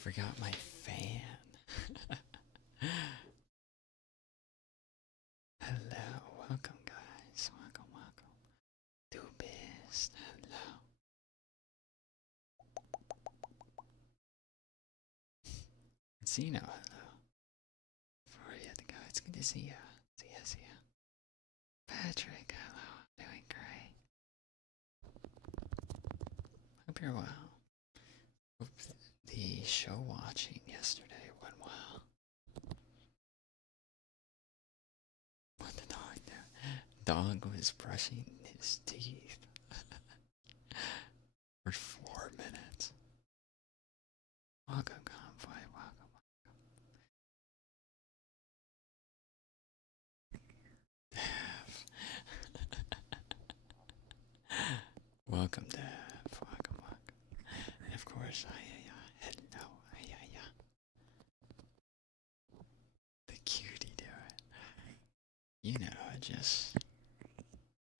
forgot my fan. Hello, welcome guys. Welcome, welcome. Do best. Hello. Zeno, hello. Before you to go, it's good to see ya. See ya. Patrick, hello. Doing great. Hope you're well. Hope the show watching yesterday went well. What the dog do? Dog was brushing his teeth for 4 minutes. Welcome, Convoy. Welcome. Welcome, Dev. Welcome. And of course, hello, the cutie do it. You know, just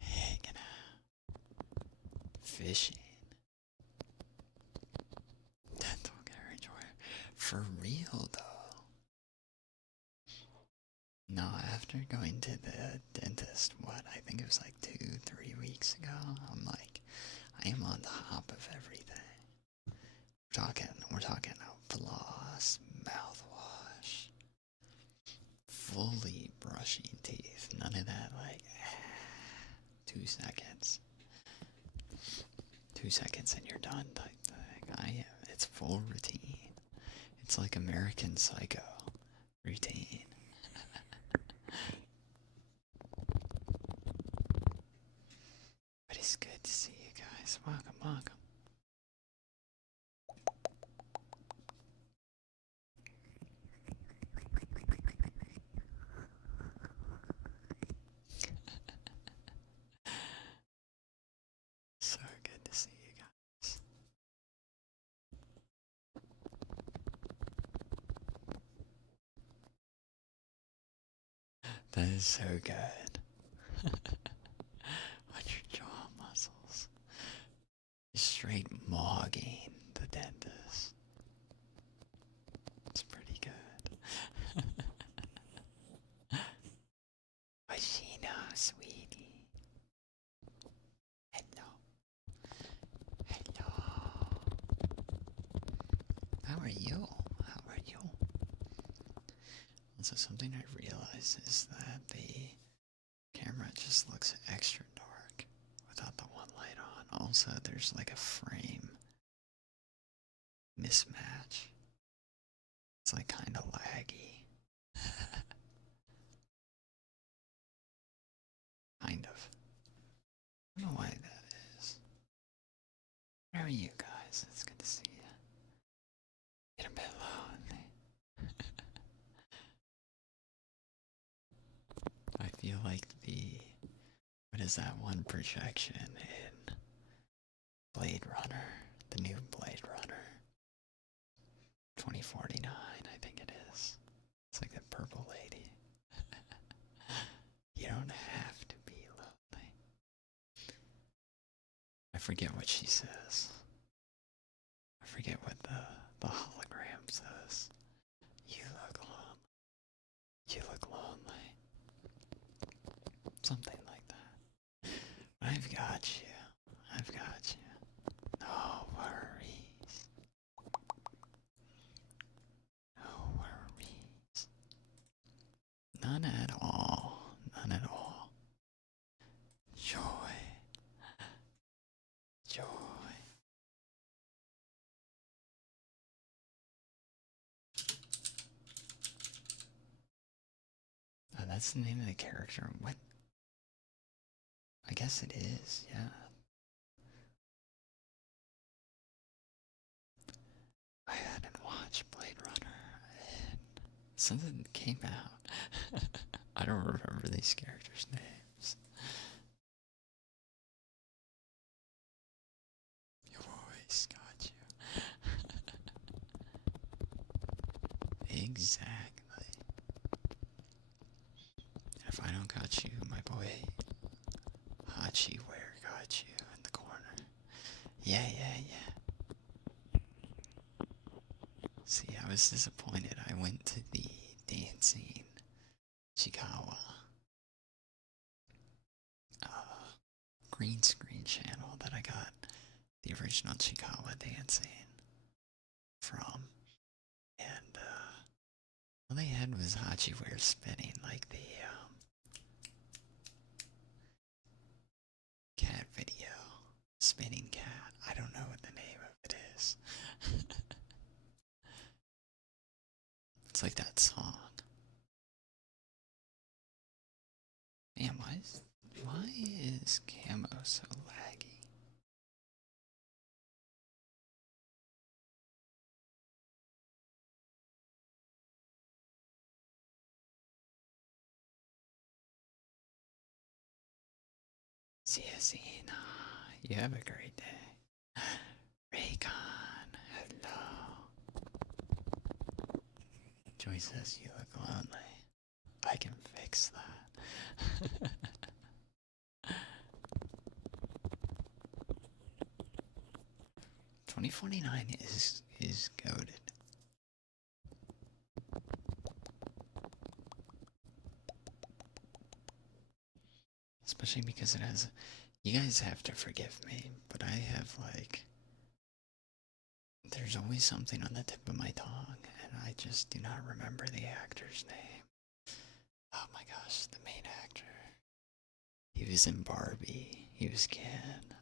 hanging out, fishing, dental care enjoyer. For real though. No, after going to the dentist, I think it was like 2-3 weeks ago, I'm like, I am on top of everything. We're talking floss, mouthwash, fully brushing teeth. None of that like 2 seconds. 2 seconds and you're done type thing. It's full routine. It's like American Psycho routine. But it's good to see you guys. Welcome, welcome. So good to see you guys. That is so good. On your jaw muscles. Straight mogging the dentist. It's pretty good. Ashina, sweetie. Hello. Hello. How are you? How are you? Also, something I realized is that the camera just looks extra dark without the one light on. Also, there's like a frame mismatch. It's like kind of laggy. Kind of. I don't know why that is. How are you guys? It's good to see you. Get a bit lonely. I feel like what is that one projection in Blade Runner? The new Blade Runner. 2049, I think it is. It's like that purple lady. You don't have to be lonely. I forget what she says. I forget what the hologram says. You look lonely. You look lonely. Something like that. I've got you. I've got you. No worries. No worries. None at all. None at all. Joy. Joy. Oh, that's the name of the character. What? I guess it is, yeah. I hadn't watched Blade Runner since it came out. I don't remember these characters' names. Your voice got you. Exactly. If I don't got you, my boy Hachiware got you in the corner. Yeah. See, I was disappointed. I went to the dancing Chikawa green screen channel that I got the original Chikawa dancing from, and all they had was Hachiware spinning like the cat video. Spinning cat. I don't know what the name of it is. It's like that song. Man, why is camo so laggy? Ciacina, you have a great day. Raycon, hello. Joy says you look lonely. I can fix that. 2049 is goated. Especially because it has. You guys have to forgive me, but I have like. There's always something on the tip of my tongue, and I just do not remember the actor's name. Oh my gosh, the main actor. He was in Barbie. He was Ken.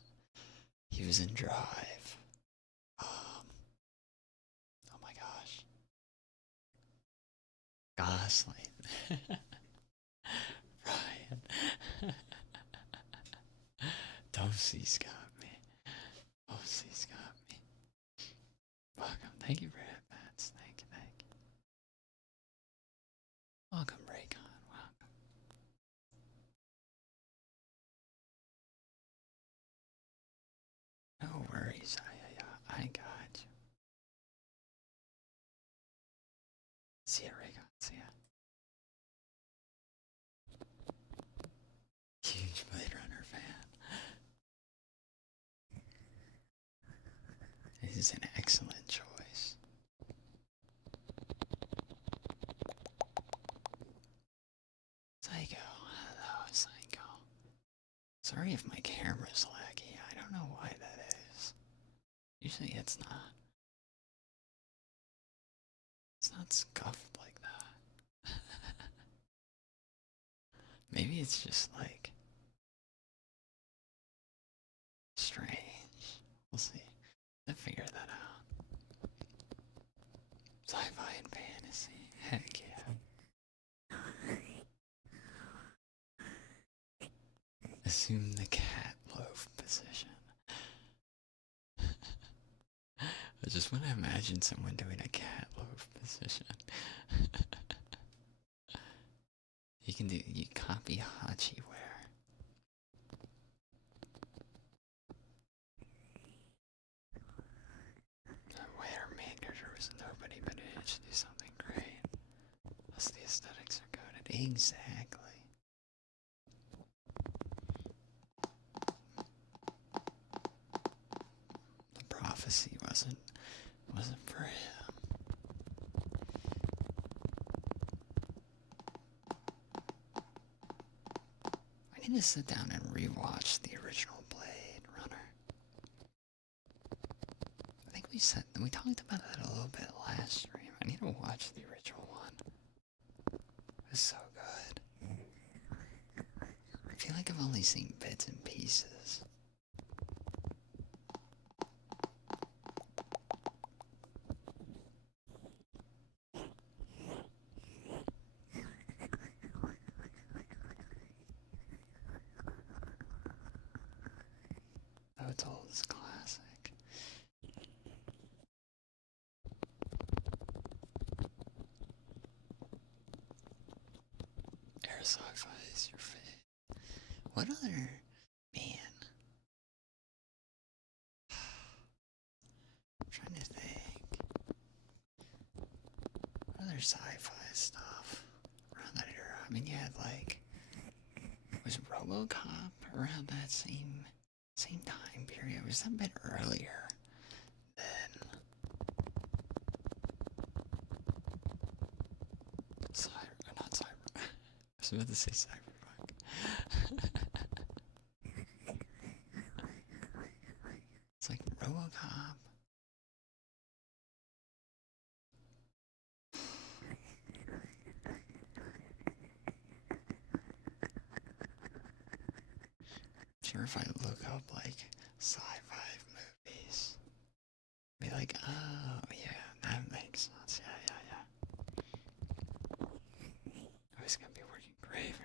He was in Drive. Oh my gosh. Gosling. Ryan. Dosey's got me. Dosey's got me. Welcome. Thank you for advance. Thank you. Welcome, Raycon. Welcome. No worries. I got you. See ya, Raycon. See ya. Huge Blade Runner fan. This is an excellent choice. Psycho. Hello, Psycho. Sorry if my camera's laggy. I don't know why that is. Usually it's not. It's not scuffed like that. Maybe it's just like strange. We'll see. I'll figure that out. Sci-fi and fantasy. Heck yeah. Assume the cat loaf position. I just want to imagine someone doing a cat loaf position. You copy Hachiware. Where manager was nobody but it should do something great. Plus the aesthetics are coded. Exactly. The prophecy wasn't for him. I need to sit down and rewatch the original Blade Runner. I think we talked about that a little bit last stream. I need to watch the original one. It was so good. I feel like I've only seen bits and pieces. Though it's old, it's classic. Air Sci-fi is your fave. What other man? I'm trying to think. What other sci-fi stuff around that era? I mean, you had like, was RoboCop around that same time period? Was that a bit earlier than was about to say Cyberpunk. It's like RoboCop. Sure, if I look up like sci-fi movies, be like, oh yeah, that makes sense. Yeah. I was gonna be working graveyard.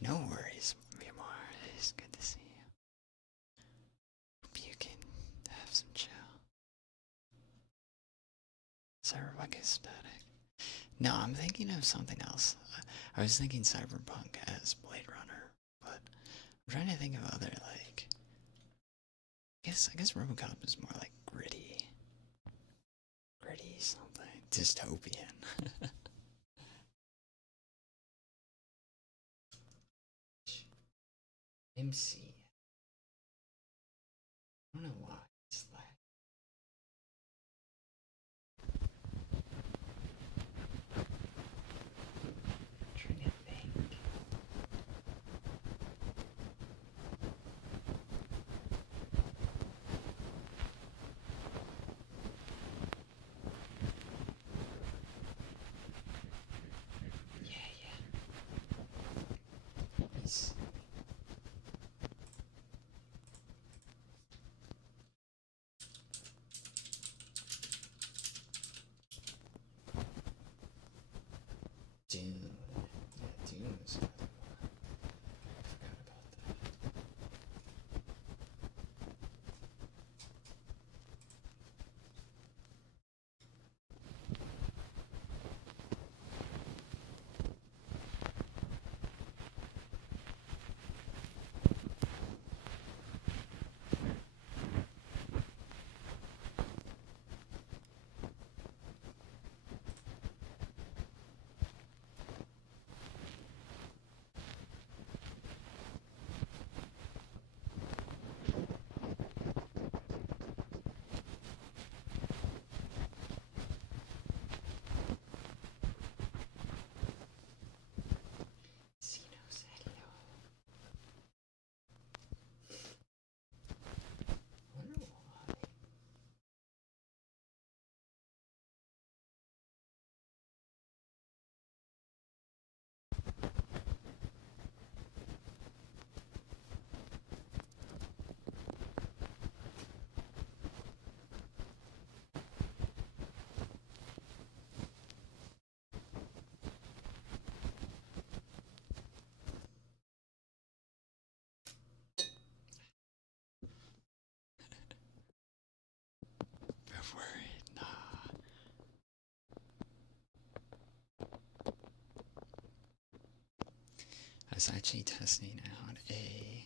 No worries, MUAH. It's good to see you. Hope you can have some chill. Cyberpunk is static. No, I'm thinking of something else. I was thinking Cyberpunk as Blade Runner, but I'm trying to think of other like. I guess RoboCop is more like gritty something dystopian. MC. I don't know why it's like. I'm trying to think. Yeah. He's Dune. Yeah, Dune was another one. I forgot about that. I wonder why. Don't worry, nah. I was actually testing out a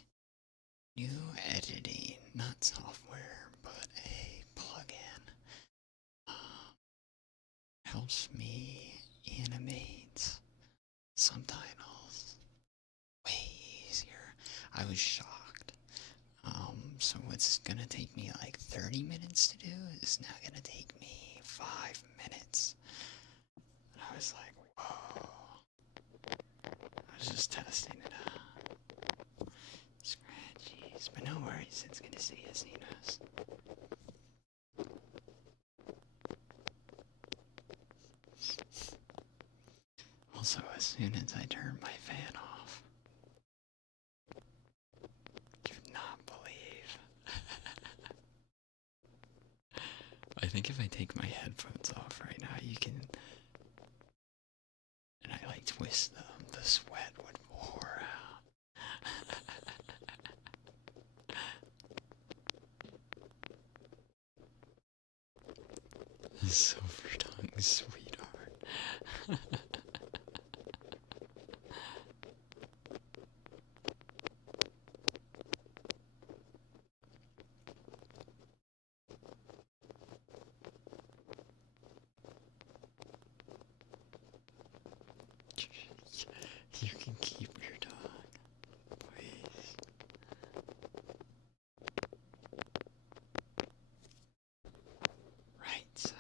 new editing, not software, but a plugin. Helps me animate subtitles way easier. I was shocked. So what's gonna take me like 30 minutes to do is now gonna take me 5 minutes. And I was like, whoa. I was just testing it out. Scratchies, but no worries, it's good to see you, Xenos. Also, as soon as I turn my fan off, you would not believe. I think if I take my headphones off right now, you can, and I like twist them, the sweat would pour out. Silver tongue, sweetheart. You can keep your dog, please. Right side.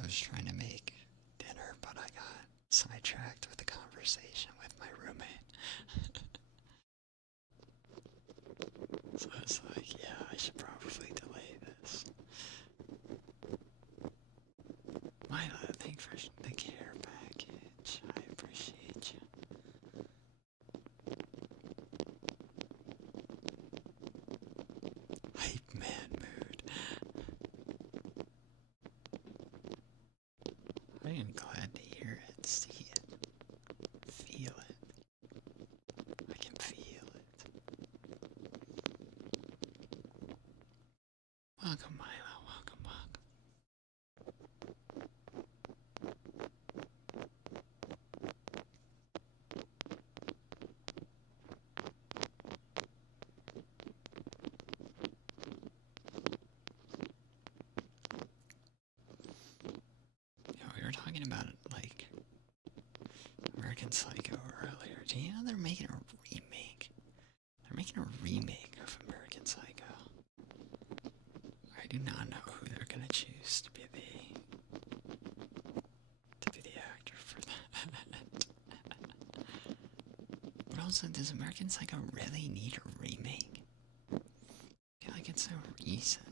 I was trying to make dinner, but I got sidetracked with the conversation with my roommate. So I was like, yeah, I should probably delay this. Milo, thanks for the care package. I appreciate you. Hype man mood. I am glad to hear it, see it, feel it. I can feel it. Welcome, Milo. Welcome, welcome. Yeah, we were talking about like American Psycho earlier. Do you know they're making a remake? They're making a remake of American Psycho. I do not know who they're gonna choose to be the actor for that. But also, does American Psycho really need a remake? I feel like it's so recent.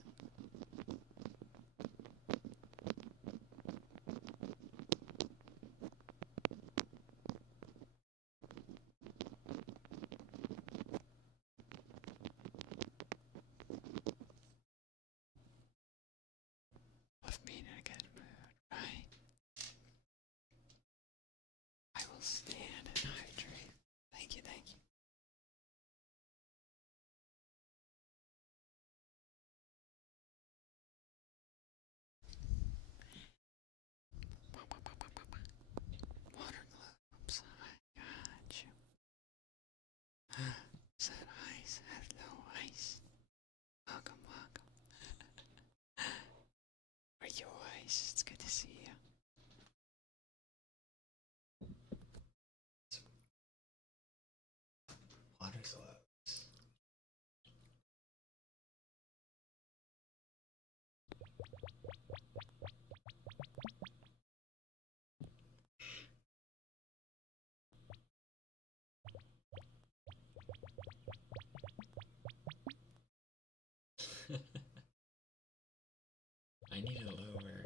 Left me in a good mood, right? I will stand and hydrate. Thank you, thank you. Water globes, I got you. Said ice, hello ice. Welcome, welcome. Are you ice? It's good to see you. Water globes. I need to lower.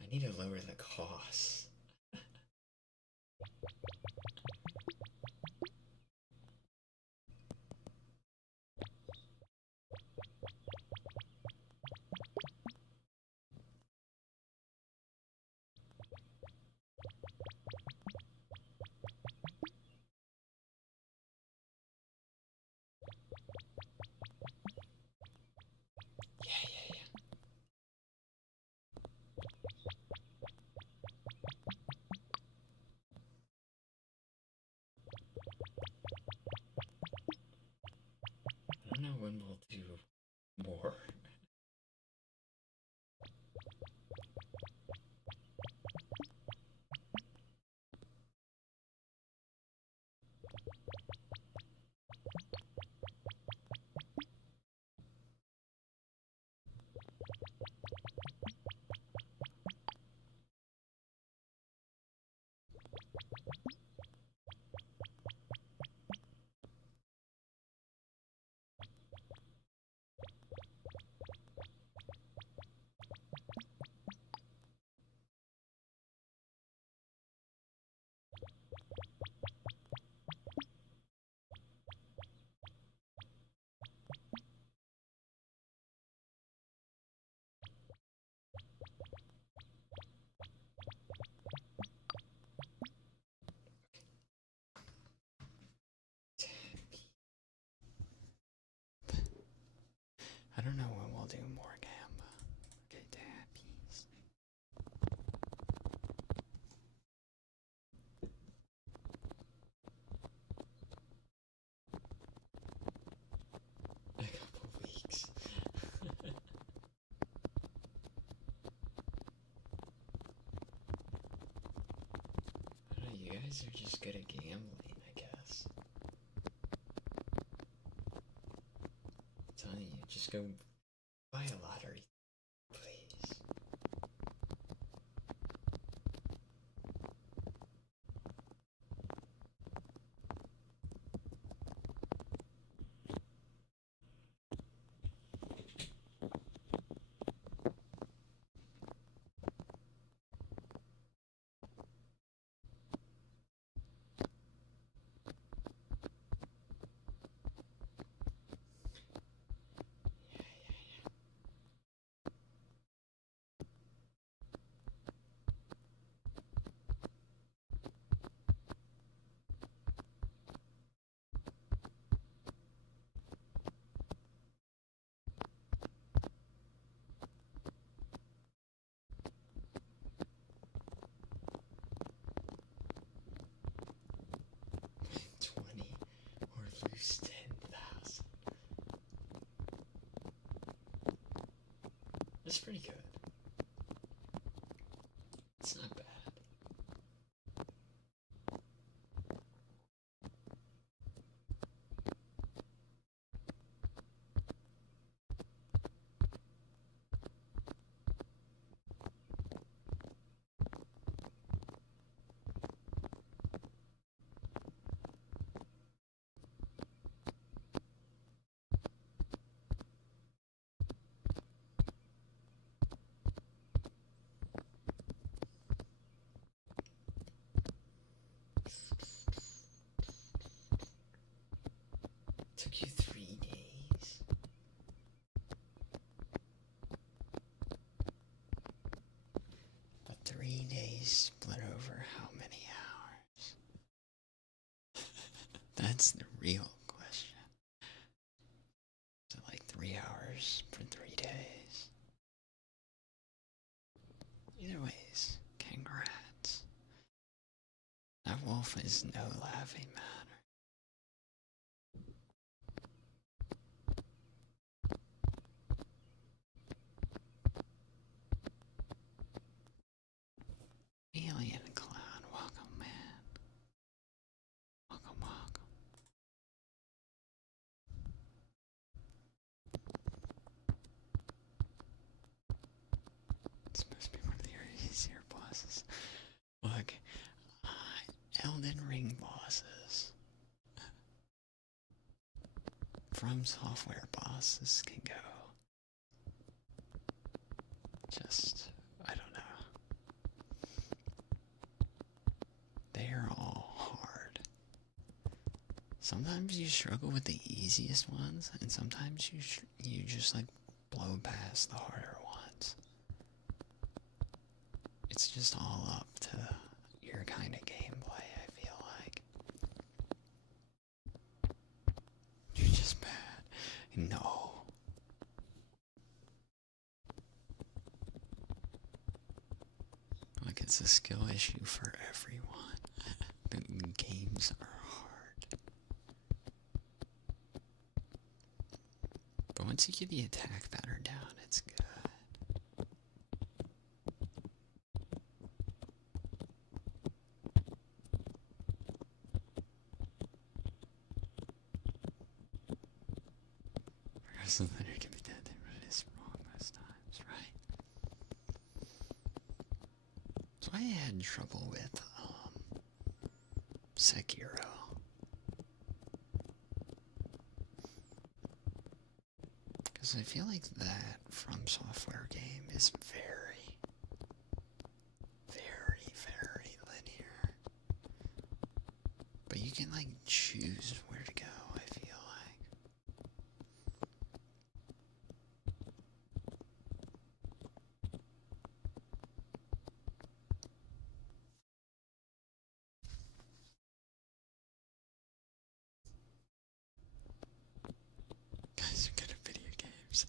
I need to lower the costs. Yeah, yeah, yeah. I don't know when we'll do more. I don't know when we'll do more Gamba. Okay, tappies. A couple weeks. I don't know, you guys are just good at gambling, I guess. I'm telling you, just go buy a lottery pretty good. It's not bad. Took you 3 days? But 3 days split over how many hours? That's the real question. Is it like 3 hours for 3 days? Either ways, congrats. That wolf is no laughing matter. Alien clown, welcome, man. Welcome, welcome. It's supposed to be one of the easier bosses. Look, Elden Ring bosses. From Software bosses can go. Just, I don't know. They're all hard. Sometimes you struggle with the easiest ones, and sometimes you just like blow past the harder ones. It's just all up to your kind of gameplay, I feel like. You're just bad. No. Like, it's a skill issue for everyone. The games are hard. But once you get the attack pattern down, it's good. Because the letter can be dead, but it is wrong most times, right? So I had trouble with Sekiro. Because I feel like that From Software game is very, very, very linear. But you can like choose where to go, I feel like. Guys are good at video games.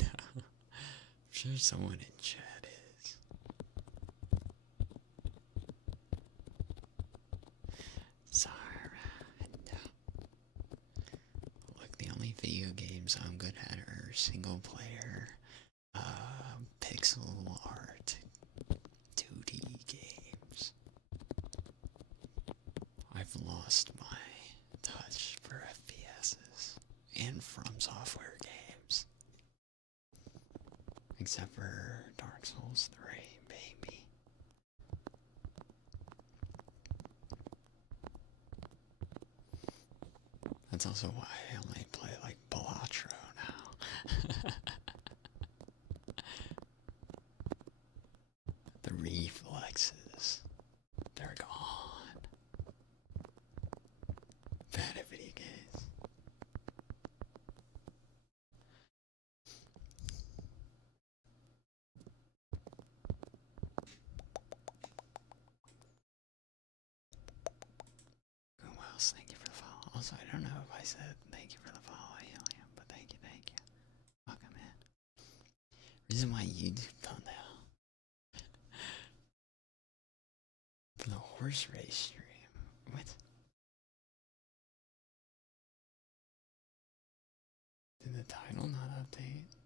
No. I'm sure someone in chat is. Sarah, no. Look, the only video games I'm good at are single player, pixel art, 2D games. I've lost my touch for FPSs and From Software games. Except for Dark Souls 3, baby. That's also why I only play like Balatro now. The reflexes, they're gone. Bad at video games. Who else? Thank you for the follow. Also, I don't know if I said thank you for the follow, Helium, but thank you, thank you. Welcome in. Reason why YouTube thumbnail. For the horse race stream. What? Did the title not update?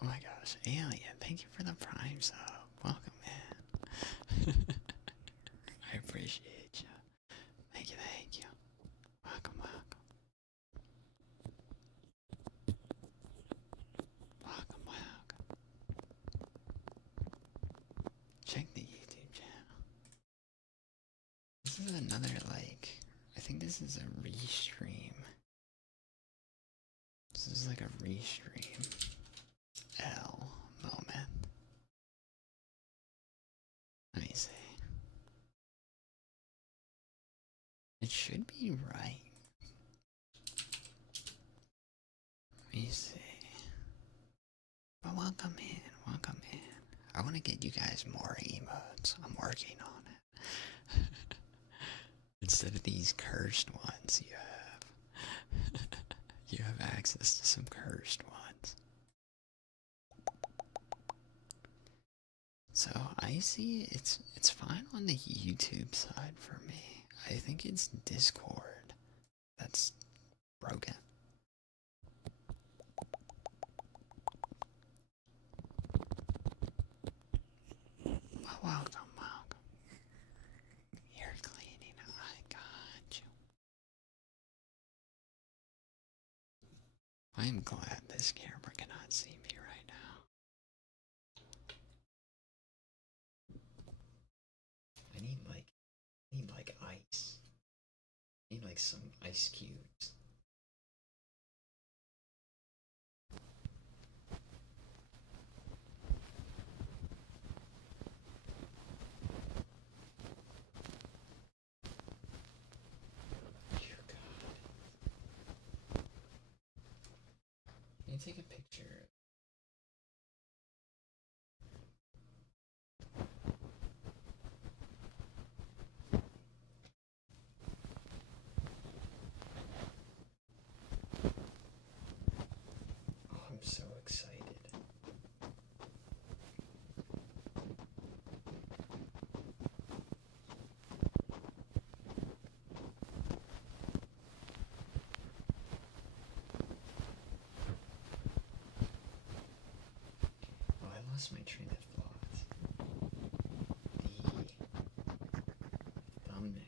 Oh my gosh, Alien, thank you for the Prime sub. Welcome, man. I appreciate you. Thank you, thank you. Welcome, welcome. Welcome, welcome. Check the YouTube channel. This is another, like, I think this is a restream. This is like a restream L moment. Let me see. It should be right. Let me see. But welcome in, welcome in. I want to get you guys more emotes. I'm working on it. Instead of these cursed ones you have. You have access to some cursed ones. So I see it's fine on the YouTube side for me. I think it's Discord that's broken. Well, welcome, welcome. You're cleaning. I got you. I am glad this camera cannot see me right now. I need like ice. I need like some ice cubes. Dear God. Can you take a picture? Oh, I'm so excited. Oh, I lost my train of thought. The thumbnail.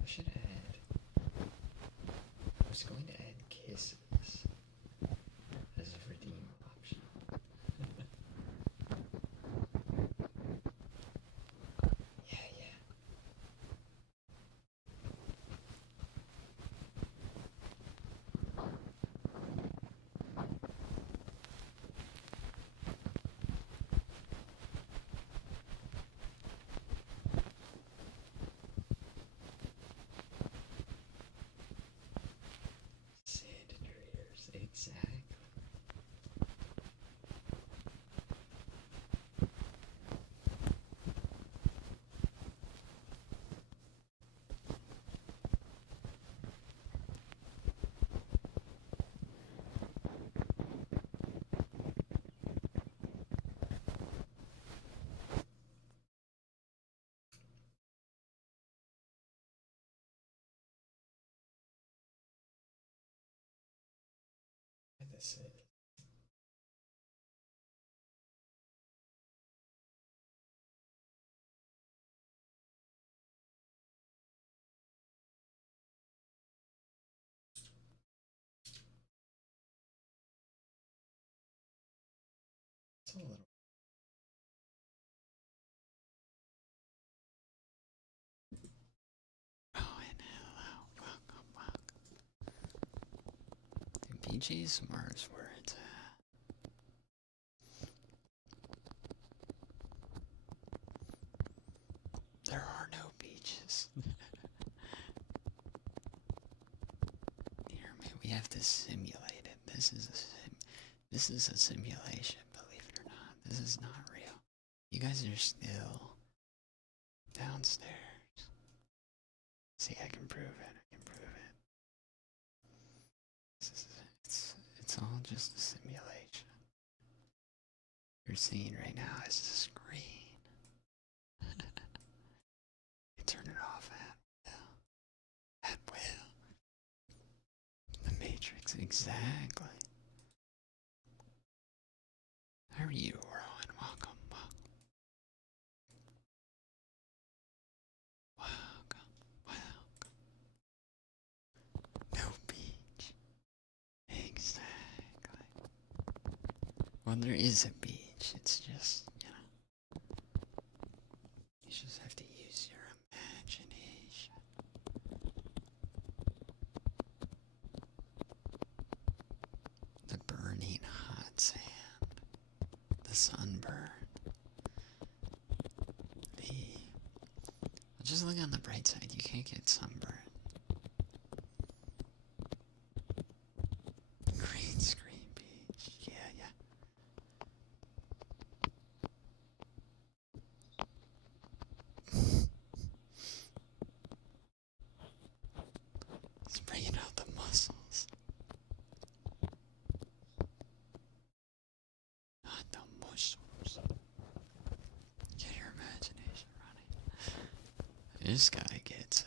I should add. I was going to add kisses as a redeem option. Yeah, yeah. Sandinators, exactly. This is. It's a little. Oh, and hello, welcome, welcome. BG Smart's where it's at. There are no beaches. Here, man, we have to simulate it. This is a simulation, believe it or not. This is not real. You guys are still downstairs. See, I can prove it. I can prove it. It's all just a simulation. You're seeing right now is the screen. Exactly. How are you, Rowan? Welcome, welcome, welcome. No beach. Exactly. Well, there is a beach. It's just, you just have to use your imagination. The burning hot sand. The sunburn. Just look on the bright side. You can't get sunburn. Green screen beach. Yeah. It's bringing out the muscles. Not the muscles. Get your imagination running. This guy gets it.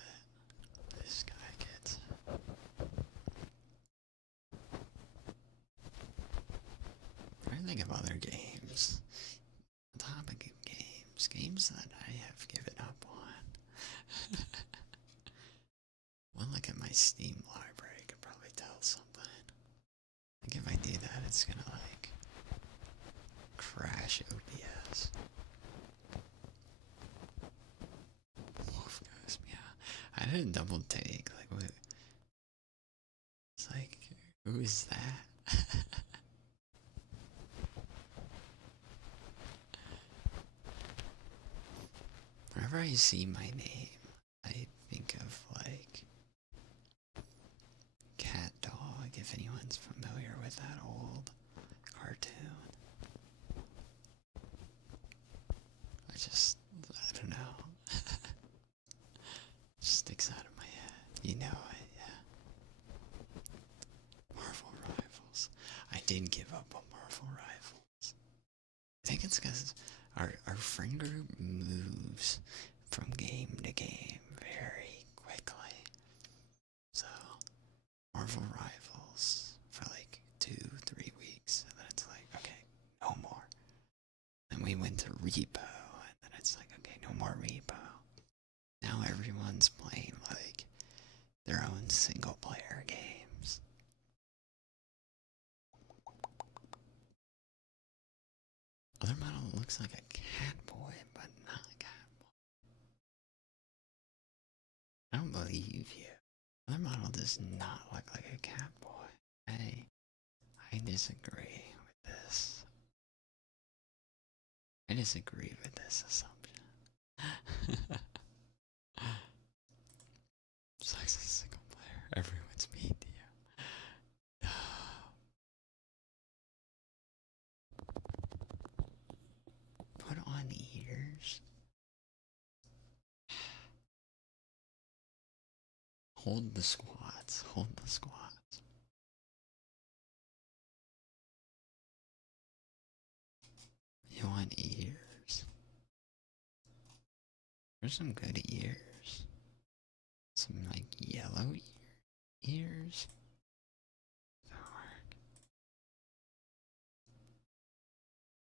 This guy gets it. I think of other games. The topic of games that I have given up on. One look at my Steam library could probably tell something. I think if I do that, it's gonna like crash OBS. Wolf goes, yeah. I did a double take. Like, what? It's like, who is that? Whenever I see my name, I think of like Cat Dog, if anyone's familiar with that old cartoon. I don't know. It just sticks out of my head. You know it, yeah. Marvel Rivals. I did give up on Marvel Rivals. I think it's because our friend group moves from game to game very quickly. So, Marvel Rivals for like 2-3 weeks, and then it's like, okay, no more. Then we went to Repo, and then it's like, okay, no more Repo. Now everyone's playing like their own single player games. Other model looks like a cat boy, but not a cat boy. I don't believe you. Other model does not look like a cat boy. I disagree with this. I disagree with this assumption. Sex is a single player. Everyone's mean to you. Put on ears. Hold the squats. Hold the squats. You want ears? There's some good ears. Some like yellow ears.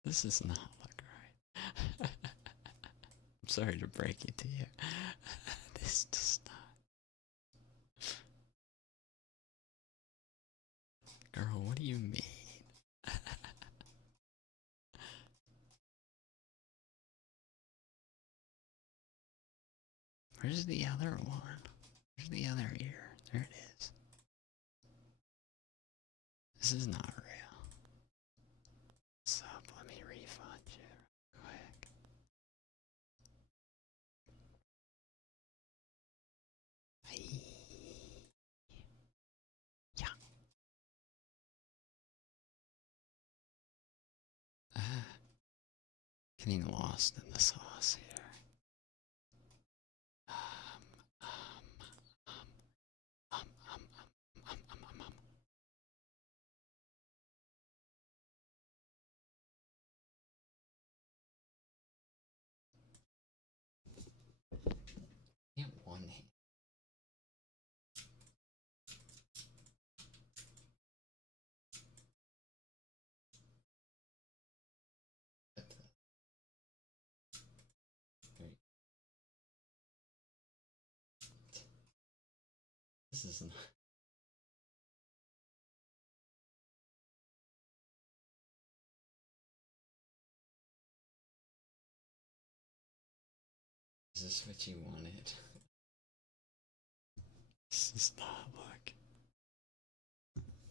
This does not look right. I'm sorry to break it to you. This does not. Girl, what do you mean? Where's the other one? Where's the other ear? There it is. This is not real. What's up? Let me refund you real quick. Yeah. Getting lost in the sauce here. Um, um, um, um, um, um, um, um. You have one hand. This is not. Is this what you wanted? This does not look.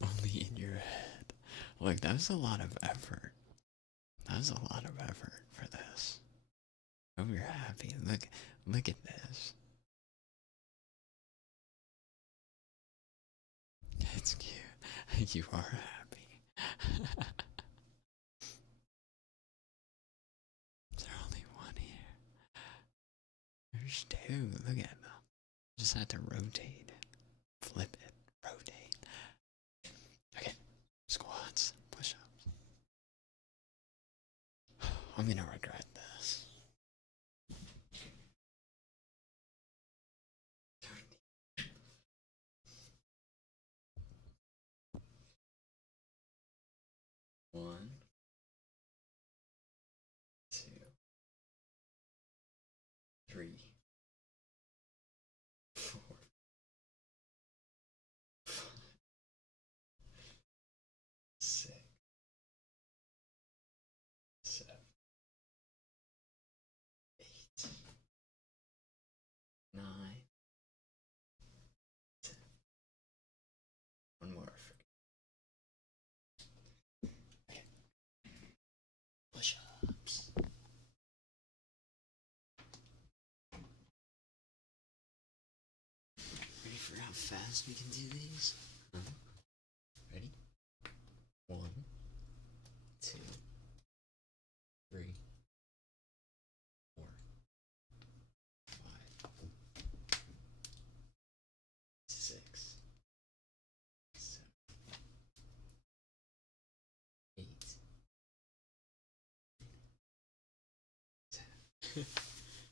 Only in your head. Look, that was a lot of effort. That was a lot of effort for this. Oh, you're happy. Look at this. It's cute. You are happy. Is there only one here? There's two. Look at them. Just have to rotate it. Flip it. Rotate. Okay. Squats. Push-ups. I'm gonna regret this. One, two, three, four, five, six, seven, eight, nine, 10. One more. Okay. Push-ups. Ready for how fast we can do these? Ready? 1, 2, 3, 4, 5, 6, 7, 8, 10.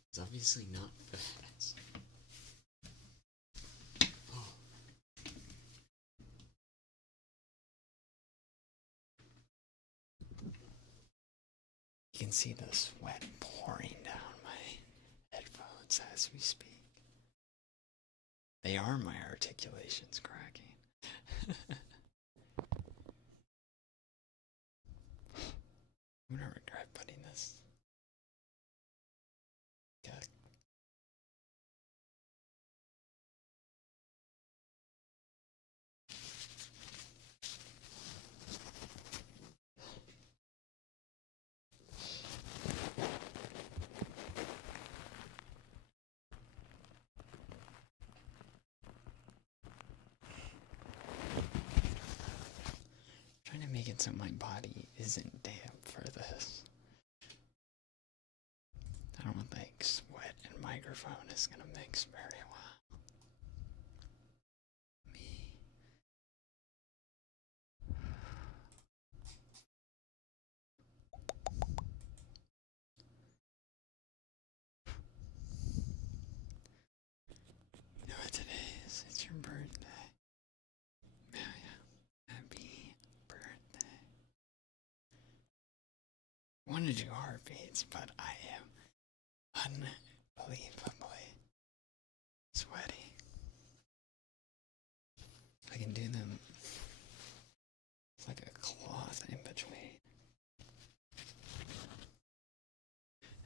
It's obviously not fast. Oh. You can see the sweat pouring down my headphones as we speak. They are my articulations cracking. I'm gonna regret putting this. Yeah. Trying to make it so my body isn't damp for this. I don't think sweat and microphone is gonna mix very well. Me. You know what today is? It's your birthday. Happy birthday. I want to do heartbeats, but I am unbelievably sweaty. I can do them like a cloth in between.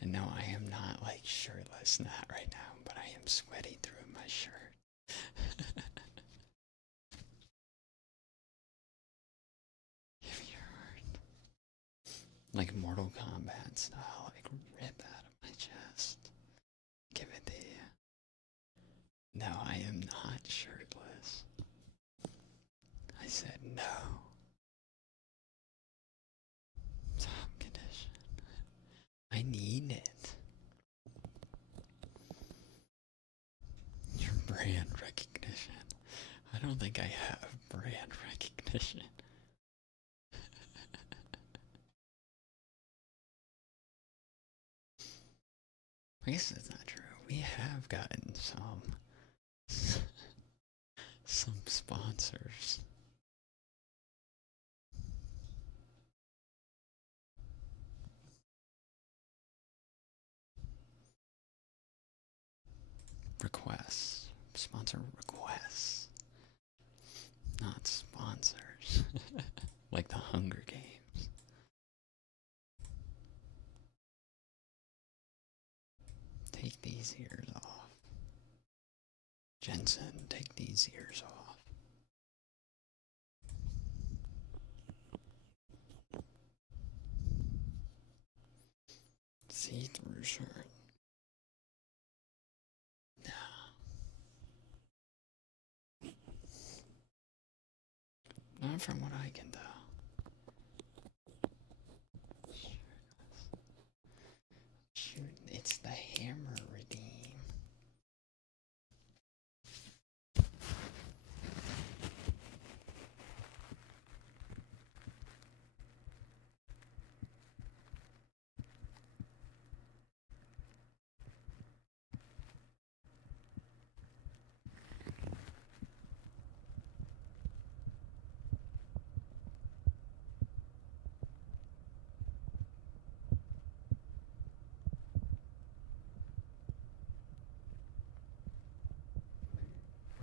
And no, I am not like shirtless, not right now, but I am sweaty through my shirt. Give me your heart. Like Mortal Kombat style, like rip out of my chest. Give it to you. No, I am not shirtless. I said no. Top condition. I need it. Your brand recognition. I don't think I have brand recognition. I guess that's not true. We have gotten some sponsors. Requests. Sponsor requests. not sponsors. Like the Hunger Games. Take these ears off. Jensen, take these ears off. See-through shirt. No. Not from what I can tell. Shoot, it's the hammer redeem.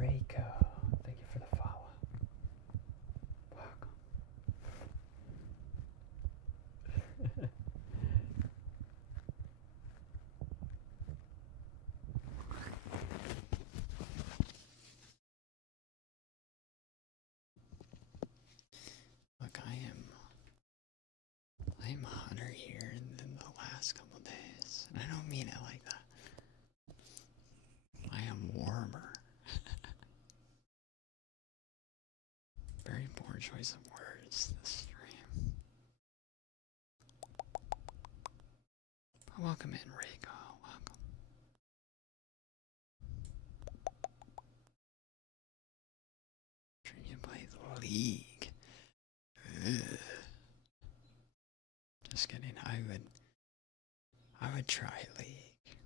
Reiko, thank you for the follow. Welcome. Look, I'm hotter here than the last couple days. And I don't mean it like that. I am warmer. Very poor choice of words this stream. But welcome in, Rico. Welcome. Trying to play the League. Ugh. Just kidding. I would try League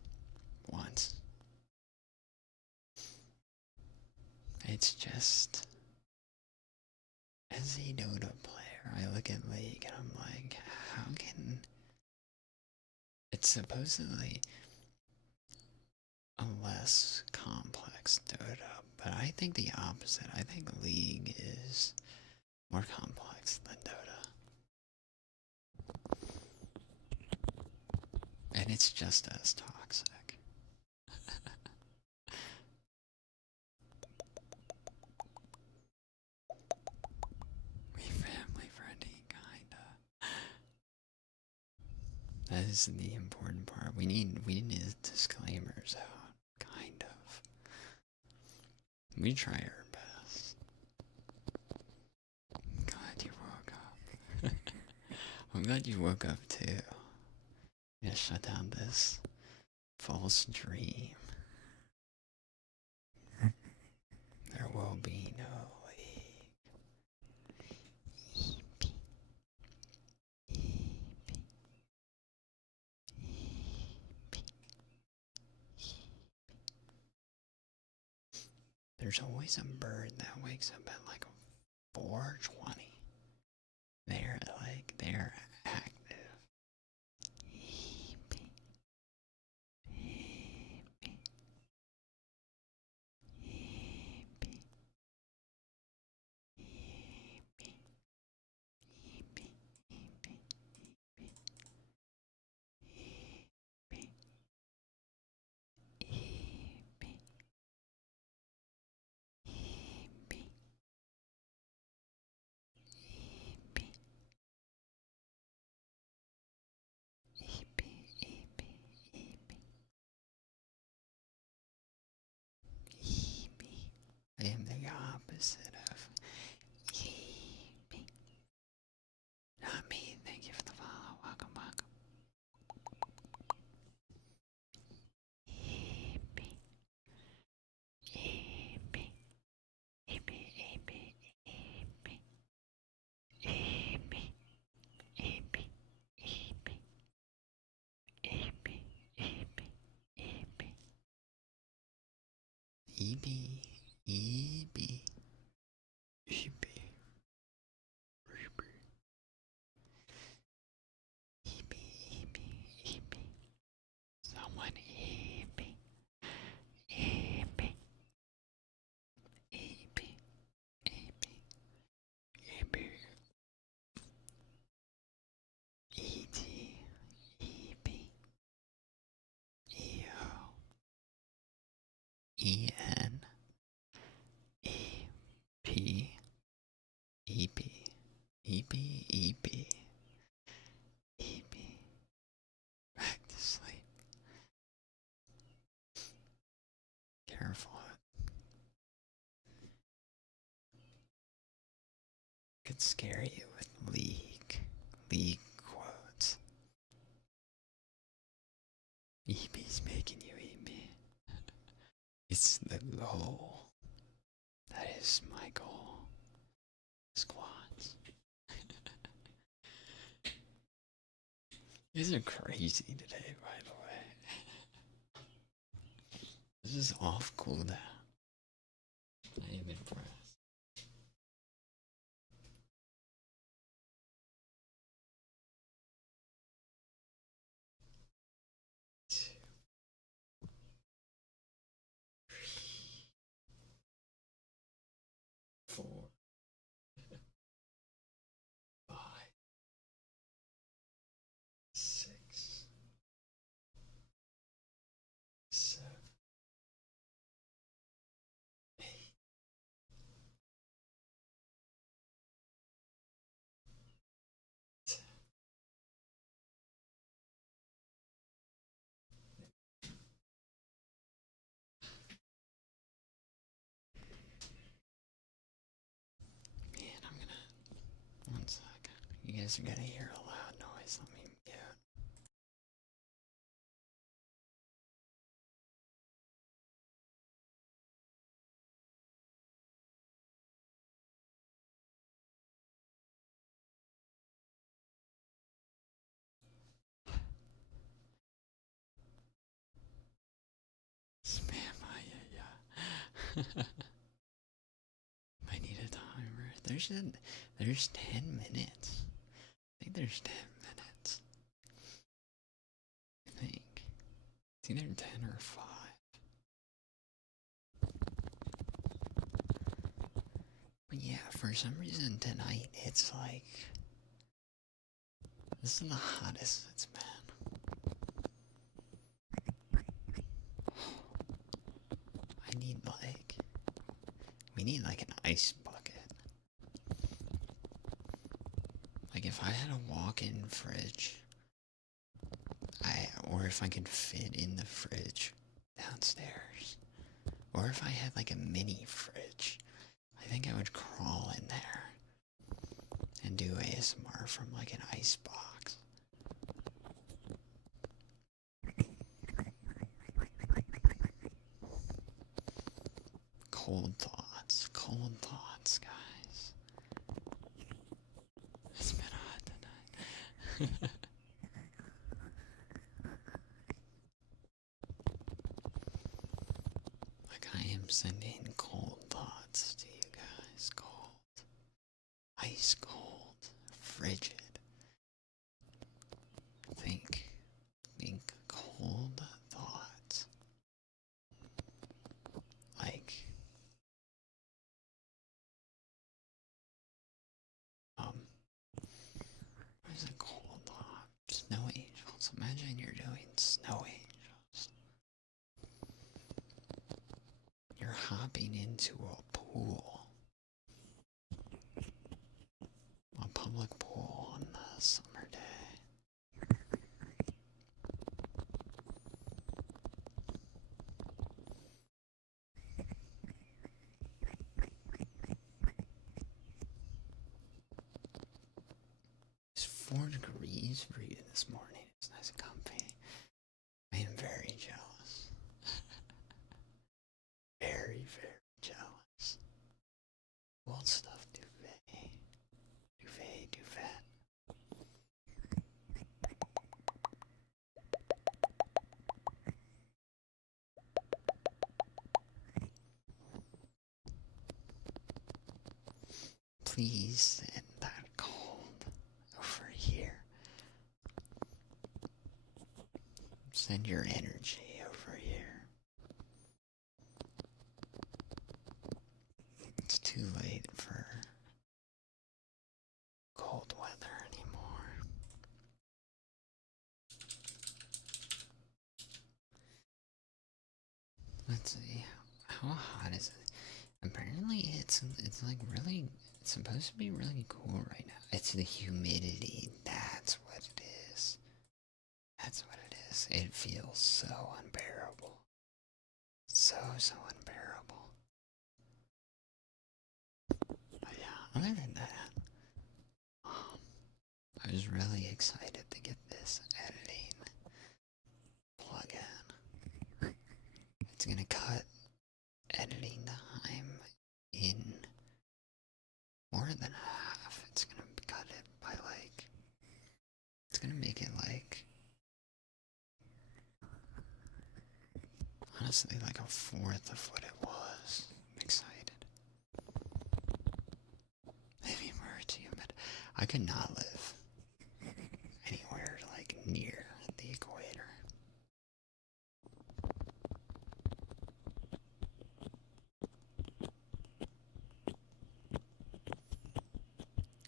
once. It's just, as a Dota player, I look at League and I'm like, how can... It's supposedly a less complex Dota, but I think the opposite. I think League is more complex than Dota. And it's just as toxic. We family friendly, kinda. That is the important part. We need disclaimers out, kind of. We try our best. Glad you woke up. I'm glad you woke up too. Yeah, shut down this false dream. There will be no League. There's always a bird that wakes up at like 4:20. They're active. I am the opposite of not me. Thank you for the follow. Welcome, welcome. EB, EB, EB, EB, EB, EB. Someone EB, EB, EB, EB. E-N E-P E-P E-P E-P E-P. Back to sleep. Careful. Could scare you with league quotes. EB's making you eat me. It's the goal. That is my goal. Squats. You guys are crazy today, by the way. This is off cooldown. I am impressed. Man, I'm gonna. One sec. You guys are gonna hear a loud noise. Let me mute. Spam, yeah. I need a timer. There's 10 minutes. I think there's 10 minutes. I think. It's either 10 or 5. But yeah, for some reason tonight it's like this is the hottest it's been. I need we need like an ice bucket. Like if I had a walk-in fridge, or if I could fit in the fridge downstairs, or if I had like a mini fridge, I think I would crawl in there and do ASMR from like an ice box. Cold thoughts, guys. It's been hot tonight. Like I am sending cold thoughts to you guys. Cold. Ice cold. Frigid. Think cold thoughts. Like, what is a cold thought? Snow angels. Imagine you're doing snow angels. You're hopping into a pool. A public pool on a summer day. It's 4 degrees for you this morning. It's nice and comfy. I am very jealous. Very, very jealous. Old stuff, duvet. Duvet. Please send that cold over here. Send your energy over here. It's too late for cold weather anymore. Let's see. how hot is it? Apparently it's like really, it's supposed to be really cool right now. It's the humidity, that's what it is. That's what it is. It feels so unbearable. So unbearable. But yeah, other than that, I was really excited to get this editing plugin. It's gonna cut editing time in more than half. It's gonna cut it by like, it's gonna make it like, honestly, like a fourth of what it was. I'm excited. Maybe more humid. I could not live anywhere like near the equator.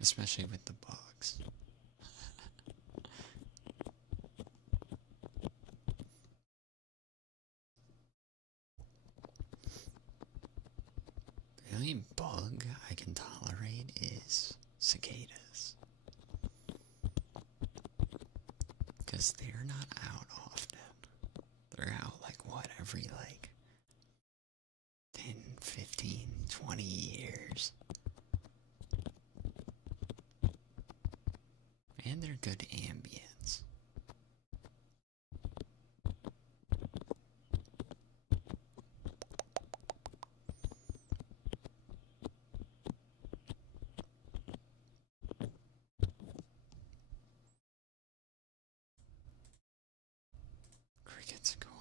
Especially with the bugs. The only bug I can tolerate is cicadas. Because they're not out often. They're out like what, every like 10, 15, 20 years. And they're good ambience. Cricket's cool.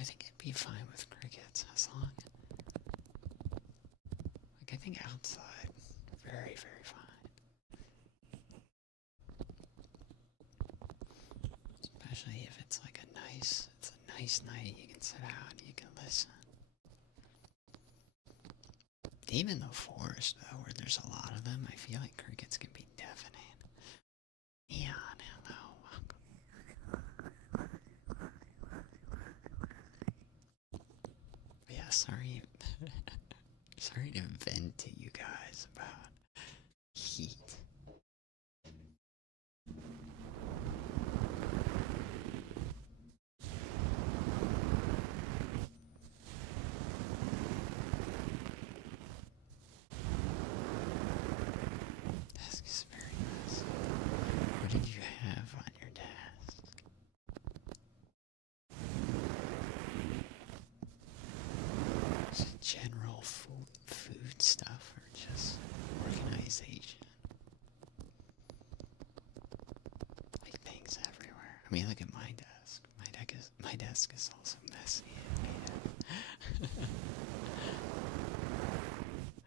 I think it'd be fine with crickets as long, like I think outside, very, very fine. Especially if it's like it's a nice night, you can sit out and you can listen. Even the forest though, where there's a lot of them, I feel like crickets can be deafening. Neon, hello, welcome. But yeah, sorry to vent to you guys about heat. Desk is very nice. What did you have on your desk? Is it general food stuff or just organization? Like things everywhere. I mean, look at my desk. My desk is also messy.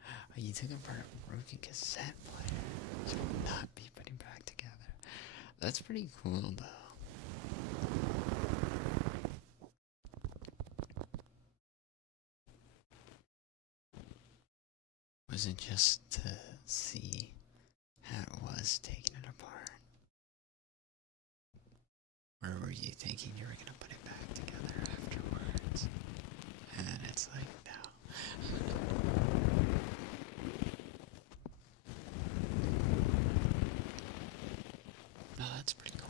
Oh, you took apart a broken cassette player. You will not be putting back together. That's pretty cool, though. Was it just to see how it was taking it apart? Or were you thinking you were gonna put it back together afterwards? And then it's like, no. Oh, that's pretty cool.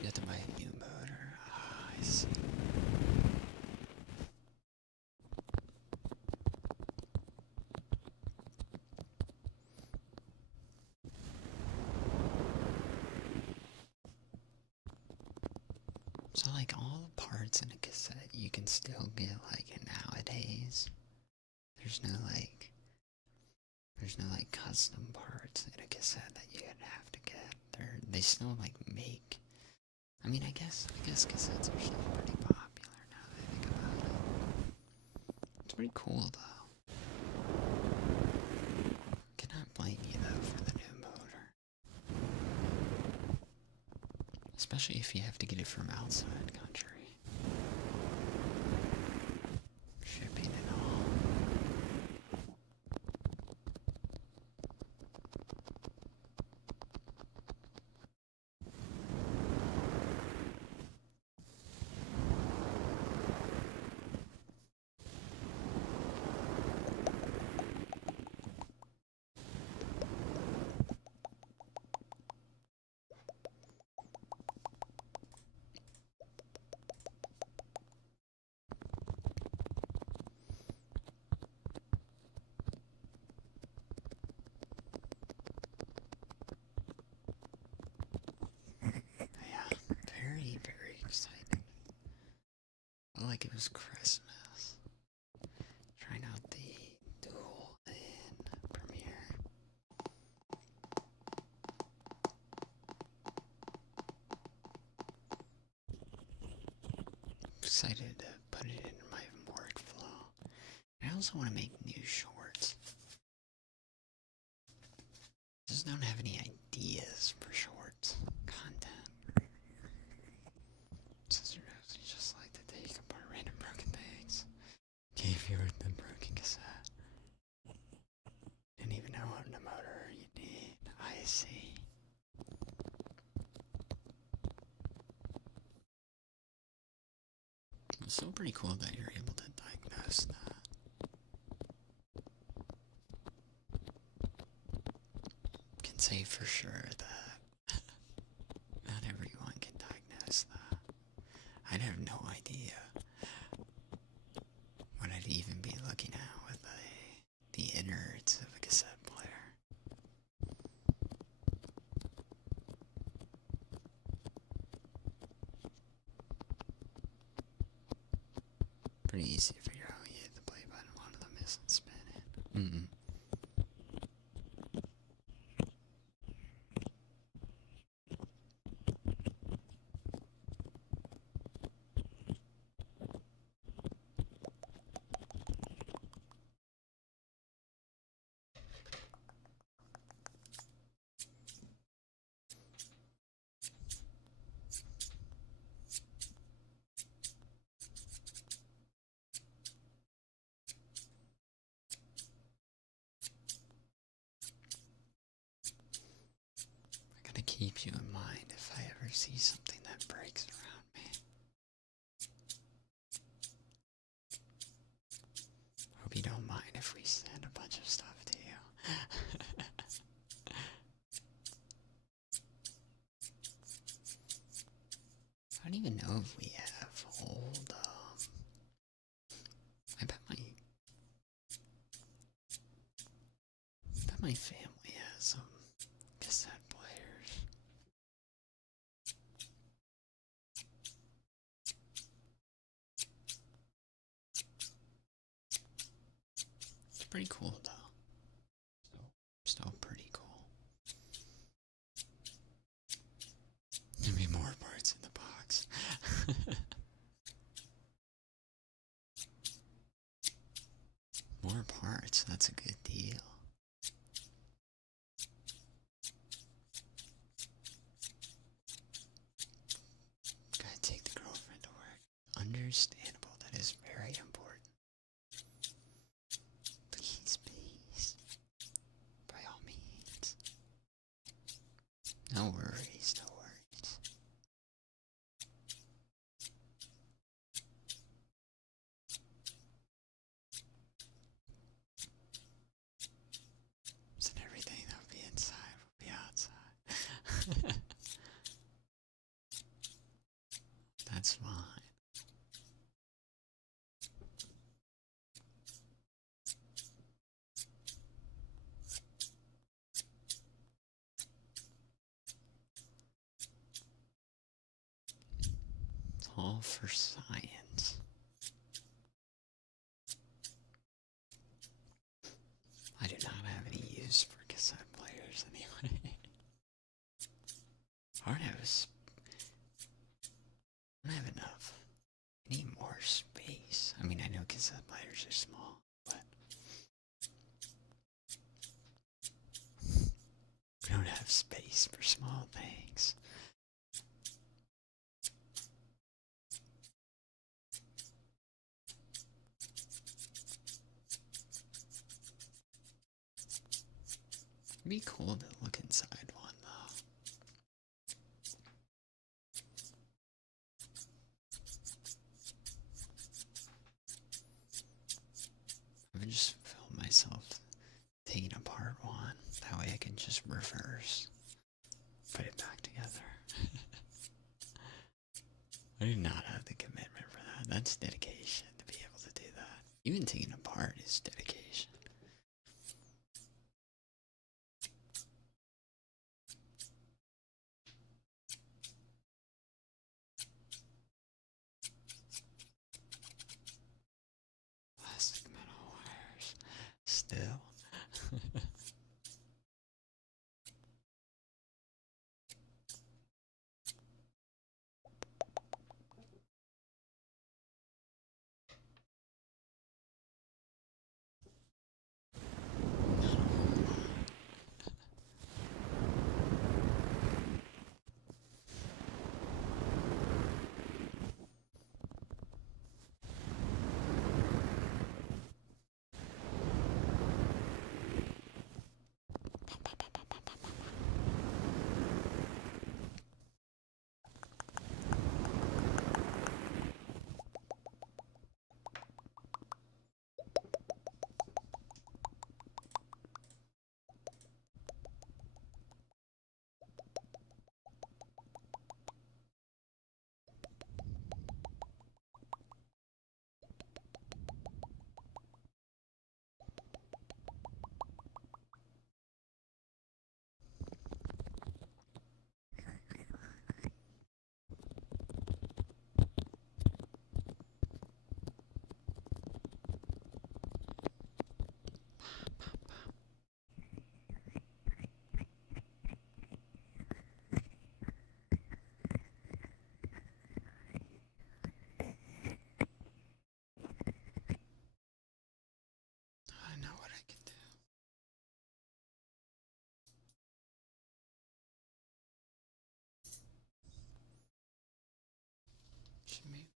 You have to buy a new motor. Ah, I see. So like all the parts in a cassette you can still get like nowadays. There's no like custom parts in a cassette that you'd have to get. They still like make, I mean I guess cassettes are still pretty popular now that I think about it. It's pretty cool though. Especially if you have to get it from outside country. Shipping and all. Yeah, very, very exciting. Felt like it was Christmas. Trying out the duel in Premiere. Excited to put it in my workflow. I also want to make new shorts. Just don't have any ideas for shorts content. Sister knows you just like to take apart random broken things. Gave you the broken cassette. Didn't even know what a motor you need. I see. It's still pretty cool that you're able to diagnose that. Can say for sure that not everyone can diagnose that. I'd have no idea what I'd even be looking at with the innards of a cassette player. Pretty easy to figure out when you hit the play button, one of them isn't spinning. I gotta keep you in mind if I ever see something that breaks around me. Hope you don't mind if we send a bunch of stuff to you. I don't even know if we have old, I bet my family has some cassette players. It's pretty cool though. Still pretty cool. There'll be more parts in the box. More parts, that's a good deal. Gotta take the girlfriend to work. Understandable, that is very important. Please, please. By all means. No worries, no worries. And everything that'll be inside will be outside. That's fine. It's all for science. I do not have any use for cassette players anyway. I don't have enough. I need more space. I mean, I know cassette players are small, but we don't have space for small things. It'd be cool to look inside one, though. I would just film myself taking apart one. That way I can just reverse. Put it back together. I do not have the commitment for that. That's dedication to be able to do that. Even taking apart is dedication. Plastic metal wires. Still. I know what I can do. Shimmy.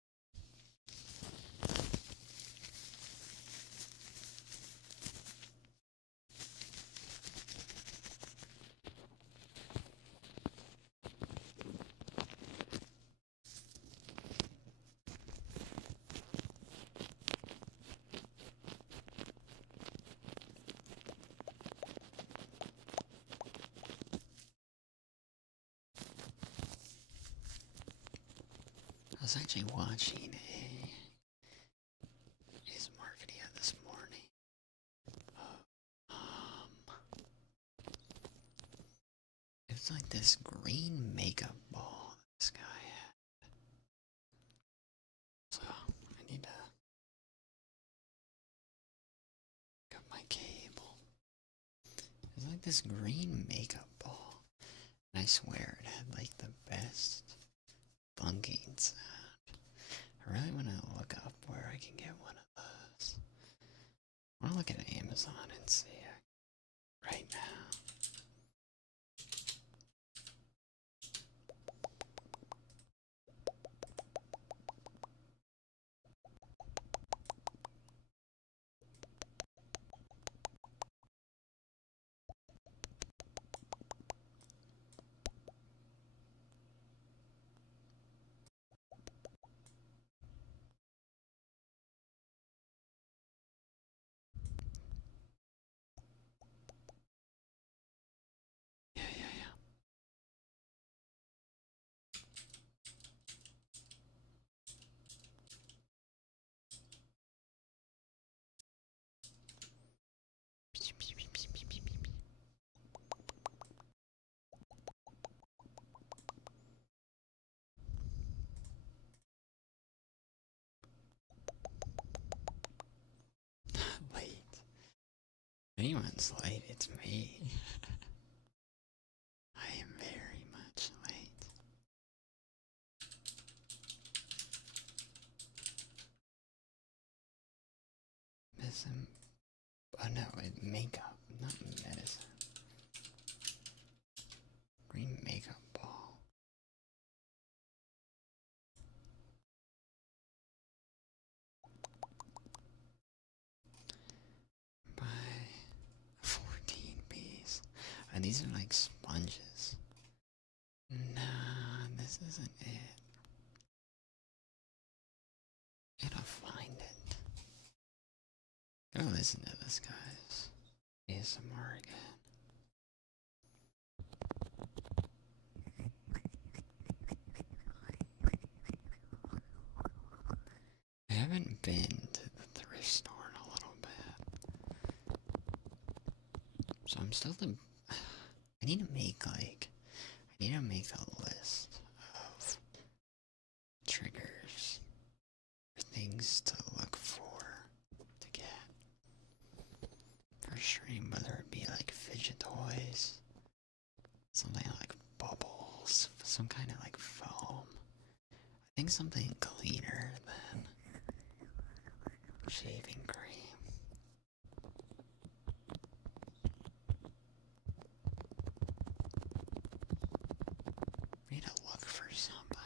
I was actually watching a ASMR video this morning. It was like this green makeup ball that this guy had. So I need to pick up my cable. It was like this green makeup ball. And I swear it had like the best bunking sound. I really want to look up where I can get one of those. I want to look at Amazon and see it right now. Yeah, yeah, yeah. Late. If anyone's late, it's me. I am very much late. Medicine. Oh no, makeup, not medicine. Green makeup ball. Buy 14 piece. And these are like sponges. Nah, this isn't it. Gotta find it. Go listen to this, guys. ASMR again. I haven't been to the thrift store in a little bit. So I'm still I need to make a list of triggers or things to look for to get for stream, whether it be like fidget toys, something like bubbles, some kind of like foam. I think something cleaner than shaving cream. Need to look for something.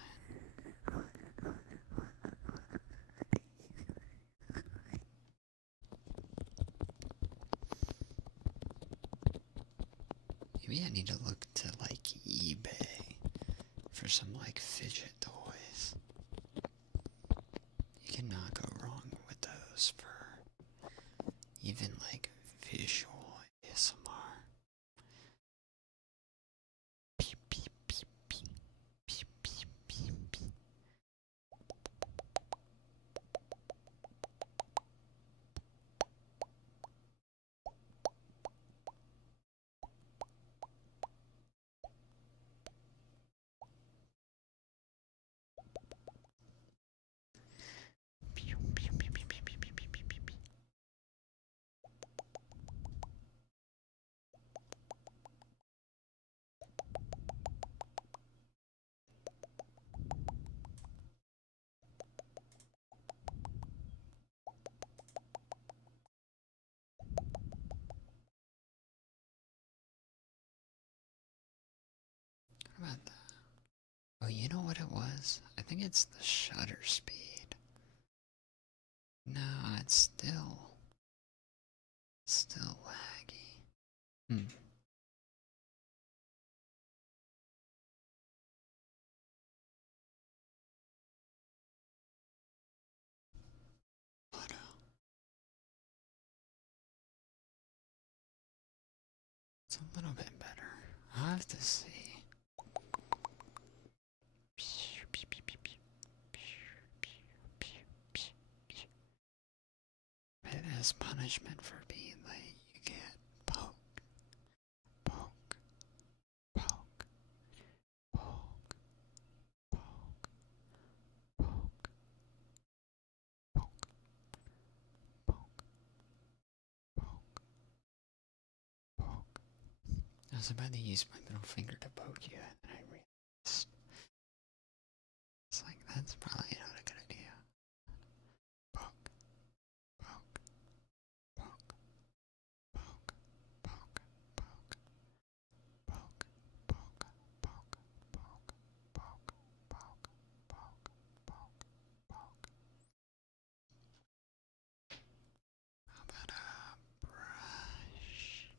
Maybe I need to look to like eBay for some like fidget toys. You cannot go wrong with those for even like visual ASMR. Beep, beep, beep, beep. Beep, beep, beep, beep. What about that? Oh, you know what it was? I think it's the shutter speed. No, it's still laggy. Auto. It's a little bit better. I'll have to see. It has punishment for being late. You get poke, poke, poke, poke, poke, poke, poke, poke, poke, poke. I was about to use my middle finger to poke you, and then I realized it's like that's probably not a good idea. Poke, poke, poke, poke, poke, poke, poke, poke, poke, poke, poke, poke, poke, poke, poke. How about a brush?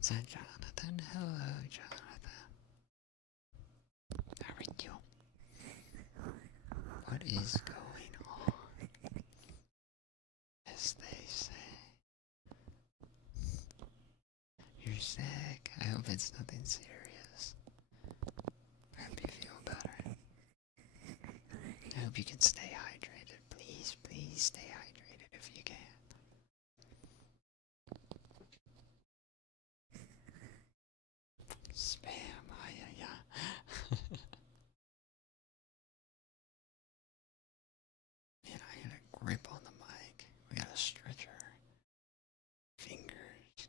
Is that Jonathan? Hello, Jonathan. How are you? What is going on? As they say. You're sick. I hope it's nothing serious. I hope you feel better. I hope you can stay hydrated. Please, please stay hydrated if you can. Spam, yeah. Man, I had a grip on the mic. We gotta stretch our fingers.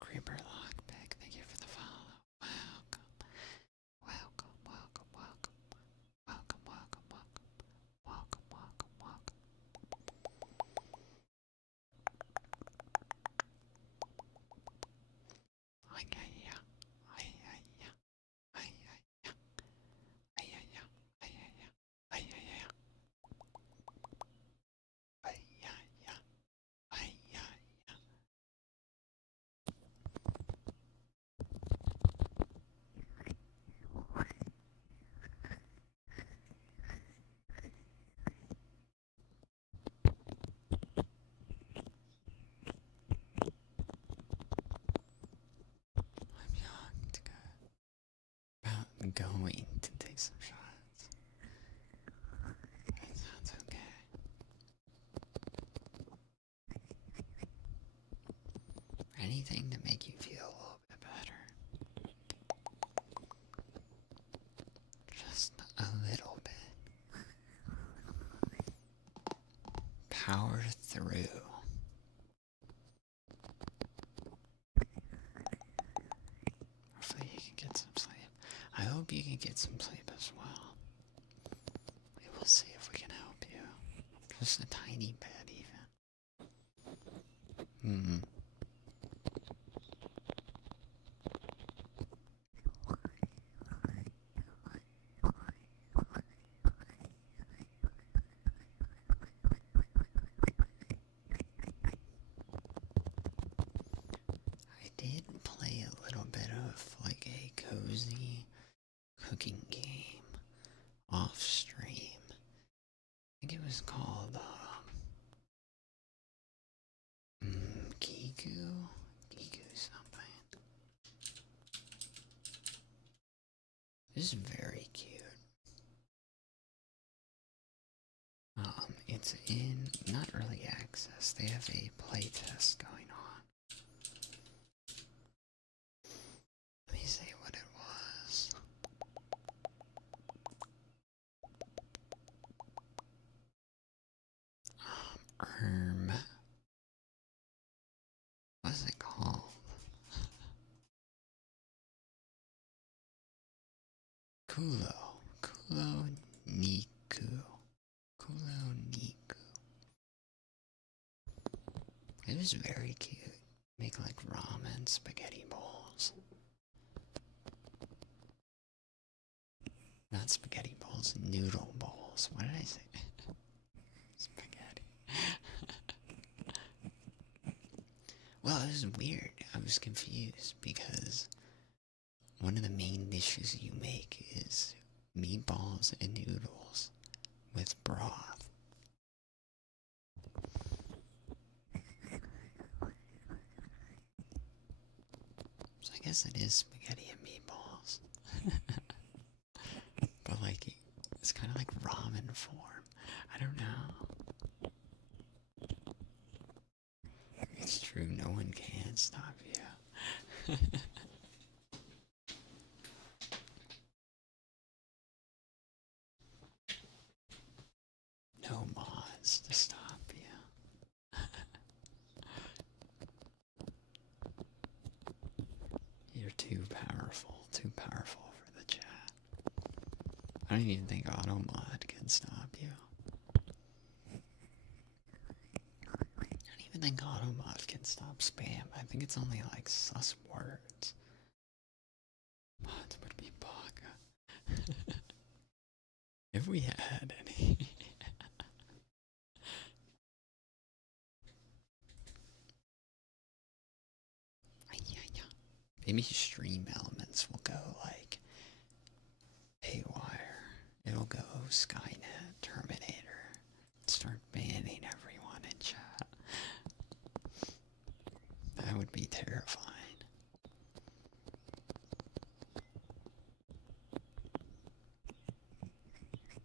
Creeper Lockpick, thank you for the follow. Welcome, welcome, welcome, welcome, welcome, welcome, welcome, welcome, welcome, welcome. Ay, ay, yeah, ay, ay, yeah, ay, ay, yeah, ay, ay, yeah, ay, ay, yeah, ay, ay, yeah, ay, yeah, yeah, ay, yeah, yeah. I'm young to go. I'm going to take some shots. That sounds okay. Anything to make you feel a little bit better. Just a little bit. Power through. Hopefully you can get some sleep. I hope you can get some sleep as well. We will see if we can help you. Just a tiny bit even. I did play a little bit of like a cozy cooking game off stream. I think it was called Gigu something. This is very cute. It's in not early access. They have a playtest going on. Let me see what it was. What's it called? Kulo Niku. It was very cute. Make like ramen spaghetti bowls. Not spaghetti bowls, noodle bowls. What did I say? Spaghetti. Well, it was weird. I was confused because one of the main dishes you make is meatballs and noodles with broth. So I guess it is spaghetti and meatballs. But like, it's kind of like ramen form. I don't know. It's true, no one can stop you. No mods to stop you. You're too powerful for the chat. I don't even think automod can stop you. I don't even think automod can stop spam. I think it's only like sus words. Mods would be baka. If we had any. Maybe stream elements will go like haywire. It'll go Skynet, Terminator, start banning everyone in chat.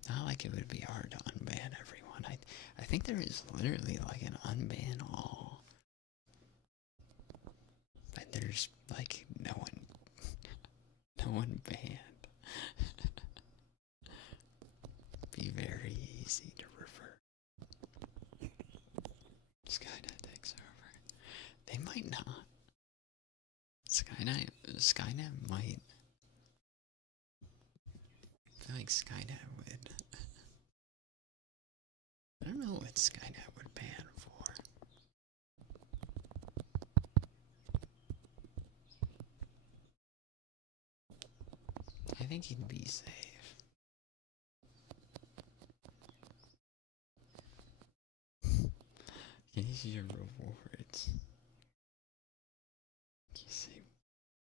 not like it would be hard to unban everyone. I think there is literally like an unban all. And there's like no one banned. Be very easy to revert. Skynet takes over. They might not. Skynet might. I feel like Skynet would. I don't know what Skynet would ban for. I think he'd be safe. Here's your rewards. You say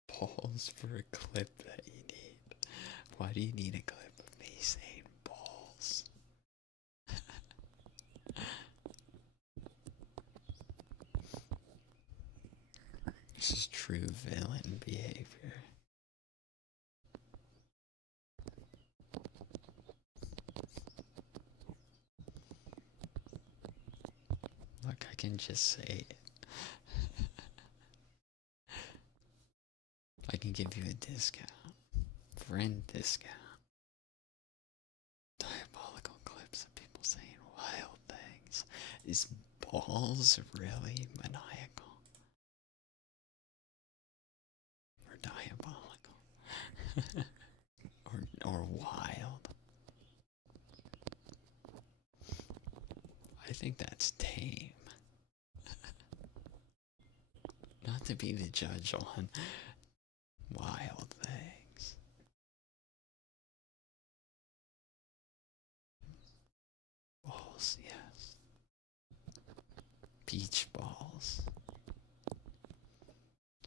balls for a clip that you need. Why do you need a clip of me saying balls? This is true villain behavior. Look, I can just say it. I can give you a discount. Friend discount. Diabolical clips of people saying wild things. Is balls really maniacal? Or diabolical? or wild? I think that's tame. Not to be the judge on wild things. Balls, yes. Beach balls.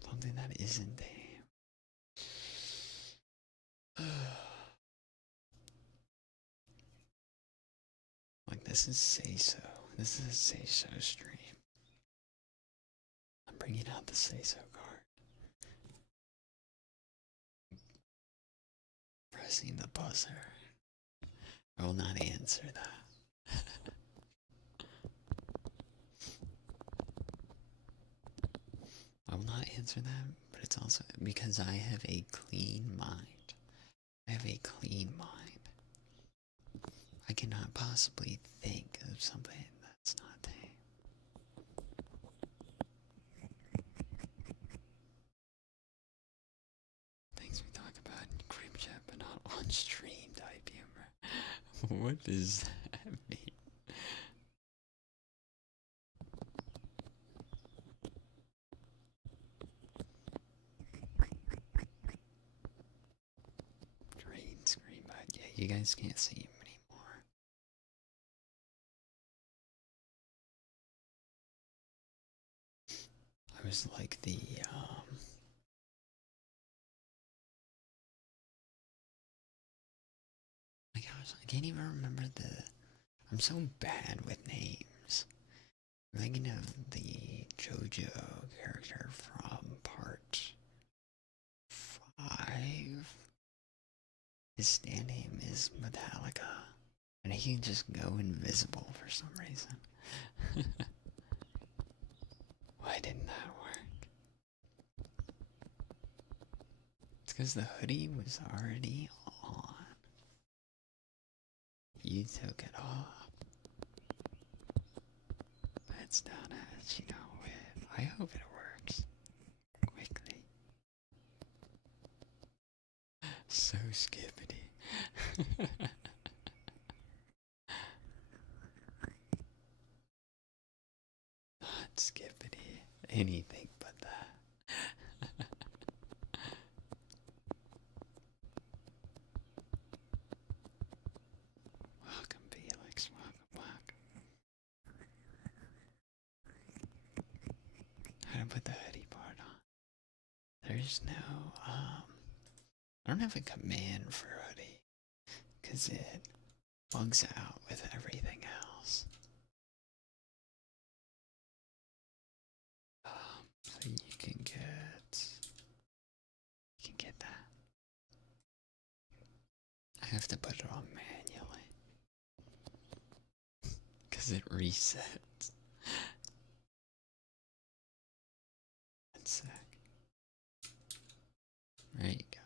Something that isn't tame. Like, this is Say So. This is a Say So stream. I'm bringing out the Say So card. Pressing the buzzer. I will not answer that. I will not answer that, but it's also because I have a clean mind. I have a clean mind. I cannot possibly think of something that's not tame. Things we talk about in group chat, but not on stream type humor. What does that mean? Green screen, but yeah, you guys can't see him anymore. I was like the my gosh, I can't even remember I'm so bad with names. I'm thinking of the JoJo character from part 5. His stand name is Metallica, and he can just go invisible for some reason. Why didn't that work? It's because the hoodie was already on. You took it off. That's down as you know it. I hope it works quickly. So skippity. Not skippity. Anything but that. Welcome, Felix. Welcome. How to put the hoodie part on. There's no, I don't have a command for hoodie, because it bugs out with everything else. So you can get that. I have to put it on manually. Because it resets. That's sick. There you go.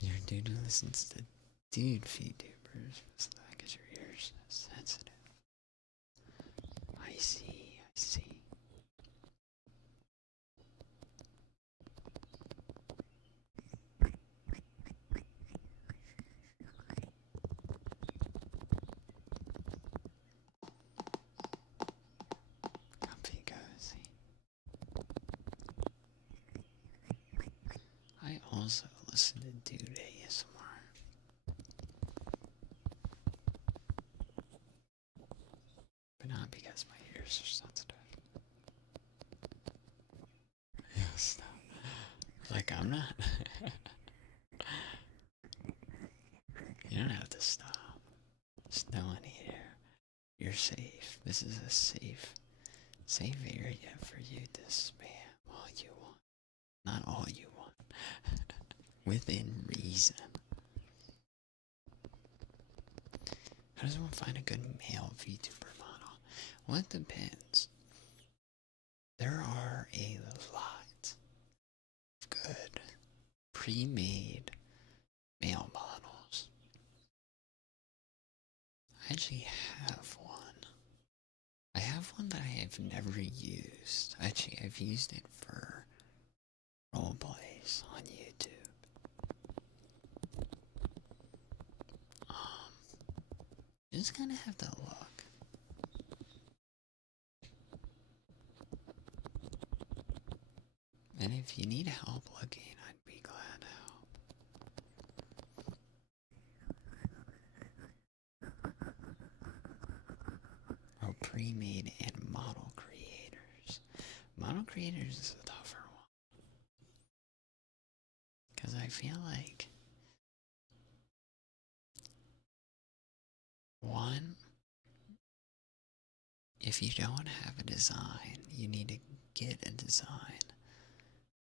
You're a dude who listens to dude VTubers. So that gets your ears sensitive. I see, I see. Comfy cozy. I also listen to dude ASMR. But not because my ears are sensitive. Yes, no. Like, I'm not. You don't have to stop. There's no one here. You're safe. This is a safe area for you to spam all you want. Not all you want. Within reason. How does one find a good male VTuber model? Well, it depends. There are a lot of good pre-made male models. I actually have one. I have one that I have never used. Actually, I've used it for roleplays on YouTube. Just kind of have to look. And if you need help looking, I'd be glad to help. Oh, pre-made and model creators. Model creators is a tougher one. Because I feel like one, if you don't have a design, you need to get a design.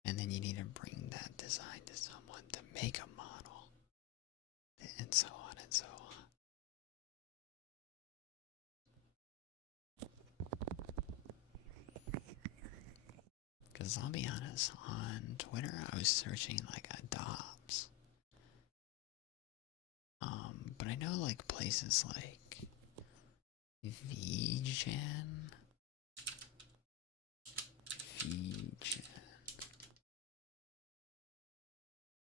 And then you need to bring that design to someone to make a model. And so on and so on. Because I'll be honest, on Twitter I was searching like adopts. But I know like places like VGen.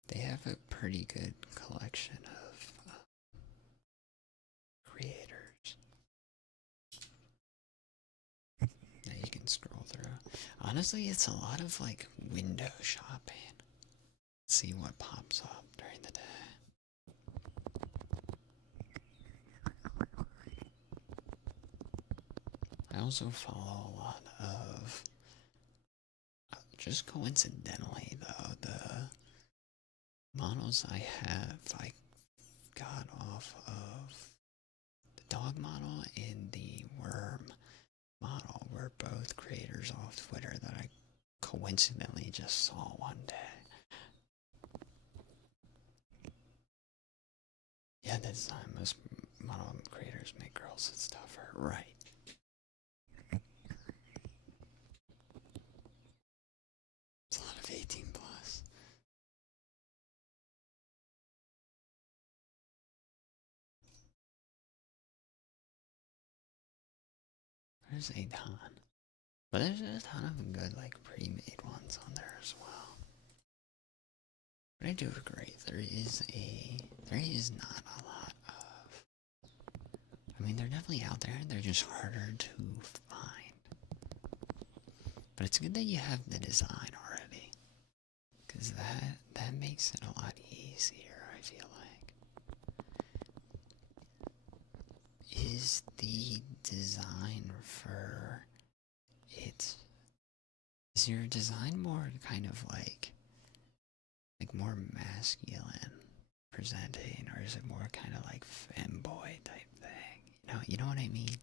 They have a pretty good collection of creators that you can scroll through. Honestly, it's a lot of like window shopping. See what pops up during the day. I also follow a lot of, just coincidentally though, the models I got off of the dog model and the worm model were both creators off Twitter that I coincidentally just saw one day. Yeah, that's time most model creators make girls and stuff, right? It's a lot of 18 plus. There's a ton. But there's a ton of good, like, pre-made ones on there as well. But I do agree, there is not a lot of, I mean, they're definitely out there, they're just harder to find. But it's good that you have the design already. Because that makes it a lot easier, I feel like. Is the design for it, is your design more kind of like more masculine presenting, or is it more kind of like femboy type thing? You know what I mean?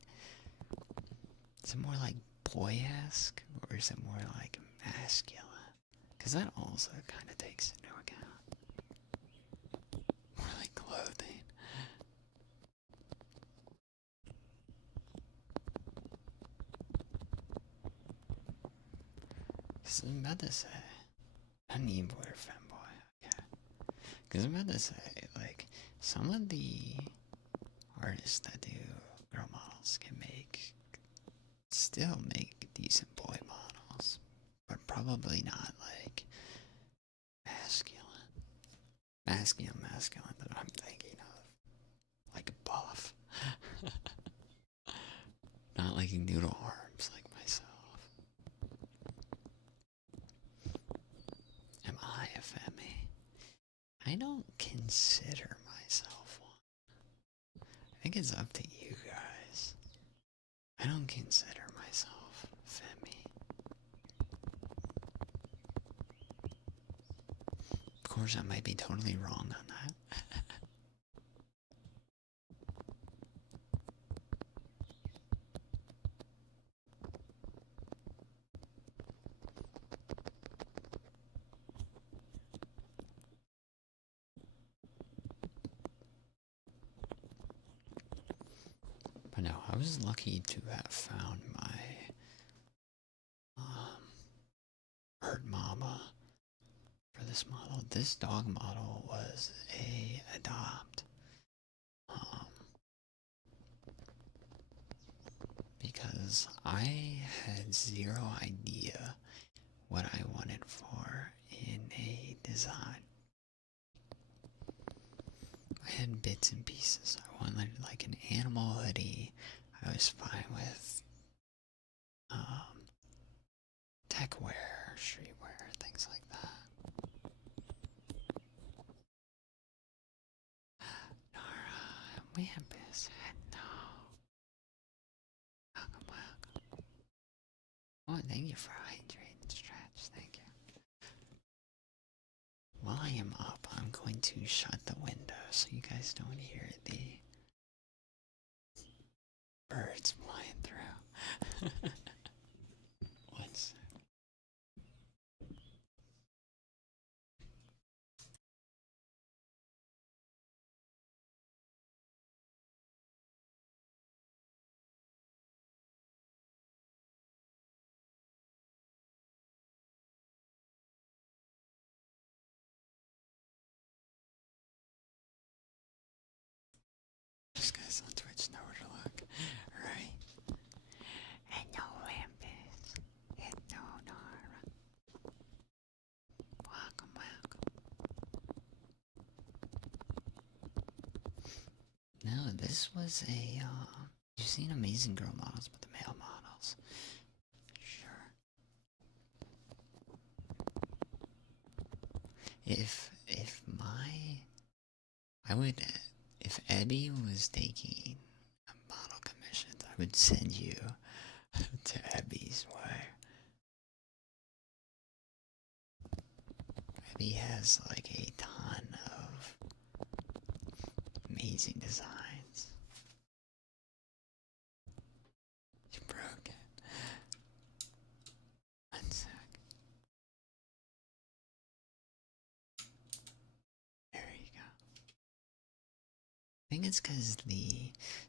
Is it more like boy-esque, or is it more like masculine? Because that also kind of takes into account. More like clothing. 'Cause I'm about to say, an e-boy fanboy, okay. 'Cause I'm about to say, like, some of the artists that do girl models still make decent boy models, but probably not like masculine. Masculine that I'm thinking of. Like a buff. Not like noodle arms like myself. Am I a femme? I don't consider myself one. I think it's up to you guys. I don't consider myself femme. Of course, I might be totally wrong on that. But no, I was lucky to have found my herd mama for this model. This dog model was a adopt. Because I had zero idea what I wanted for in a design. I had bits and pieces. I wanted like an animal hoodie. I was fine with techwear, streetwear, things like that. Nara, Wampus, no. Welcome. Oh, thank you for hydrating, Stretch. Thank you. While I am up, I'm going to shut the window so you guys don't hear the birds flying through. One sec. Just guys on Twitch know where to look. Alright. Hello, Rampus. Hello, Nara. Welcome, welcome. No, this was a, you've seen Amazing Girl models, but the male models. Sure. If Eddie was taking model commissions, I would send you to Abby's way. Abby has like a ton of amazing designs. You broke it. One sec. There you go. I think it's because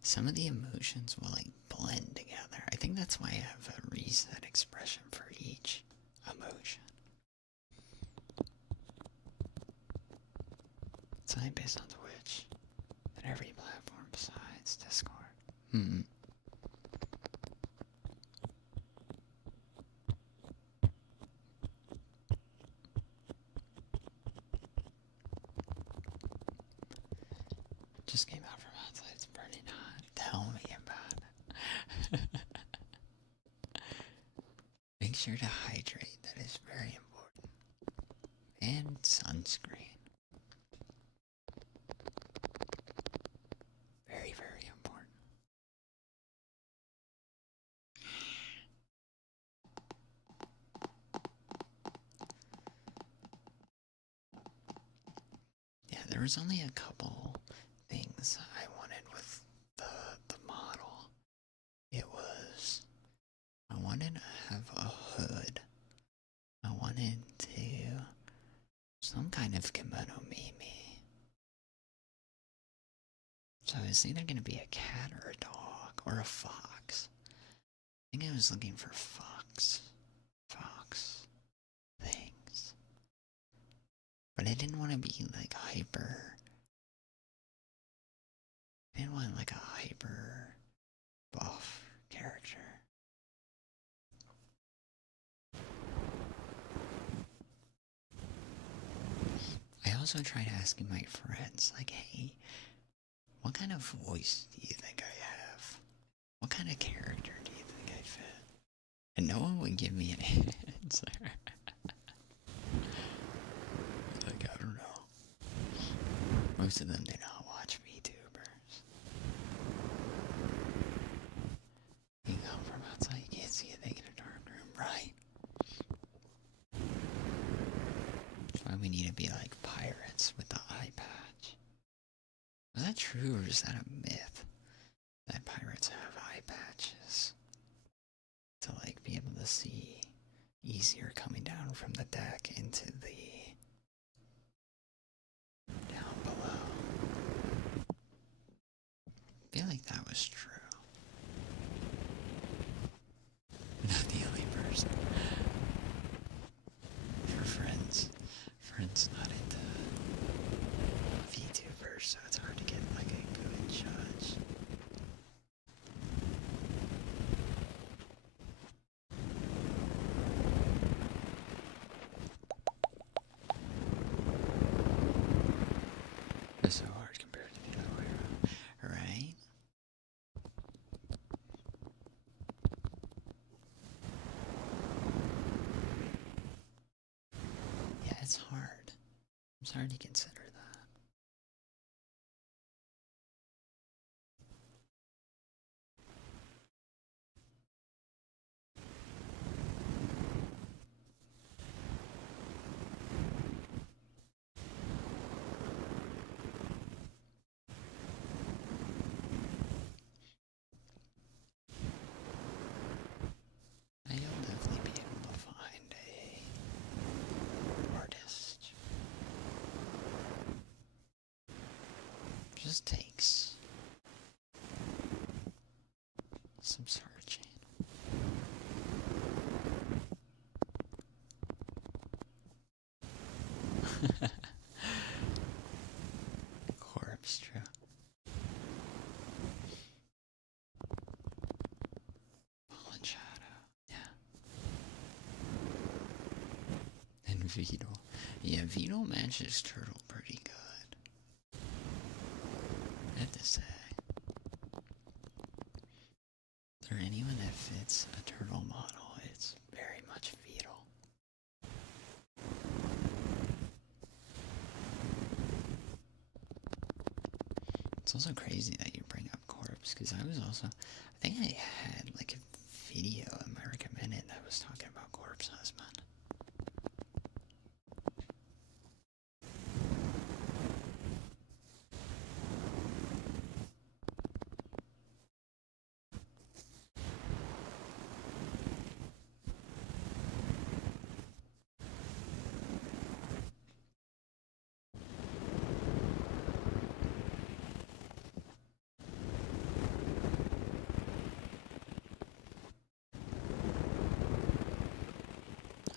some of the emotions will like blend together. I think that's why I have a reset expression for each emotion. It's only based on Twitch, but every platform besides Discord. Just came out from outside, it's burning hot. Tell me about it. Make sure to hydrate, that is very important. And sunscreen. Very, very important. Yeah, there was only a couple things I wanted with the model. It was, I wanted to have a hood. I wanted to, some kind of kimono mimi. So it's either going to be a cat or a dog or a fox. I think I was looking for fox. Fox. But I didn't want to be like hyper. I didn't want like a hyper buff character. I also tried asking my friends, like, hey, what kind of voice do you think I have? What kind of character do you think I fit? And no one would give me an answer. Like, I don't know. Most of them do not watch VTubers. You come from outside, you can't see a thing in a dark room, right? That's why we need to be like pirates with the eye patch. Is that true, or is that a myth? That pirates have eye patches to like be able to see easier coming down from the deck into the down below. I feel like that was true. Not the only person. For friends not into VTubers, so it's hard to get like a good judge. It's so hard compared to the other way around, right? Yeah, it's hard. It's hard to consider that. You'll definitely be able to find a artist. It just takes some searching. Corpse, true. Fallen Shadow, yeah. And Vito. Yeah, Vito matches Turtle pretty good. I have to say. For anyone that fits a turtle model, it's very much Vito. It's also crazy that you bring up Corpse, because I was also, I think I had like a video in my recommended that was talking about Corpse Husband.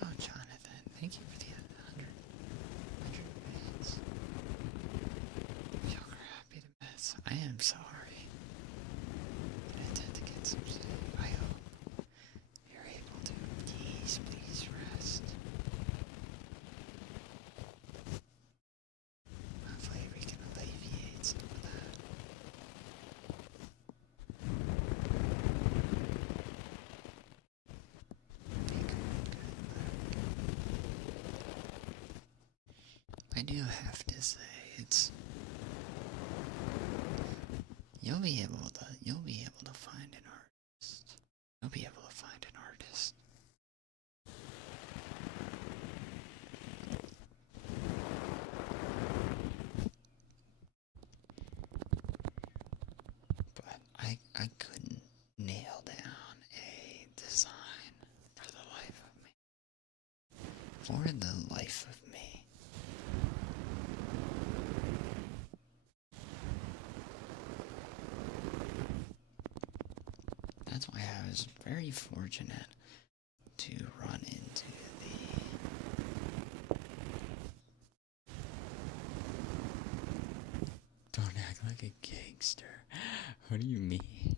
Oh, Jonathan, thank you for the 100 bits. Y'all are happy to miss. I am sorry. I tend to get some sleep. I hope you're able to. Please rest. Hopefully we can alleviate some of that. I do have to say, you'll be able to find an artist. You'll be able to find an artist. But I couldn't nail down a design for the life of me. For the life of me. That's why I was very fortunate to run into Like a gangster. What do you mean?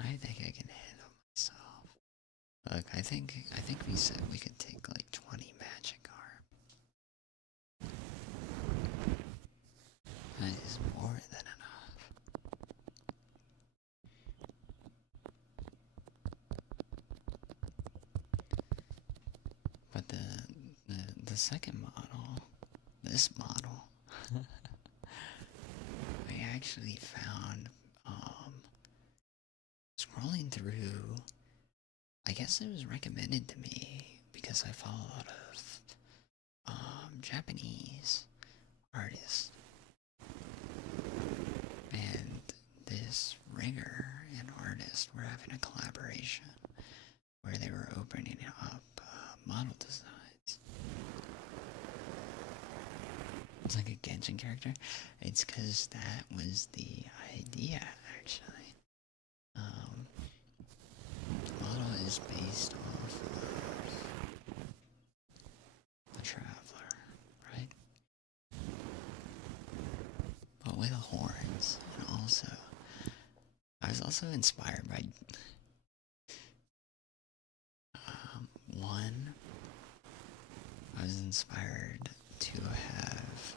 I think I can handle myself. Look, I think we said we could take like 20 magic arm. That is more than enough. But the second model, this model, I actually found scrolling through. I guess it was recommended to me because I follow a lot of Japanese artists, and this rigger and artist were having a collaboration where they were opening up model designs. It's like a Genshin character. It's because that was the idea, actually. The model is based off of a traveler, right? But with horns, and also, I was also inspired by one. I was inspired to have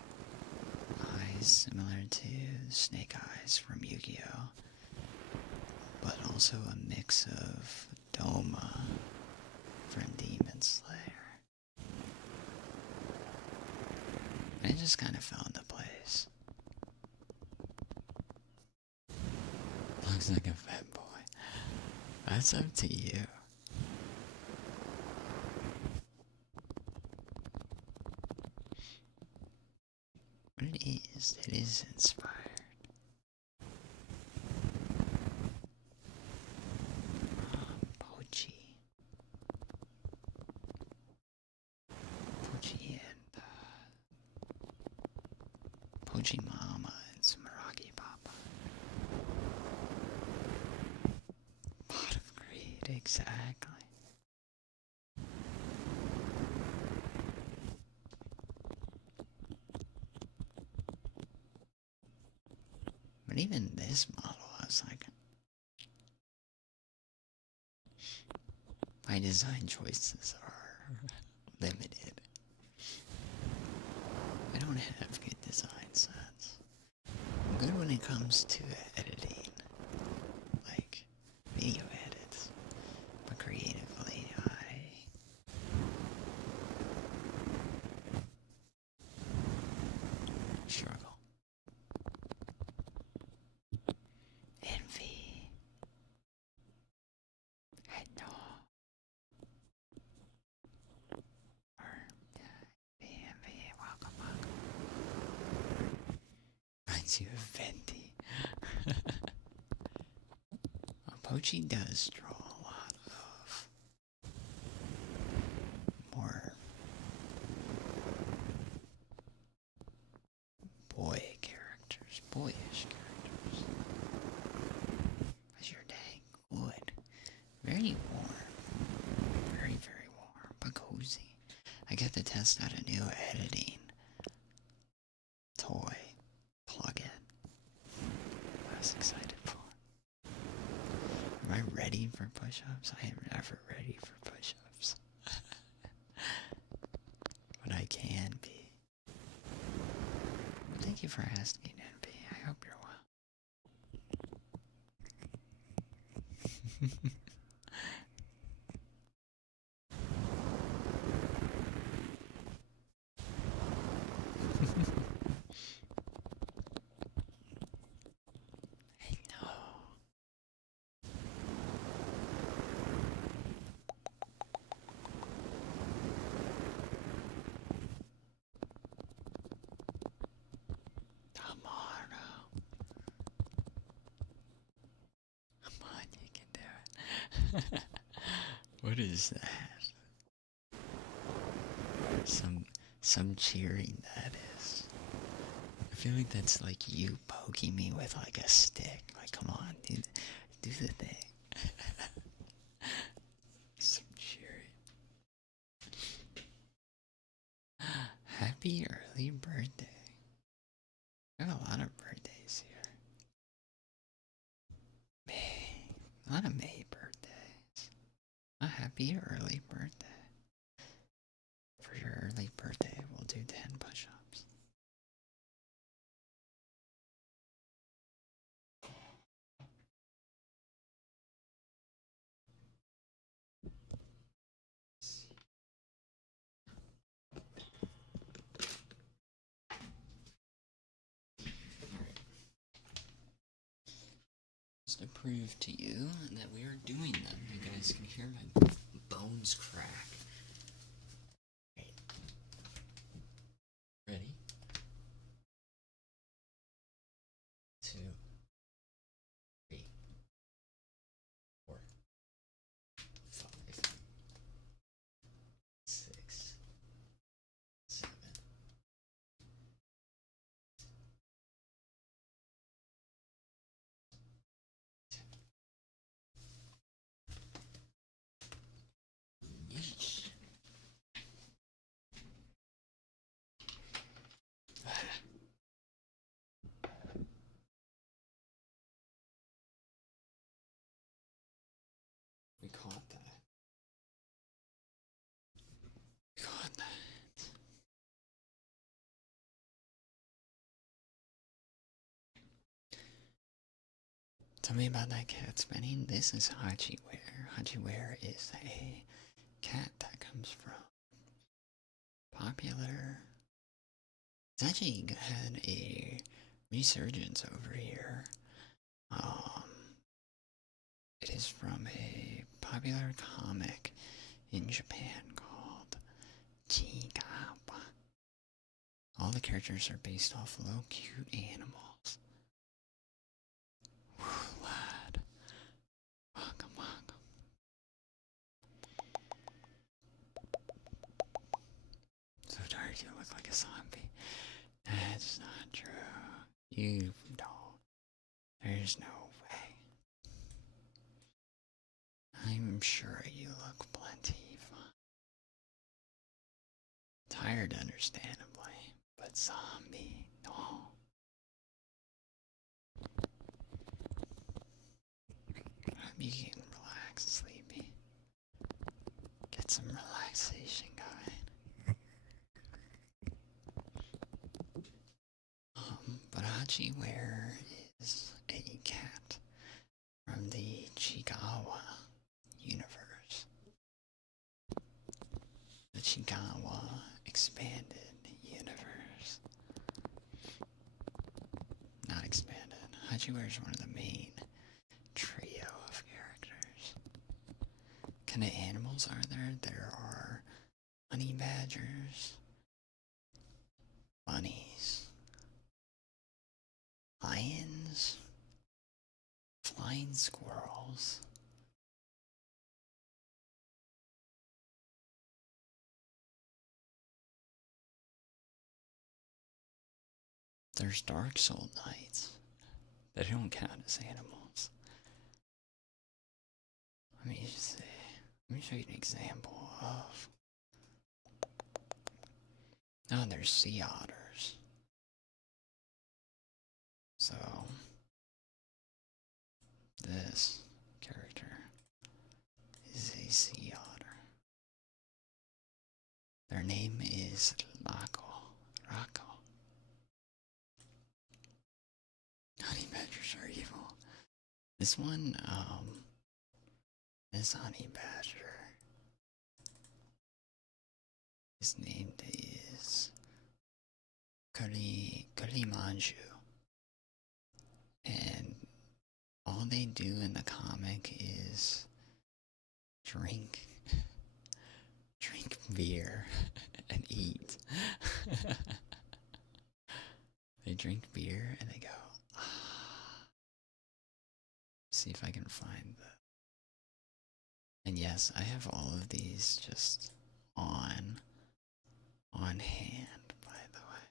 eyes similar to Snake Eyes from Yu-Gi-Oh, but also a mix of Doma from Demon Slayer. I just kind of found the place. Looks like a fat boy. That's up to you. But it is inspired. Pochi. Pochi and Pochi Mama and Sumeragi Papa. Pot of Greed, exactly. But even this model, I was like, my design choices are limited. I don't have good design sense. I'm good when it comes to editing, like video edits, but creatively, I struggle. Envy. I know. Envy, welcome. Reminds you of Venti. Pochi does draw a lot of more boyish characters. But you're dang good. Very warm. Very, very warm, but cozy. I get to test out a new editing toy plugin. I was excited for. Am I ready for push-ups? I am never ready for push-ups. But I can be. Thank you for asking, NP. I hope you're well. I know. Tomorrow. Come on, you can do it. What is that? Some cheering, that is. I feel like that's like you poking me with like a stick. Like, come on, dude, do the thing. Some cheering. Happy early birthday. I have a lot of birthdays here. May. A lot of May birthdays. A happy early birthday. For your early birthday, we'll do 10 push-ups. Just to prove to you that we are doing them, you guys can hear my bones crack. Ready? 2, 3, 4, 5, 6, 7. Yeesh. We caught that. We caught that. Tell me about that cat spinning. This is Hachiware. Hachiware is a cat that comes from popular. It's actually had a resurgence over here. It is from a popular comic in Japan called Chigawa. All the characters are based off low, cute animals. Whew, lad. Welcome, welcome. So dark, you look like a zombie. That's not true. You don't. There's no way. I'm sure you look plenty fine. Tired, understandably, but zombie, no. You can relax, sleepy. Get some relaxation going. But Hachiware is a cat from the Chigawa universe. The Chigawa expanded universe. Not expanded. Hachiware is one of the main trio of characters. What kind of animals are there? There are honey badgers, bunnies, lions, flying squirrels, there's dark soul knights. They don't count as animals. Let me see. Let me show you an example of. Oh, there's sea otters. So, this character is a sea otter. Their name is Rako. Honey badgers are evil. This one, this honey badger, his name is Kurimanju. And all they do in the comic is drink beer and eat. They drink beer and they go, ah. See if I can find the. And yes, I have all of these just on hand, by the way.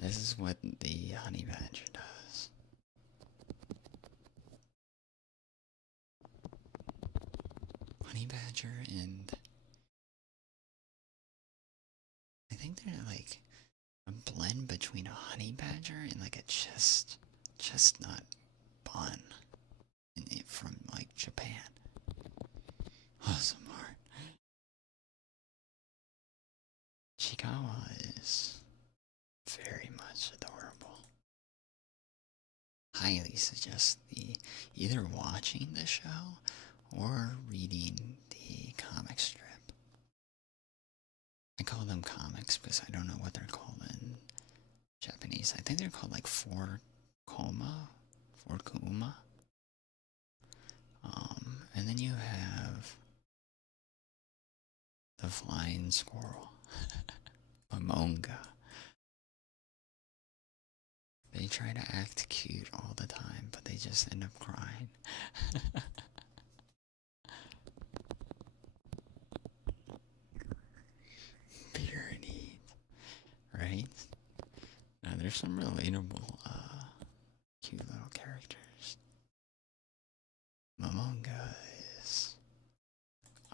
This is what the honey badger does. Honey badger and blend between a honey badger and like a chestnut bun from like Japan. Awesome art. Chikawa is very much adorable. Highly suggest either watching the show or reading the comic strip. I call them comics because I don't know what they're called in Japanese. I think they're called like four Kuma. And then you have the flying squirrel, a manga. They try to act cute all the time, but they just end up crying. Purity, right? Now there's some relatable, cute little characters. Momonga is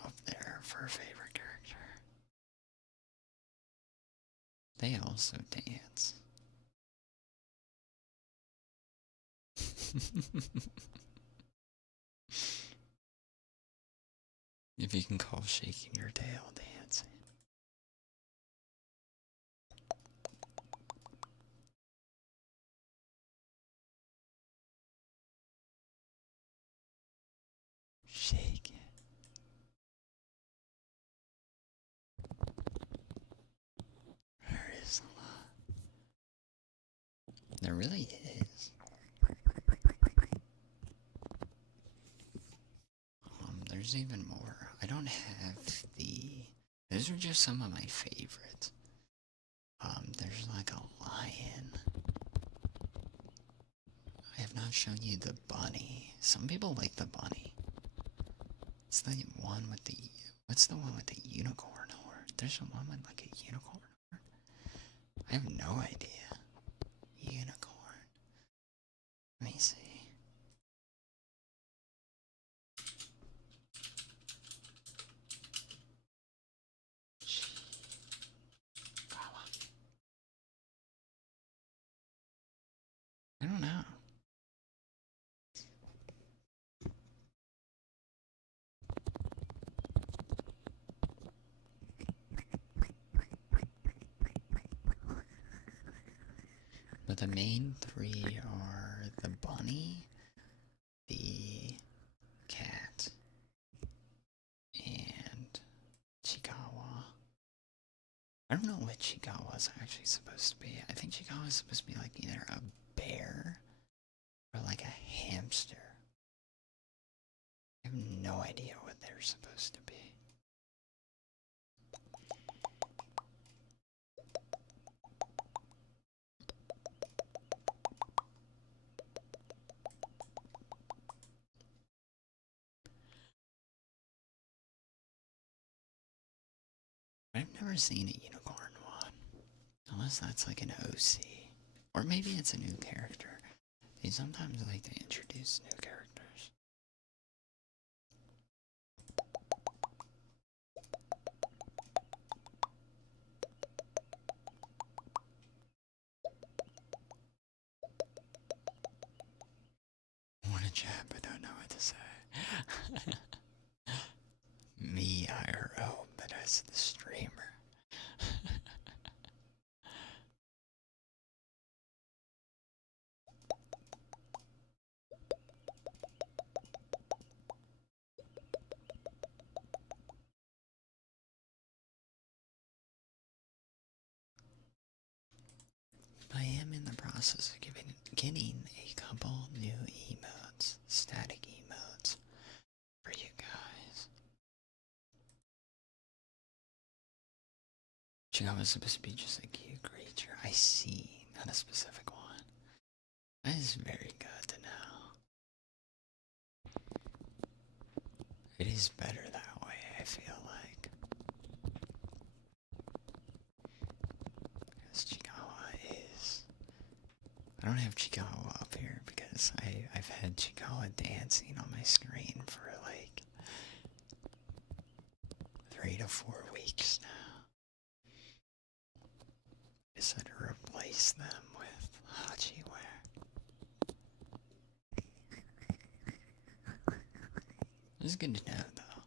up there for a favorite character. They also dance. If you can call shaking your tail dancing. Shake it. There is a lot. There really is. There's even more. I don't have those are just some of my favorites. There's like a lion. I have not shown you the bunny. Some people like the bunny. It's the one with what's the one with the unicorn horn? There's one with like a unicorn horn. I have no idea. Unicorn. Let me see. I don't know. But the main three are the bunny, the cat, and Chikawa. I don't know what Chikawa is actually supposed to be. I think Chikawa is supposed to be like either a bear or like a hamster. I have no idea what they're supposed to be. I've never seen a unicorn one. Unless that's like an OC. Or maybe it's a new character. They sometimes like to introduce new characters. I want to chat, but don't know what to say. Me IRL, but as the streamer. I am in the process of getting a couple new emotes, static emotes, for you guys. Chicago was supposed to be just a cute creature. I see, not a specific one. That is very good to know. It is better that way, I feel like. Because Chikawa is... I don't have Chikawa up here because I've had Chikawa dancing on my screen for like 3 to 4 weeks now. I decided to replace replace them with Hachiware. It's good to know, though.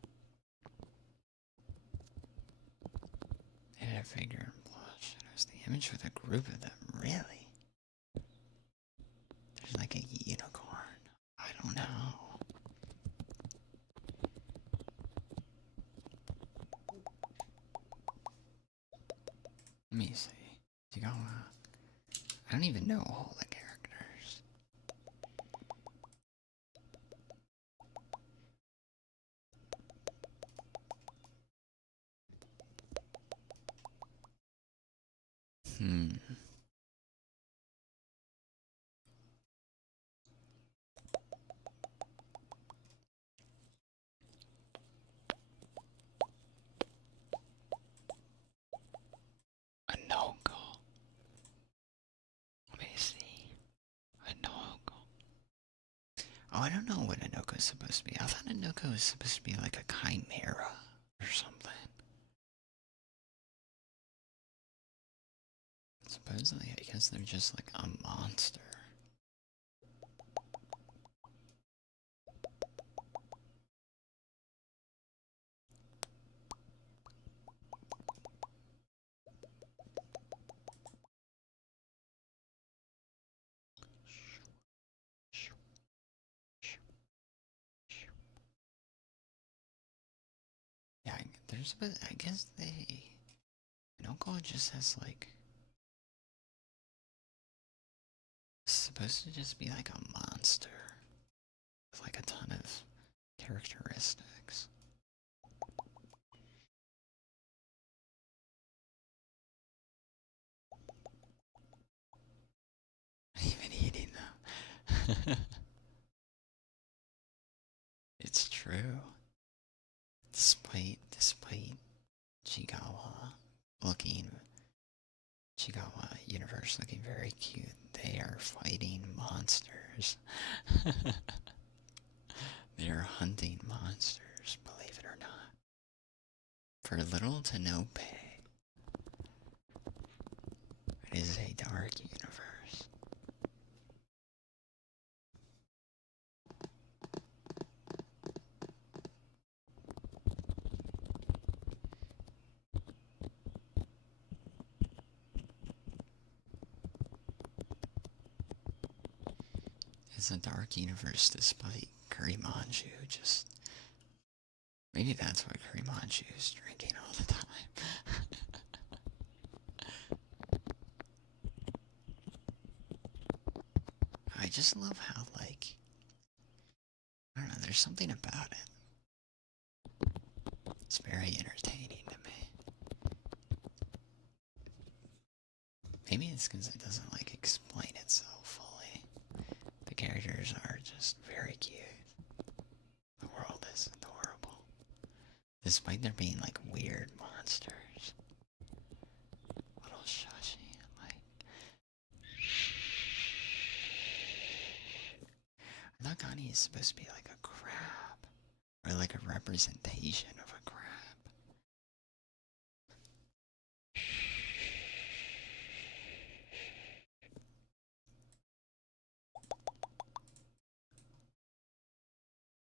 Edit a figure and blush. It was the image with a group of them. Really? There's like a unicorn. I don't know. Let me see. You go. I don't even know all the characters. A no-go. Let me see. A no-go. Oh, I don't know what a no-go is supposed to be. I thought a no-go was supposed to be like a chimera or something. Supposedly, I guess they're just like a monster. Yeah, there's, but I guess no-go just has like, it's supposed to just be like a monster with like a ton of characteristics. Even eating them. It's true. Despite Chigawa looking, Chigawa universe looking very cute, they are fighting monsters. They are hunting monsters, believe it or not, for little to no pay. It is a dark universe. It's a dark universe despite Kurimanju just... Maybe that's what Kurimanju is drinking all the time. I just love how, like... I don't know, there's something about it. It's very entertaining to me. Maybe it's because it doesn't, like, explain itself fully. The characters are just very cute. The world is adorable. Despite there being, like, weird monsters. Little Shashi, like... I thought Gani is supposed to be like a crab. Or like a representation of a crab.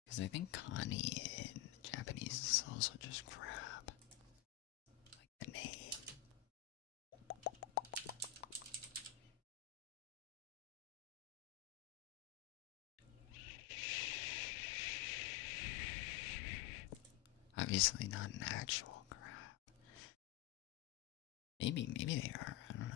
Because I think Kani in Japanese is also just crab. Like the name. Obviously not an actual crab. Maybe they are. I don't know.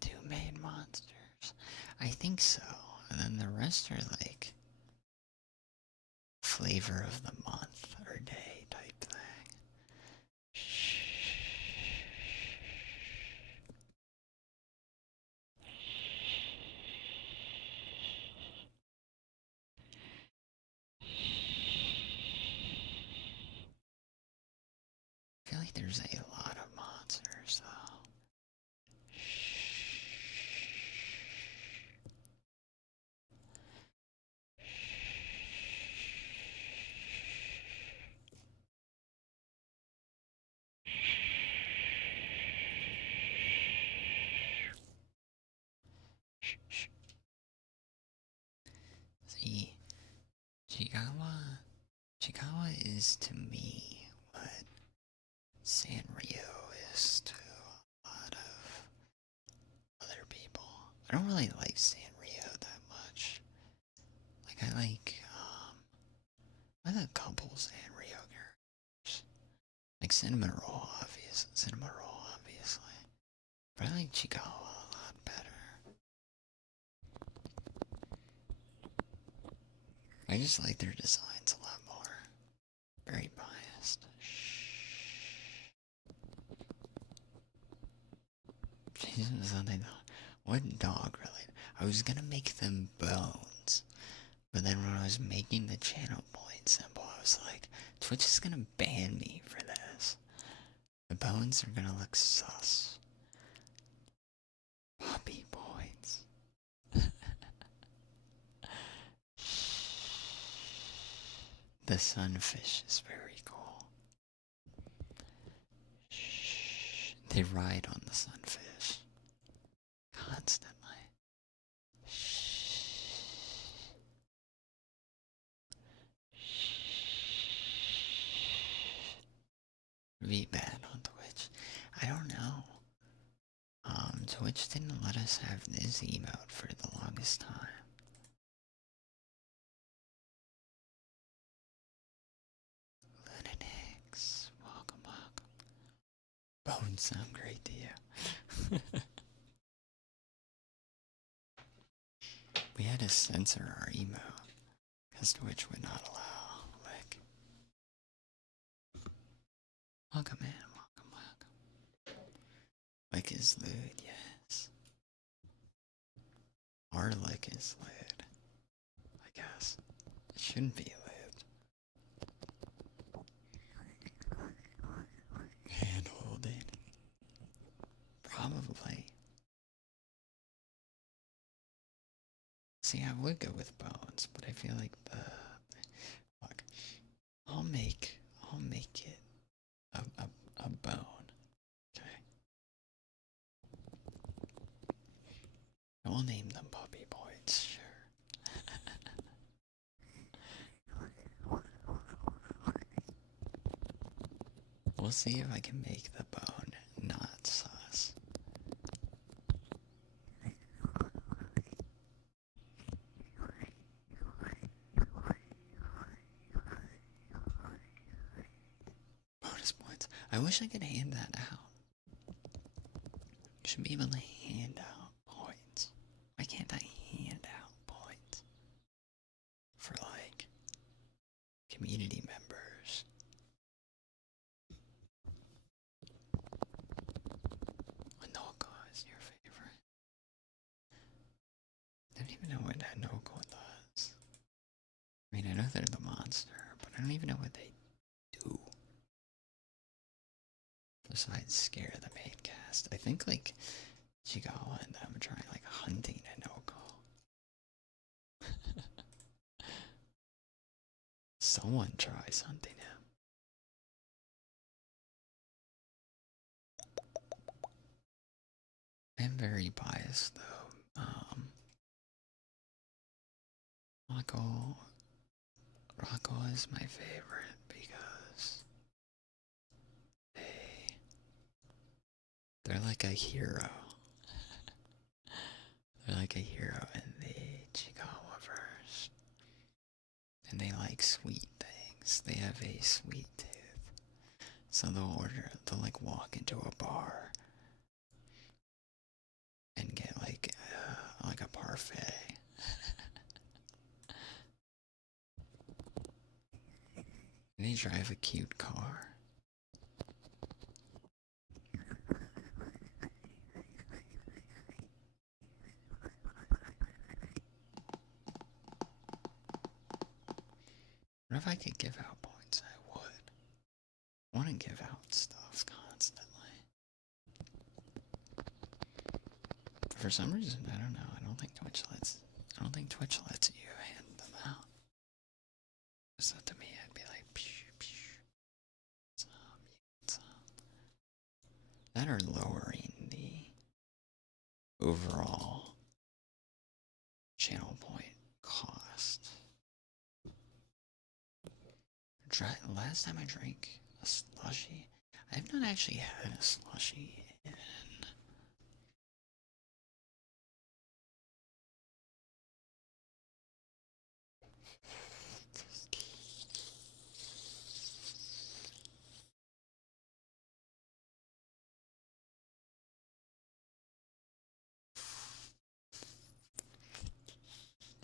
Two main monsters. I think so. And then the rest are like flavor of the month or day type thing. I feel like there's a lot of monsters though. See, Chiikawa is to me what Sanrio is to a lot of other people. I don't really like Sanrio that much. Like I like a couple Sanrio characters. Like Cinnamon Roll, obviously. But I like Chiikawa a lot better. I just like their designs a lot more. Very biased. Something. What dog related? I was gonna make them bones, but then when I was making the channel point symbol, I was like, Twitch is gonna ban me for this. The bones are gonna look sus. Puppy points. The sunfish is very cool. They ride on the sunfish constantly. Be bad on Twitch. I don't know. Twitch didn't let us have this emote for the longest time. Lunatics, welcome. Bones sound great to you. We had to censor our emote because Twitch would not allow. Like, welcome in, welcome. Like is lewd, yes. Our lick is lewd. I guess. It shouldn't be lewd. Hand holding. Probably. See, I would go with bones, but I feel like look, I'll make it a bone. Okay. I will name them puppy points, sure. We'll see if I can make the bone not sus. Bonus points. I wish I could hand that out. You should be able to hand out points. Why can't I hand out points? For like community members. Anoko is your favorite. I don't even know what Anoko does. I mean, I know they're the monster, but I don't even know what they do. Besides scare the main cast. I think like Chigawa and them are trying like hunting Anoko. Someone tries hunting him. I'm very biased though. Rocco is my favorite because they're like a hero. They're like a hero in the Chigawa verse. And they like sweet things. They have a sweet tooth. So they'll like walk into a bar and get like a parfait. they drive a cute car? What if I could give out points? I would. I want to give out stuff constantly. For some reason, I don't know. I don't think Twitch lets you hand them out. So to me, I'd be like, psh, psh. That or lowering the overall channel point cost. Last time I drank a slushie, I've not actually had a slushie in.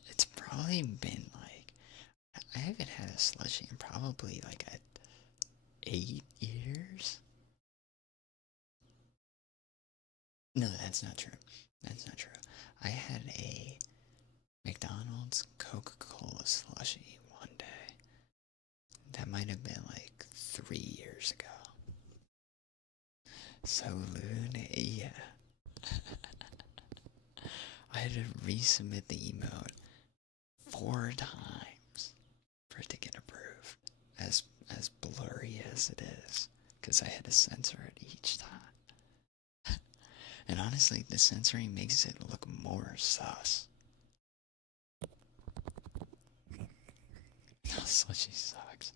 It's probably been like, I haven't had a slushie in probably like 8 years. No, that's not true. That's not true. I had a McDonald's Coca-Cola slushie one day. That might have been like 3 years ago. So, Loon, yeah. I had to resubmit the emote 4 times for it to get approved. As blurry as it is. Because I had to censor it each time. And honestly, the censoring makes it look more sus. No, slushie sucks.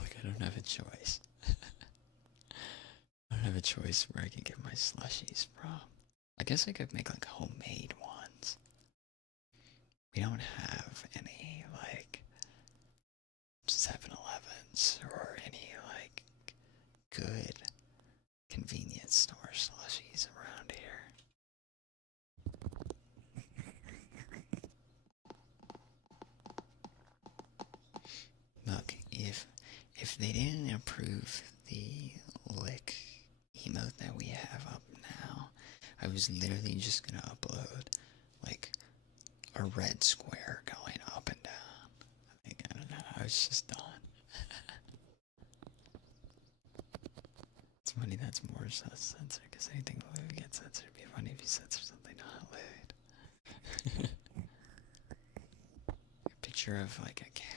Look, I don't have a choice. I don't have a choice where I can get my slushies from. I guess I could make like homemade ones. We don't have any like 7-Elevens or any like good convenience store slushies around here. Look, if they didn't approve the lick emote that we have up now, I was literally just gonna upload like a red square going up and down. I don't know, I was just done. It's funny that's more censored, because anything lewd gets censored. It'd be funny if you censor something not lewd. A picture of like a cat.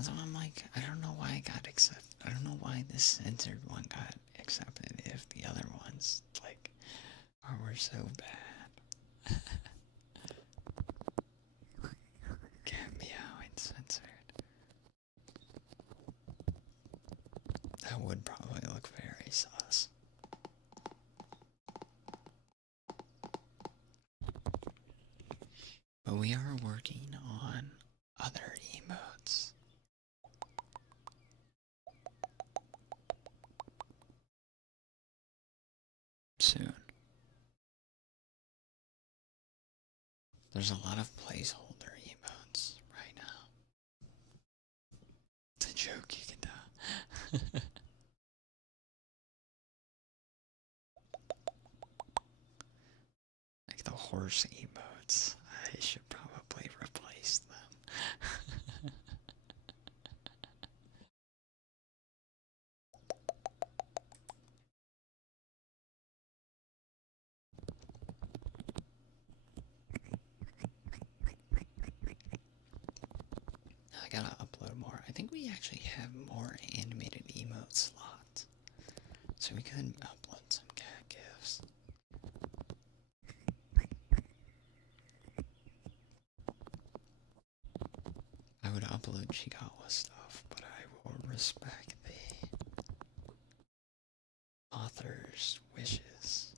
So I'm like, I don't know why I got accepted. I don't know why this censored one got accepted if the other ones, like, were so bad. Cat meowing censored. That would probably look very sus. But we are working on other emotes. Soon. There's a lot of placeholder emotes right now. It's a joke, you can tell. Like the horse emotes. I should probably replace them. I gotta upload more. I think we actually have more animated emote slots. So we could upload some cat gifs. I would upload Chiikawa stuff, but I will respect the author's wishes.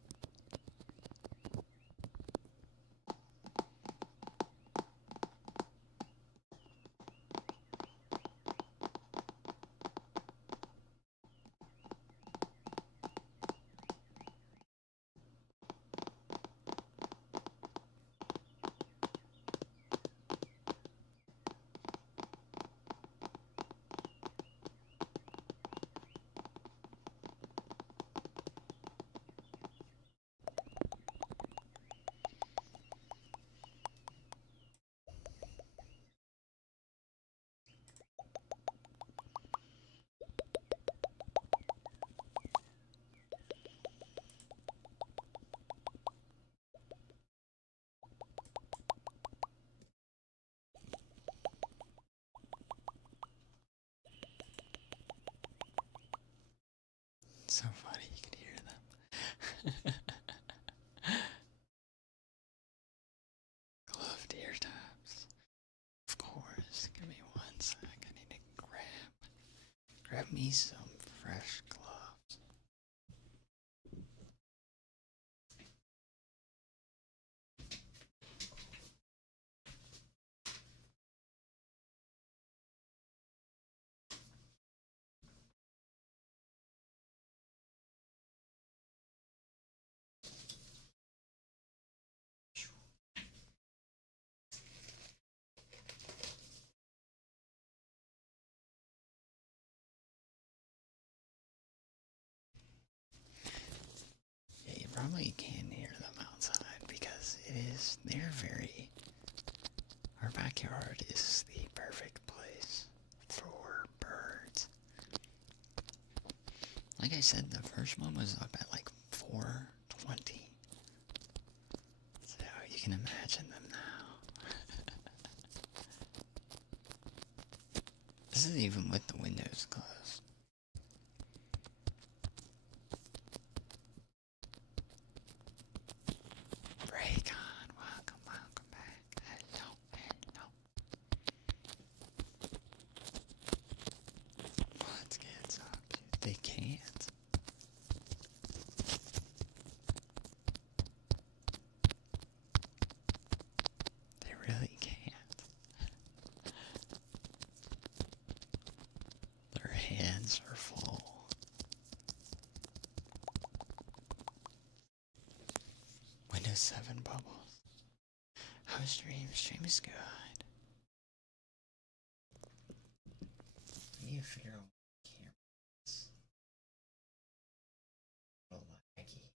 So funny, you can hear them. Gloved ear tabs. Of course. Give me 1 sec. I need to grab me some fresh gloves. Yeah, you probably can hear them outside because our backyard is the perfect place for birds. Like I said, the first one was up at like 420. So you can imagine them now. This is even with the windows closed. Break on, welcome back. Hello. Let's get some. They can't. They really can't. Their hands are full. Windows 7 bubbles. How's stream? Stream is good. I need to figure out what cameras. A little laggy.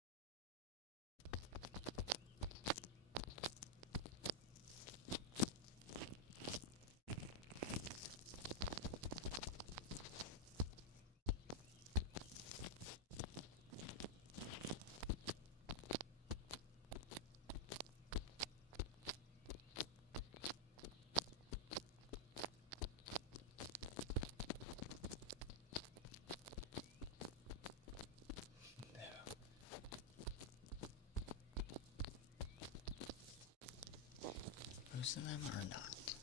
Most of them are not.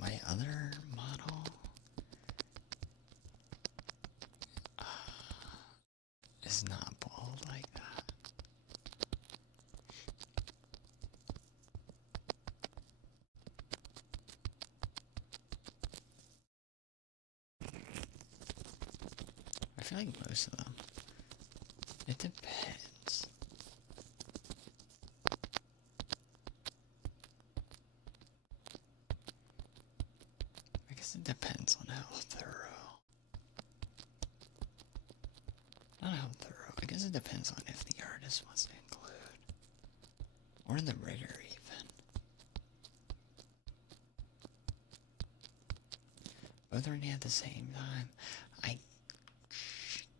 My other model is not bald like that. I feel like most of them. It depends. I guess it depends on how thorough. Not how thorough. I guess it depends on if the artist wants to include. Or the writer even. Both running at the same time. I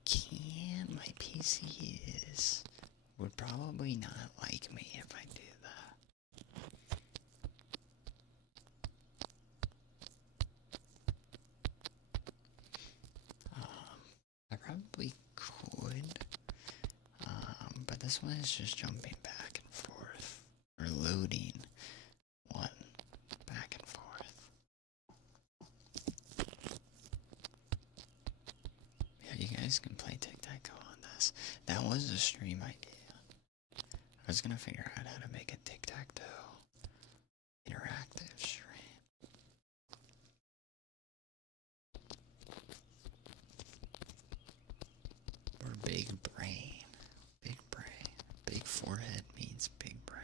can. My PC would probably not like me if I do that. I probably could. But this one is just jumping back and forth. Or loading one back and forth. Yeah, you guys can play tic-tac-toe on this. That was a stream idea. I was gonna figure out how to make a tic-tac-toe interactive stream. Or big brain. Big brain. Big forehead means big brain.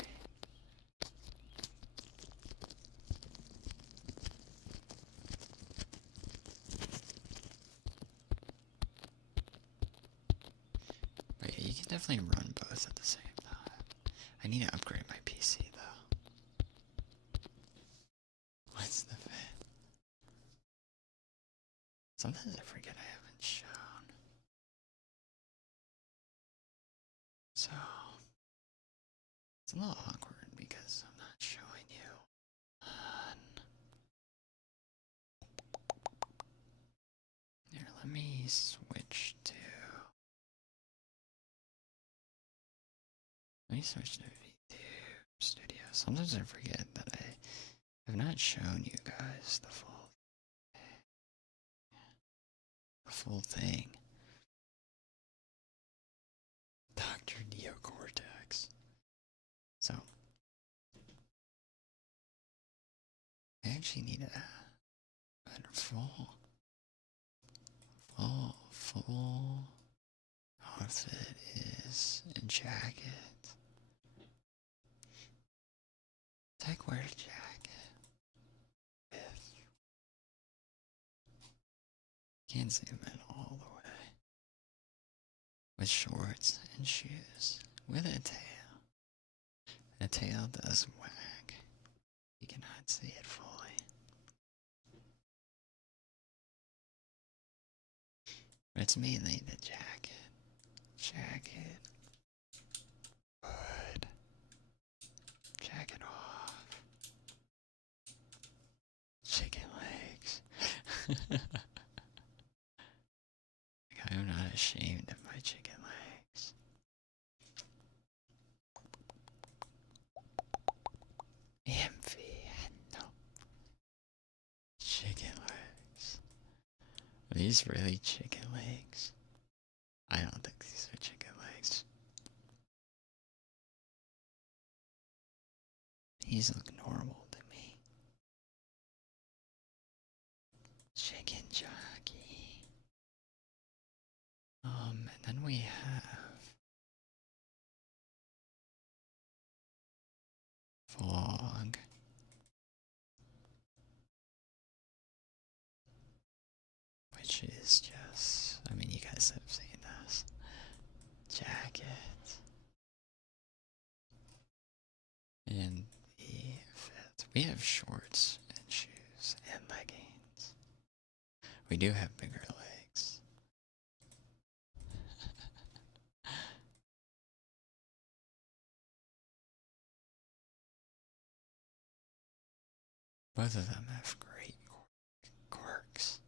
But yeah, you can definitely run both at the same time. I need to upgrade my PC though. What's the fit? Sometimes I forget I haven't shown. So, it's a little awkward because I'm not showing you. Here, let me switch to Let me switch to VTuber Studio. Sometimes I forget that I have not shown you guys the full thing. Dr. Neocortex. So, I actually need a better full outfit is a jacket. Tech wear jacket with, can't zoom in all the way, with shorts and shoes with a tail. The tail does wag. You cannot see it fully. But it's mainly the jacket. Hood. Jacket off. Chicken legs. I am not ashamed of my chicken legs. No. Chicken legs. Are these really chicken legs? I don't think these are chicken legs. These look normal to me. Chicken jockey. And then we have fog. Which is just, I mean, you guys have seen this. Jacket. And the fit. We have shorts and shoes and leggings. We do have bigger legs. Both of them have great quirks.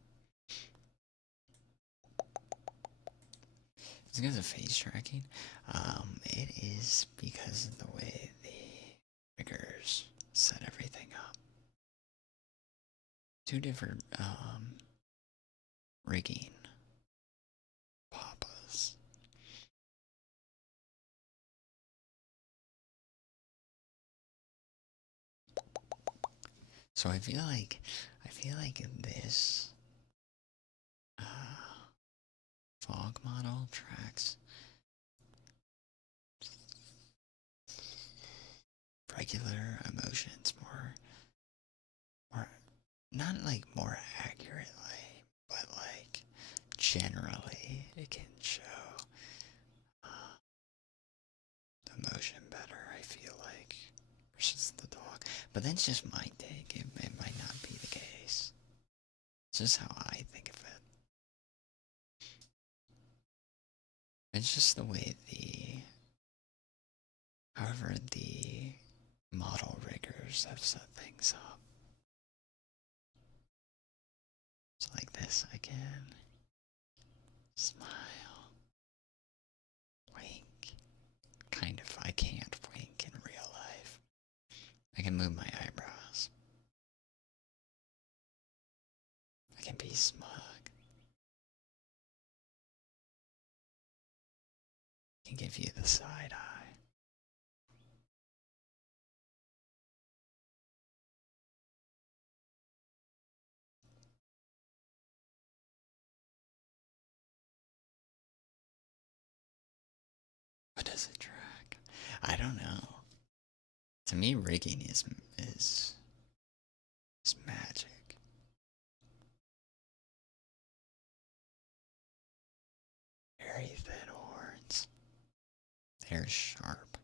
It's because of face tracking. It is because of the way the riggers set everything up. Two different rigging papas. So I feel like this fog model tracks regular emotions more not like more accurately, but like generally it can show the emotion better, I feel like, versus the dog. But that's just my take. It might not be the case. It's just how I think of it. It's just the way however the model riggers have set things up. So like this, I can smile, wink. Kind of, I can't wink in real life. I can move my eyebrows. I can be smug. I can give you the side eye. What does it track? I don't know. To me, rigging is magic. Very thin horns. They're sharp.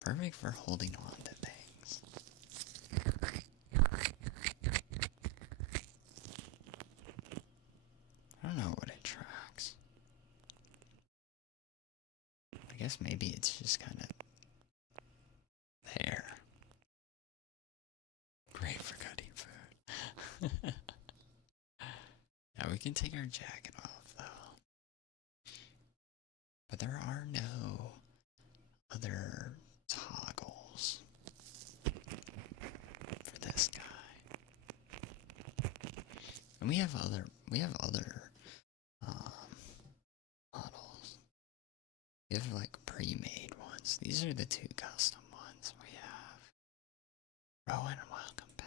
Perfect for holding on to things. I don't know what it tracks. I guess maybe it's just kind of there. Great for cutting food. Yeah, we can take our jacket off though. But there are no other toggles for this guy. And we have other models. We have like pre-made ones. These are the two custom ones we have. Rowan, welcome back.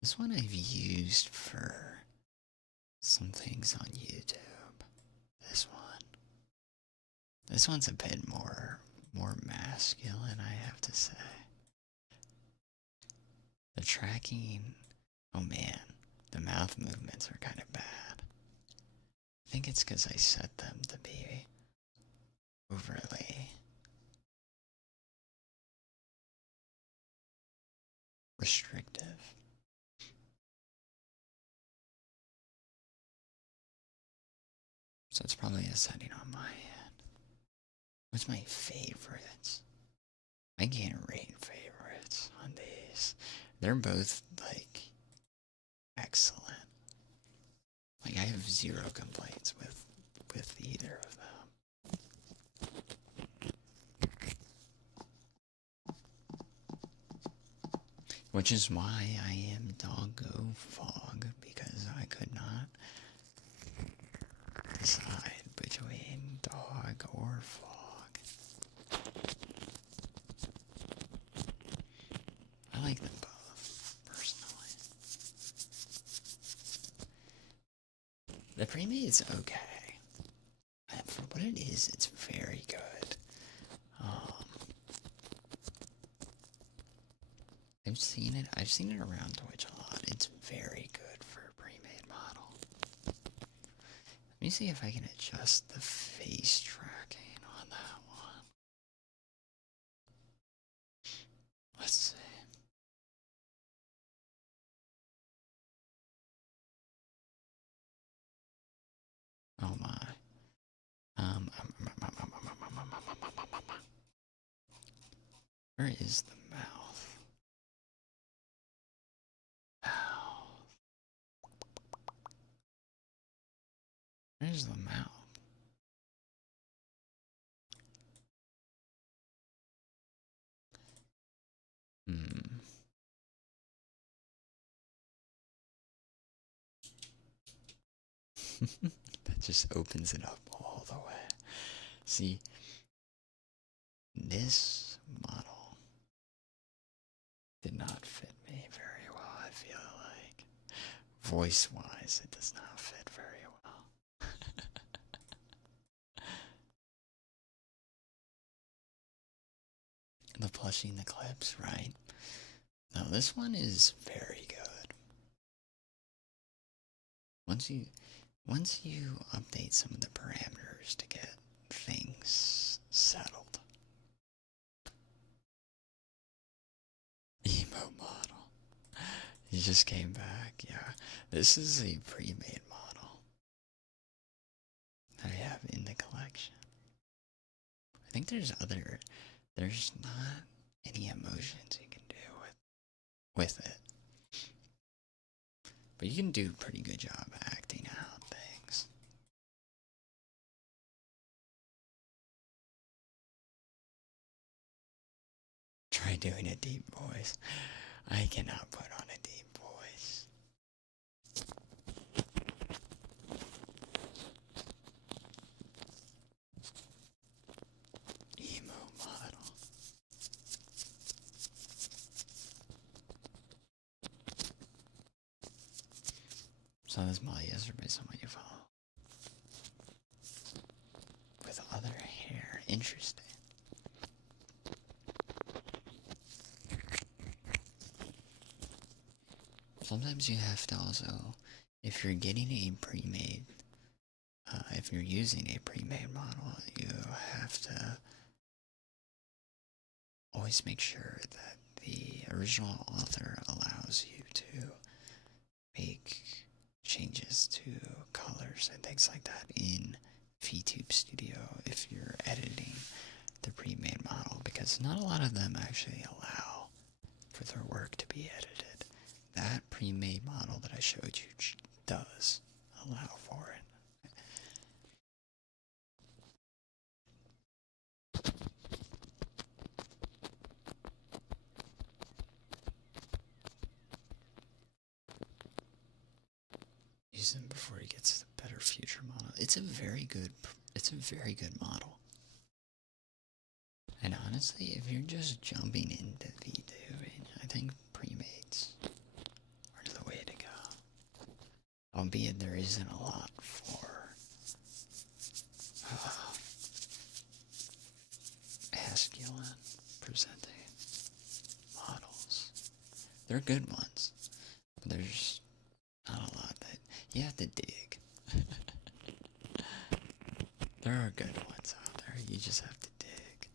This one I've used for some things on YouTube. This one. This one's a bit more masculine, I have to say. The tracking, oh man, the mouth movements are kind of bad. I think it's because I set them to be overly restrictive. So it's probably a setting on my end. What's my favorites? I can't rate favorites on these. They're both, like, excellent. Like, I have zero complaints with either of them. Which is why I am Doggo Fog, because I could not decide between dog or fog. I like them both, personally. The pre-made's okay. For what it is, it's very good. I've seen it around Twitch a lot. It's very good for a pre-made model. Let me see if I can adjust the face tracking on that one. Let's see. Oh my. Where is the mouth? Where's the mouth? That just opens it up all the way. See, this model did not fit me very well, I feel like. Voice-wise, it does not fit very well. The plushing the clips, right? No, this one is very good. Once you update some of the parameters to get things settled. Emo model. He just came back, yeah. This is a pre-made model that I have in the collection. I think there's not any emotions you can do with it. But you can do a pretty good job acting out things. Try doing a deep voice. I cannot put on a deep voice. Emo model. So this model yesterday, someone you follow. With other hair. Interesting. Sometimes you have to also, if you're getting a pre-made, if you're using a pre-made model, you have to always make sure that the original author allows you to make changes to colors and things like that in VTuber Studio if you're editing the pre-made model, because not a lot of them actually allow for their work to be edited. That pre-made model that I showed you does. allow for it. Use him before he gets the better future model. It's a very good model. And honestly, if you're just jumping into VTubing, I think pre-mates are the way to go. Albeit there isn't a lot for masculine presenting models. They're good ones, but there's not a lot that you have to dig. There are good ones out there, you just have to dig.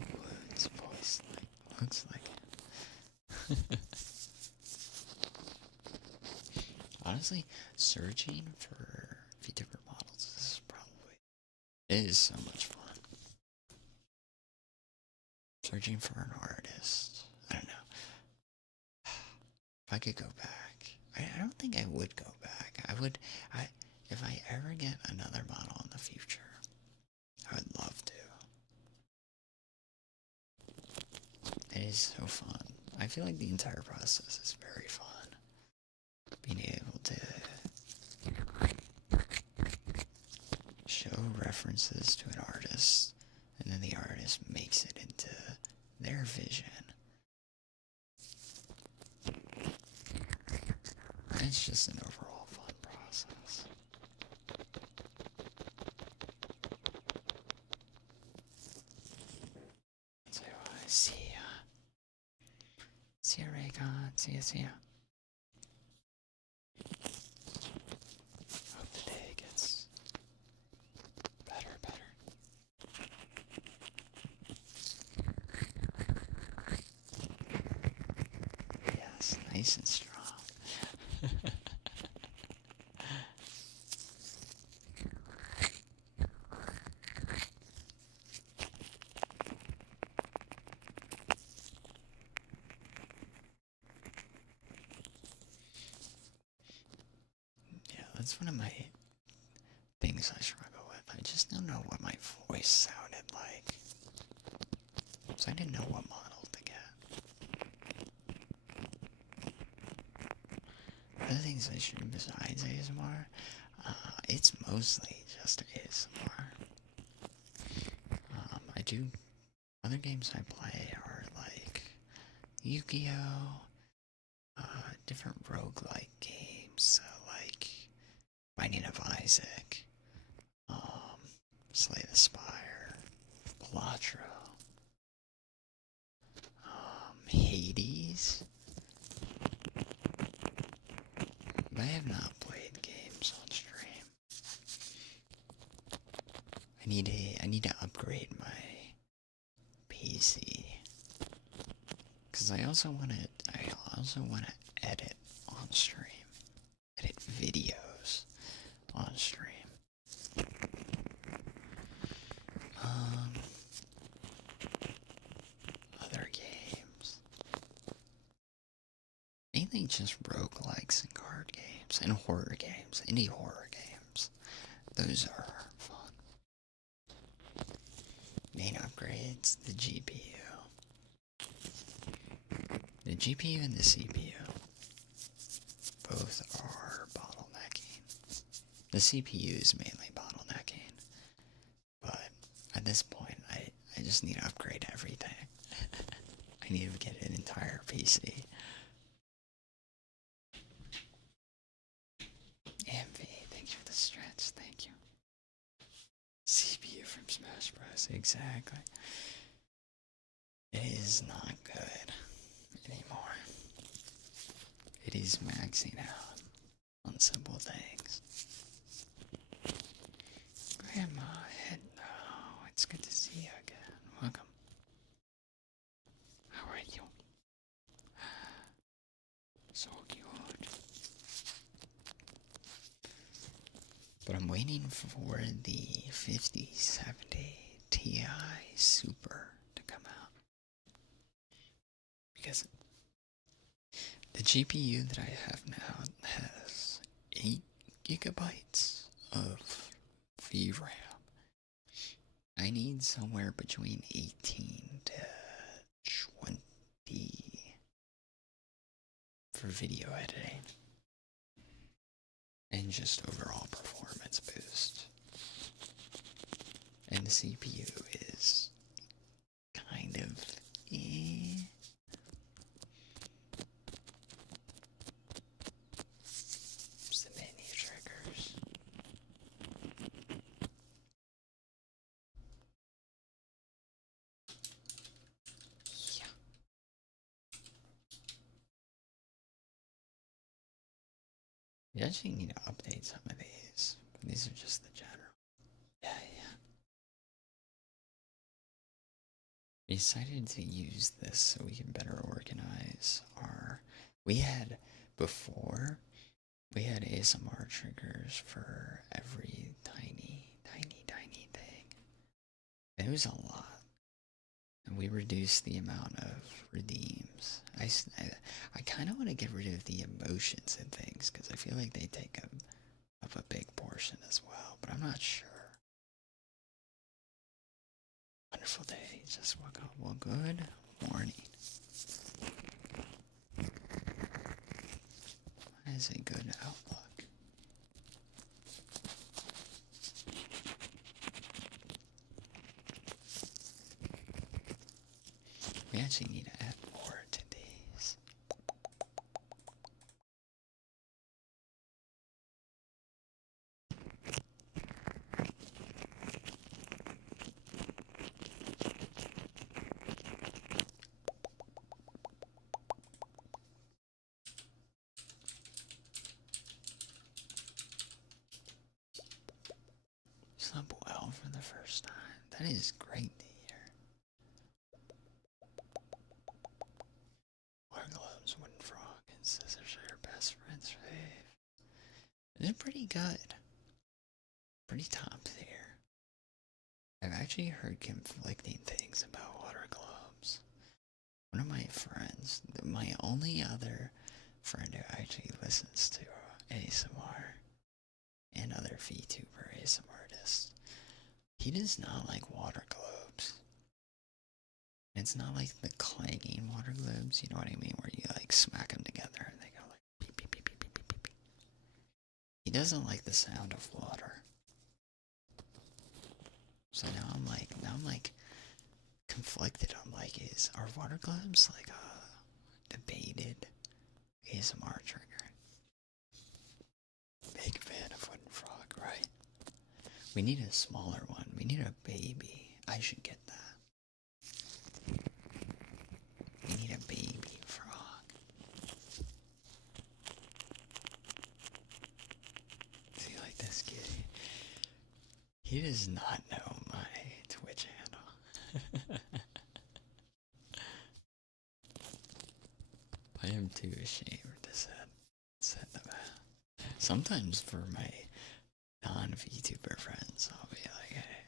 Wood's voice looks like it. Honestly, searching for VTuber models is so much fun. Searching for an artist. I don't know. If I could go back, I don't think I would go back. If I ever get another model in the future, I would love to. It is so fun. I feel like the entire process is very fun. Being able to show references to an artist, and then the artist makes it into their vision. It's just an overall fun process. So I see ya. See ya, Raycon. See ya. Hope the day gets better. Yes, nice and strong. Yeah, that's one of my things I struggle with. I just don't know what my voice sounded like. So I didn't know what model to get. Other things I stream besides ASMR, it's mostly just ASMR. Other games I play are like Yu-Gi-Oh! Different roguelike games, so like Binding of Isaac, Slay the Spire, Latro, Hades. But I have not played games on stream. I need to upgrade my PC. Cause I also wanna edit on stream. Edit videos on stream. Other games. Mainly just roguelikes and card games and horror games, indie horror games. Those are fun. Main upgrades, the GPU. The GPU and the CPU both are bottlenecking. The CPU is mainly bottlenecking, but at this point, I just need to upgrade everything. I need to get an entire PC. MV, thanks for the stretch, thank you. CPU from Smash Bros. Exactly. It is not good anymore. It is maxing out on simple things. Grandma, hello. It's good to see you again. Welcome. How are you? So cute. But I'm waiting for the 5070 Ti Super to come out. because the GPU that I have now has 8 gigabytes of VRAM. I need somewhere between 18 to 20 for video editing and just overall performance boost. And the CPU is kind of Some menu triggers. Yeah. We actually need to update some of these. These are just the general. Yeah. We decided to use this so we can better organize our. Before, we had ASMR triggers for every tiny thing. It was a lot. And we reduced the amount of redeems. I kind of want to get rid of the emotions and things because I feel like they take up a big portion as well, but I'm not sure. Wonderful day. Just woke up. Well, good morning. That is a good outlook. We actually need to add more to these. Slept well for the first time. That is great to hear. Water globes, wooden frog, and scissors are your best friend's fave. They're pretty good. Pretty top tier. I've actually heard conflicting things about water globes. One of my friends, my only other friend who actually listens to ASMR and other VTuber ASMR artists, he does not like water globes. It's not like the clanging water globes, you know what I mean, where you like smack them together and they go like beep beep beep beep beep beep beep. He doesn't like the sound of water. So now I'm like conflicted. I'm like, are water globes like a debated ASMR trigger? Big fan of wooden frog, right? We need a smaller one. We need a baby. I should get that. We need a baby frog. See, like this kitty. He does not know my Twitch handle. I am too ashamed to set them out. Sometimes for my non-VTuber friends, I'll be like, hey.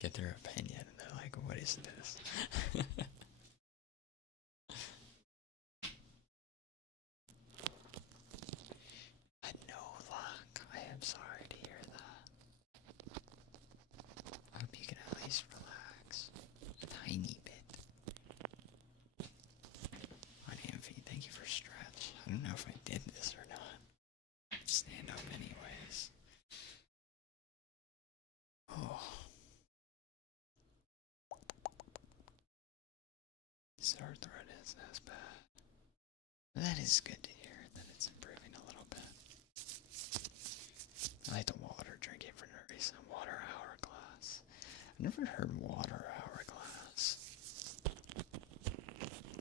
Get their opinion, and they're like, what is this? I know, luck. I am sorry to hear that. I hope you can at least relax a tiny bit. On Amphi, thank you for stretch. I don't know if I did this or not. Stand up anyways. Oh. Sore throat isn't as bad. That is good to hear that it's improving a little bit. I like the water drinking for no reason. Water hourglass. I've never heard water hourglass.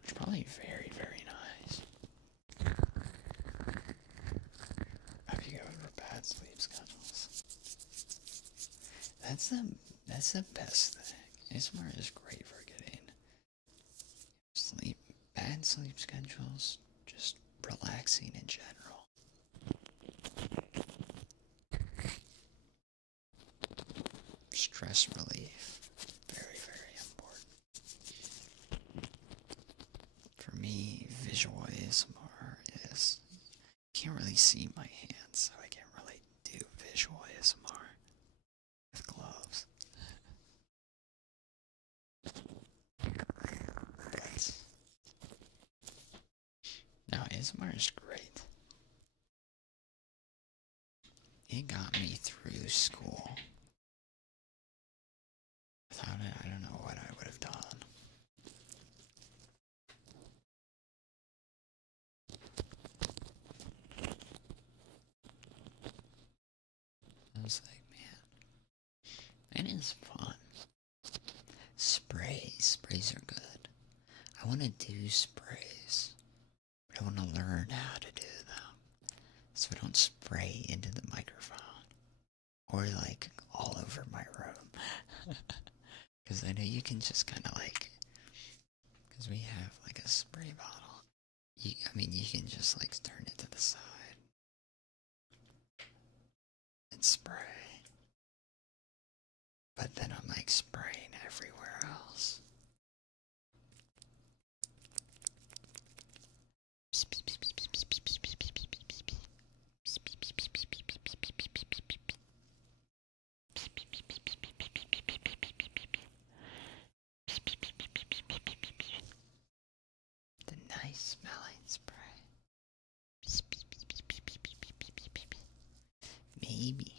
It's probably very, very nice. How do you go over bad sleep schedules? That's the best thing. ASMR is great for getting bad sleep schedules, just relaxing in general. Stress relief. visual ASMR is. Can't really see my hands, so I can't really do visual ASMR with gloves. But no, ASMR is great. It got me through school. Without it, I don't know what I would have done. I was like, man, it is fun. Sprays are good. I want to do sprays, but I want to learn how to do them so I don't spray into the microphone or like all over my room. Because I know you can just kind of like, because we have like a spray bottle. I mean, you can just like turn it to the side and spray. But then I'm like spraying everywhere else. The nice smelling spray. Maybe.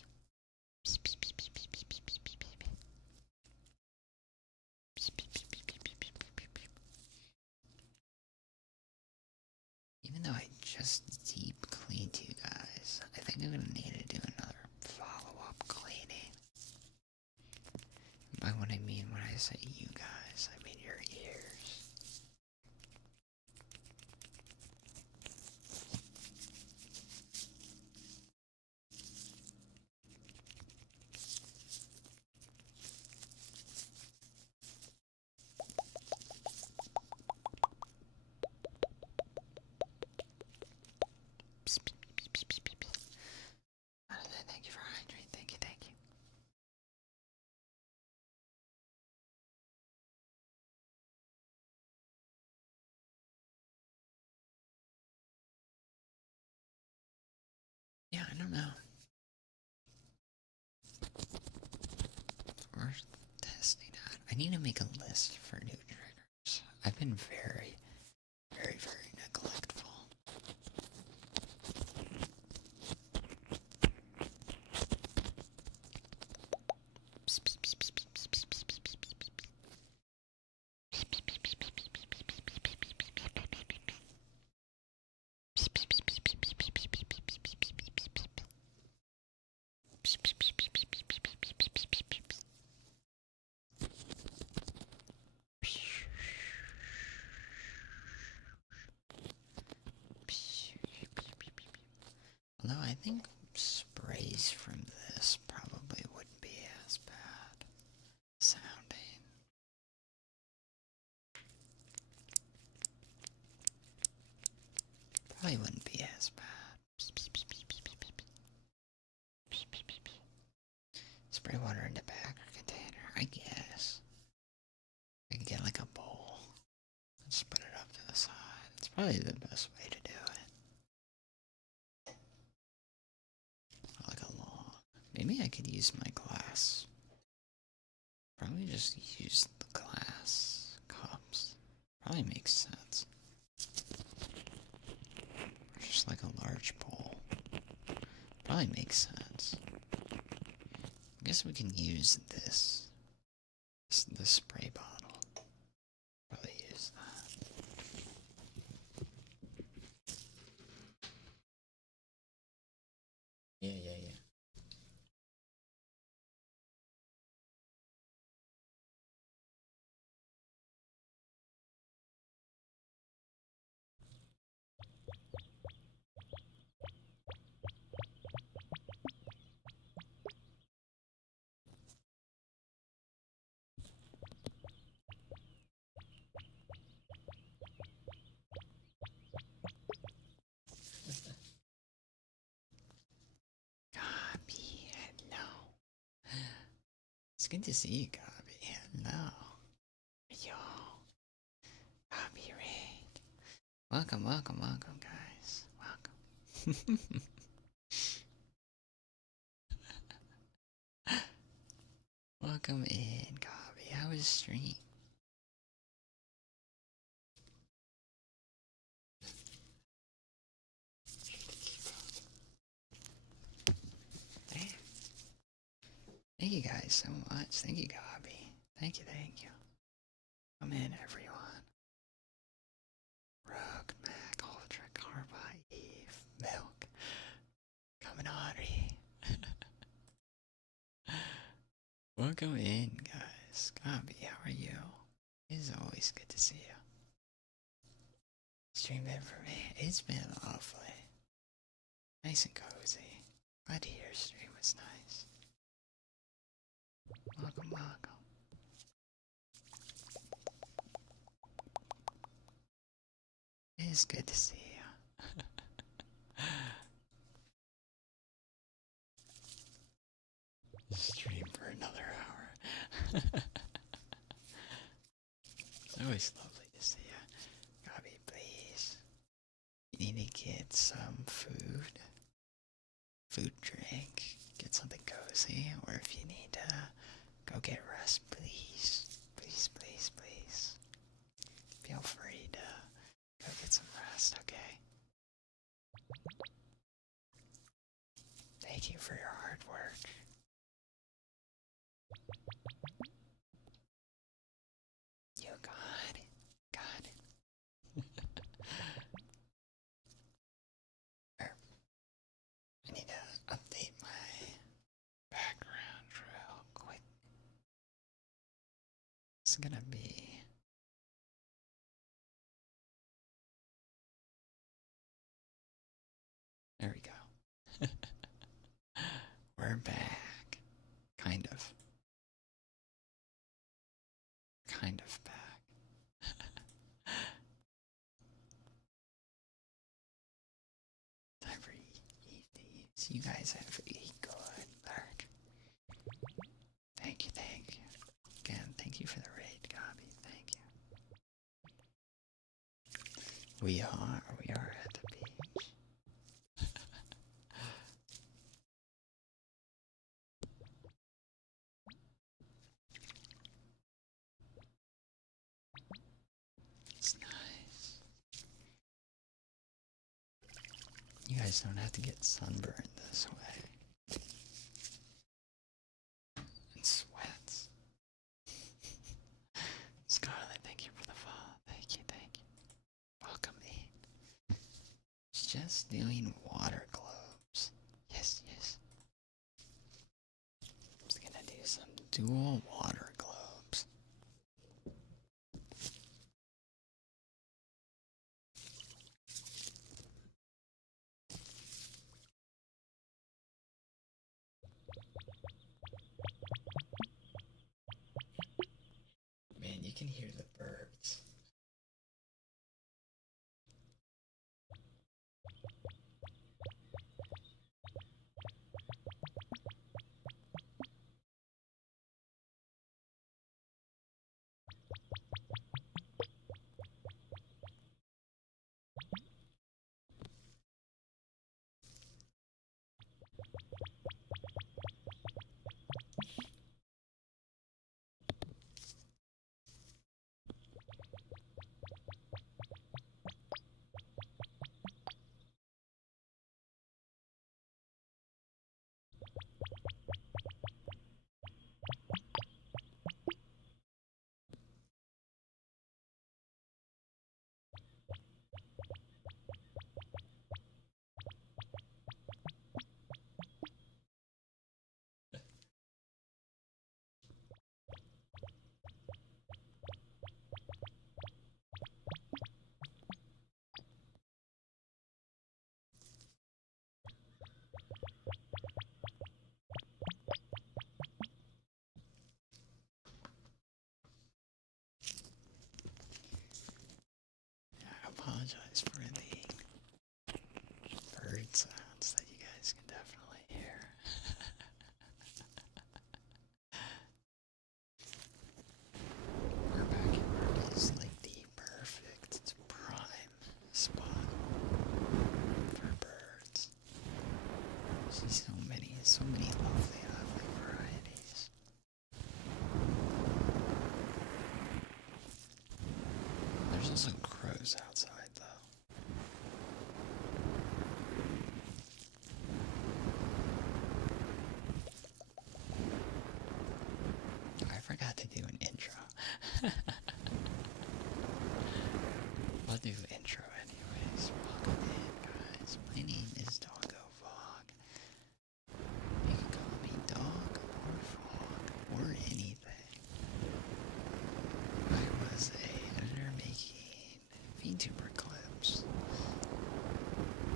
Even though I just deep cleaned you guys, I think I'm gonna need to do another follow-up cleaning. By what I mean when I say you guys, I mean your ears. Thank you for hydrating. Thank you, thank you. Yeah, I don't know. Worth testing out. I need to make a list for new triggers. I've been very, very neglectful. Although I think sprays from this probably wouldn't be as bad sounding. Probably wouldn't be as bad. Spray water in the bag or container, I guess. I could get like a bowl and just put it up to the side. It's probably the best way to do it. Like a long. Maybe I could use my glass. Probably just use the glass cups. Probably makes sense. Just like a large bowl. Probably makes sense. I guess we can use this. The spray bottle. Probably use that. Yeah. Gabi, hello. It's good to see you, Gabi. Hello. Yo. Gabi Raid. Welcome, welcome, welcome, guys. Welcome. Welcome in, Gobby. How was the stream? Damn. Thank you guys so much. Thank you, Gobby. Thank you, thank you. Come in, everyone. Rogue, Mac, Ultra, Carbide, Eve, Milk, Kaminari. Welcome in, guys. Gobby, how are you? It is always good to see you. Stream in for me. It's been lovely. Nice and cozy. Glad to hear your stream was nice. Welcome, welcome. It is good to see you. Stream for another hour. It's always lovely to see you. Gobby, please. You need to get some food. Food, drink. Get something cozy. Or if you need to go get rest, please. Please, please, please. Feel free to go get some rest, okay? Thank you for your hard work. You got it. Got it. I need to update my background real quick. It's gonna be... There we go. We're back. Kind of. Kind of back. Time for Eve. You guys have a good luck. Thank you, thank you. Again, thank you for the raid, Gobby. Thank you. We are at the beach. It's nice. You guys don't have to get sunburned this way. And sweats. Scarlet, thank you for the follow. Thank you, thank you. Welcome in. It's just doing water globes. Yes, yes. I'm just gonna do some dual water globes. Man, you can hear the birds. I apologize for the bird sounds that you guys can definitely hear. Our backyard is like the perfect prime spot also crows outside, though. I forgot to do an intro. I'll do intro anyways. Welcome in, guys. My name is Doggo Vlog. You can call me Dog or Frog or anything. I was a editor making VTuber clips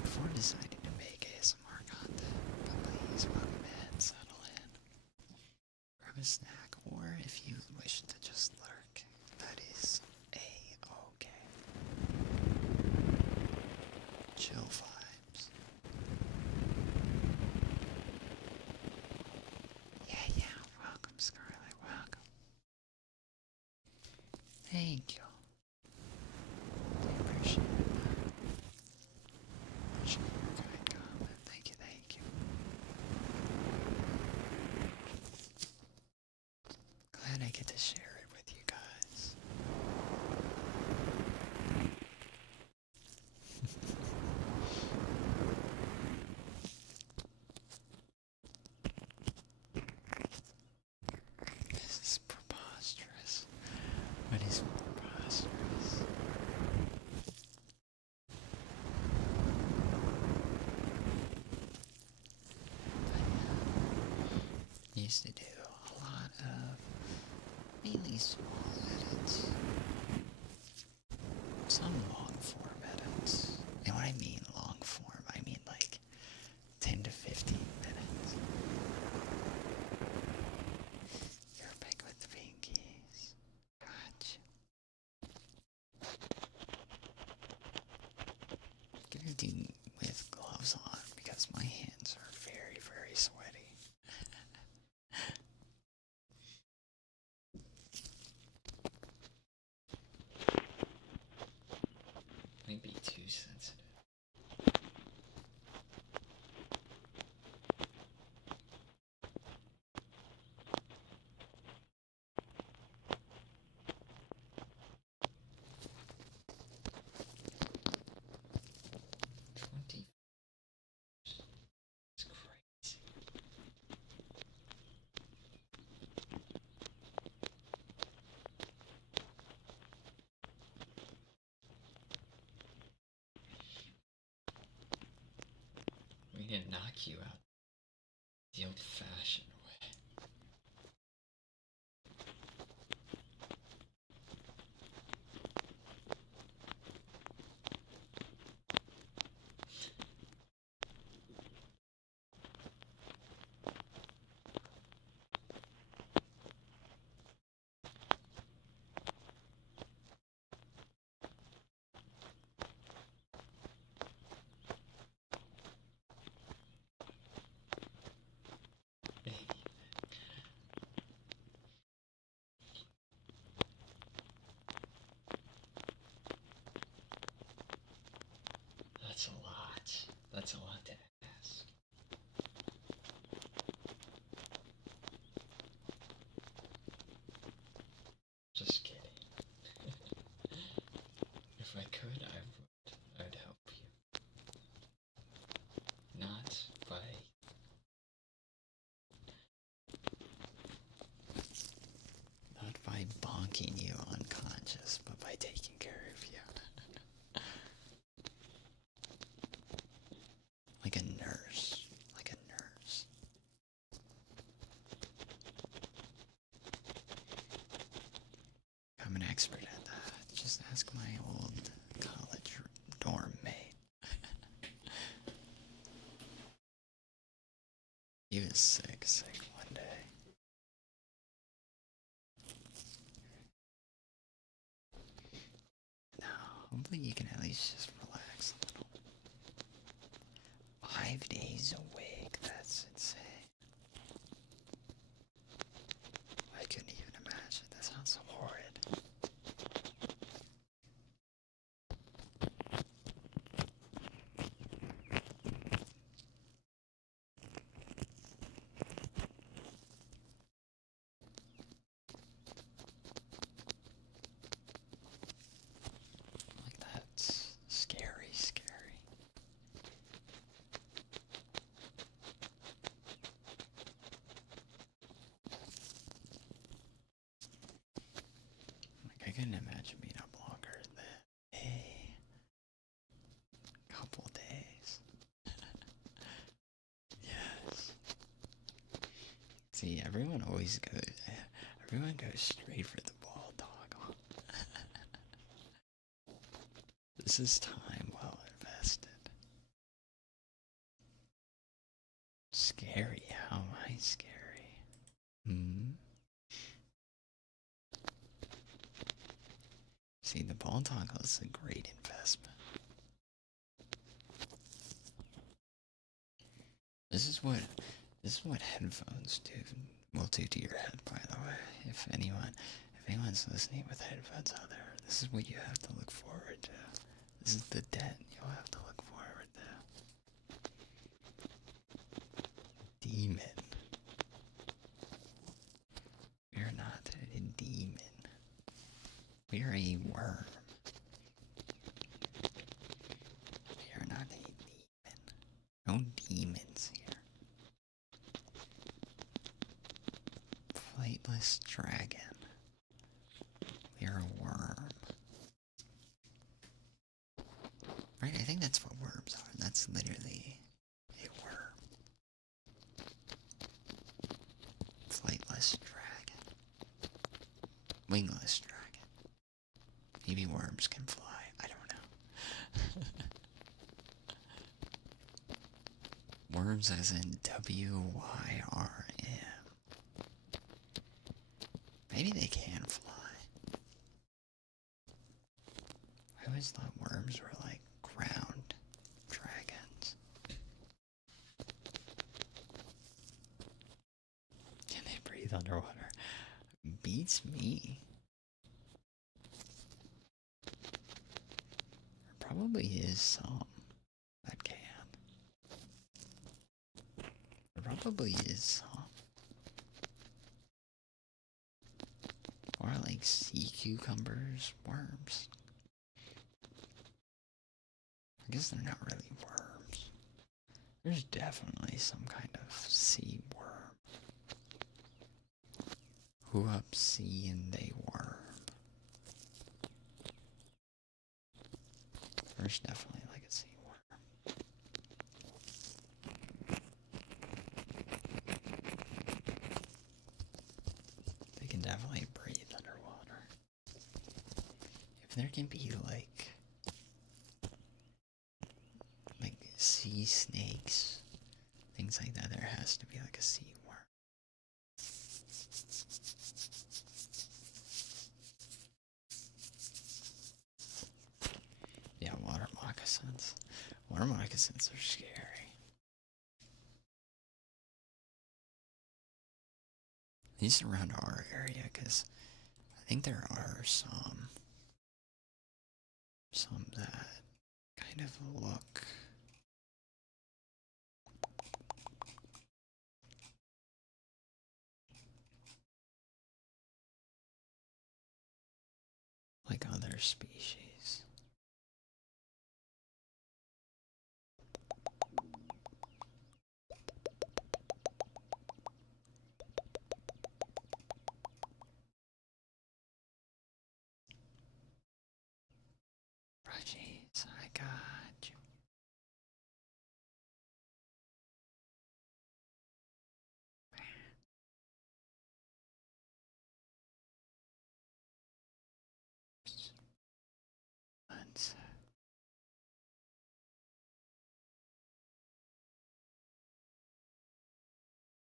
before deciding to make ASMR content. But please welcome in, settle in, grab a snack, or if you wish to just lurk, that is a-okay. Chill vibes. Yeah, welcome Scarlet, welcome. Thank you. I appreciate that. Appreciate your kind comment. Thank you. Glad I get to share it with you guys. This is preposterous. What is preposterous? I used to do a lot of mainly small edits. Some long form edits. And when I mean long form, I mean like 10 to 15 minutes. You're big with the pinkies. Gotcha. Gonna do with gloves on because my hands are very, very sweaty. Might be too sensitive. It's crazy. We need to knock you out the old-fashioned way. That's a lot. That's a lot to ask. Just kidding. If I could, I'd help you. Not by bonking you unconscious, but by taking care of you. Like a nurse. I'm an expert at that. Just ask my old college dorm mate. He was sick one day. Now, hopefully you can at least just relax a little. 5 days a week, that's insane. I couldn't even imagine, that sounds so horrid. couldn't imagine being up longer than a couple days. Yes. See, everyone goes straight for the ball dog. This is time well invested. Scary, how am I scary? See, the ball toggle is a great investment. This is what headphones will do to your head, by the way. If anyone's listening with headphones out there, this is what you have to look forward to. This is the debt you'll have to look forward to. Demon. We are not a demon. We are a worm. We are not a demon. No demons here. Flightless dragon. We are a worm. Right, I think that's what worms are. That's literally a worm. Flightless dragon. Wingless dragon. Maybe worms can fly. I don't know. Worms as in WYRM. Maybe they can fly. I always thought worms were like ground dragons. Can they breathe underwater? Beats me. There probably is some that can. There probably is some. Or like sea cucumbers, worms. I guess they're not really worms. There's definitely some kind of sea worm. Who up sea and they worm. There's definitely like a sea worm. They can definitely breathe underwater. If there can be like sea snakes, things like that, there has to be like a sea worm. Yeah, water moccasins. Water moccasins are scary. These around our area, because I think there are some that kind of look like other species. Jeez, I got you.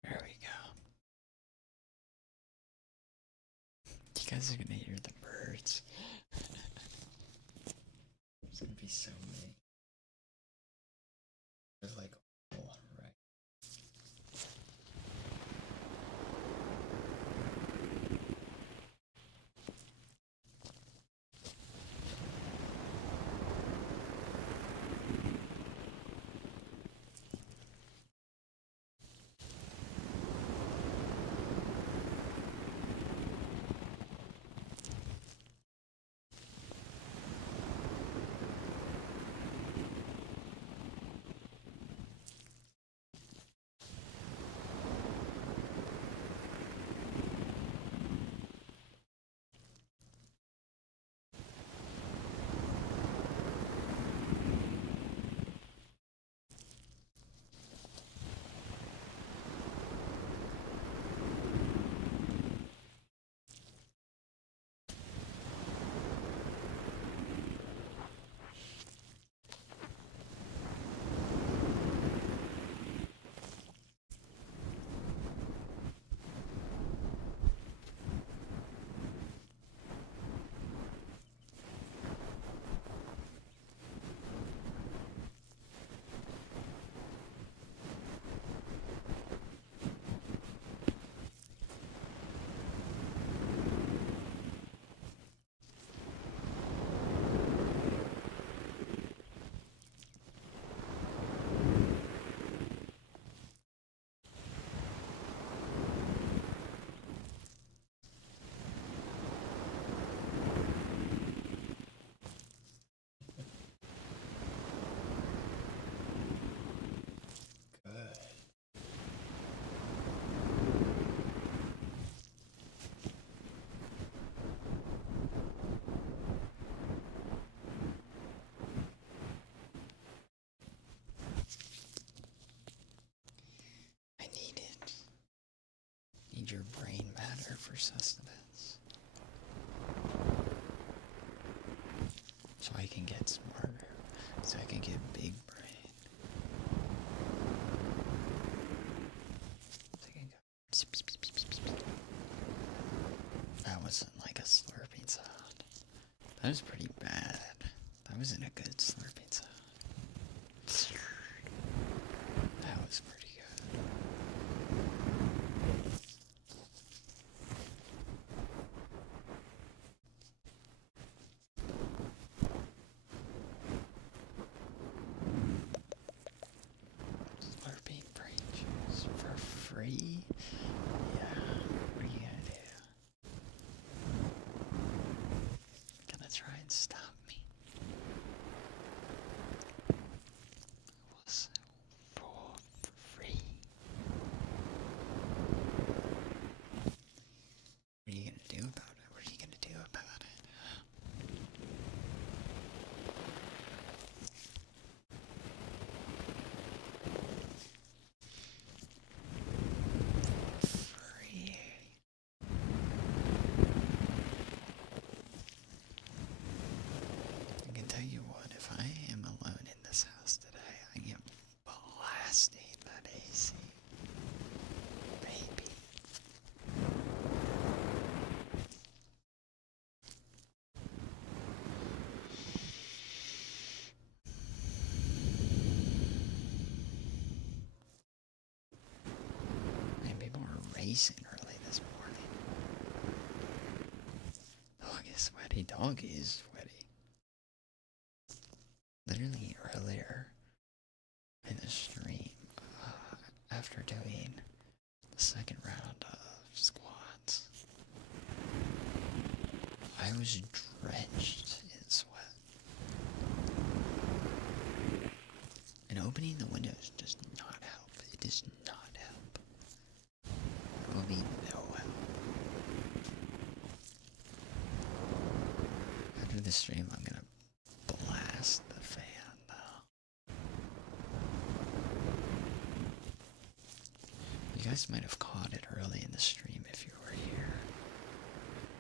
There we go. You guys are gonna hear the birds. There's gonna be so many. They're like all right. your brain matter for sustenance? So I can get smarter. So I can get big brain. So I can go. That wasn't like a slurping sound. That was pretty bad. That wasn't a good slurping sound. That was pretty good. Slurping brain juice for free? Yeah, what are you gonna do? Gonna try and stop me? It was for free. What are you gonna do about it? What are you gonna do about it? Free. I can tell you what, if I am alone in this house today, I am blasting that AC. Baby. And people are racing early this morning. Dog is sweaty. Dog is sweaty. Literally earlier in the stream, after doing the second round of squats, I was drenched in sweat. And opening the windows does not help. It does not help. It will be no help. After the stream, I'm gonna blast the fan, though. You guys might have caught it early in the stream if you were here.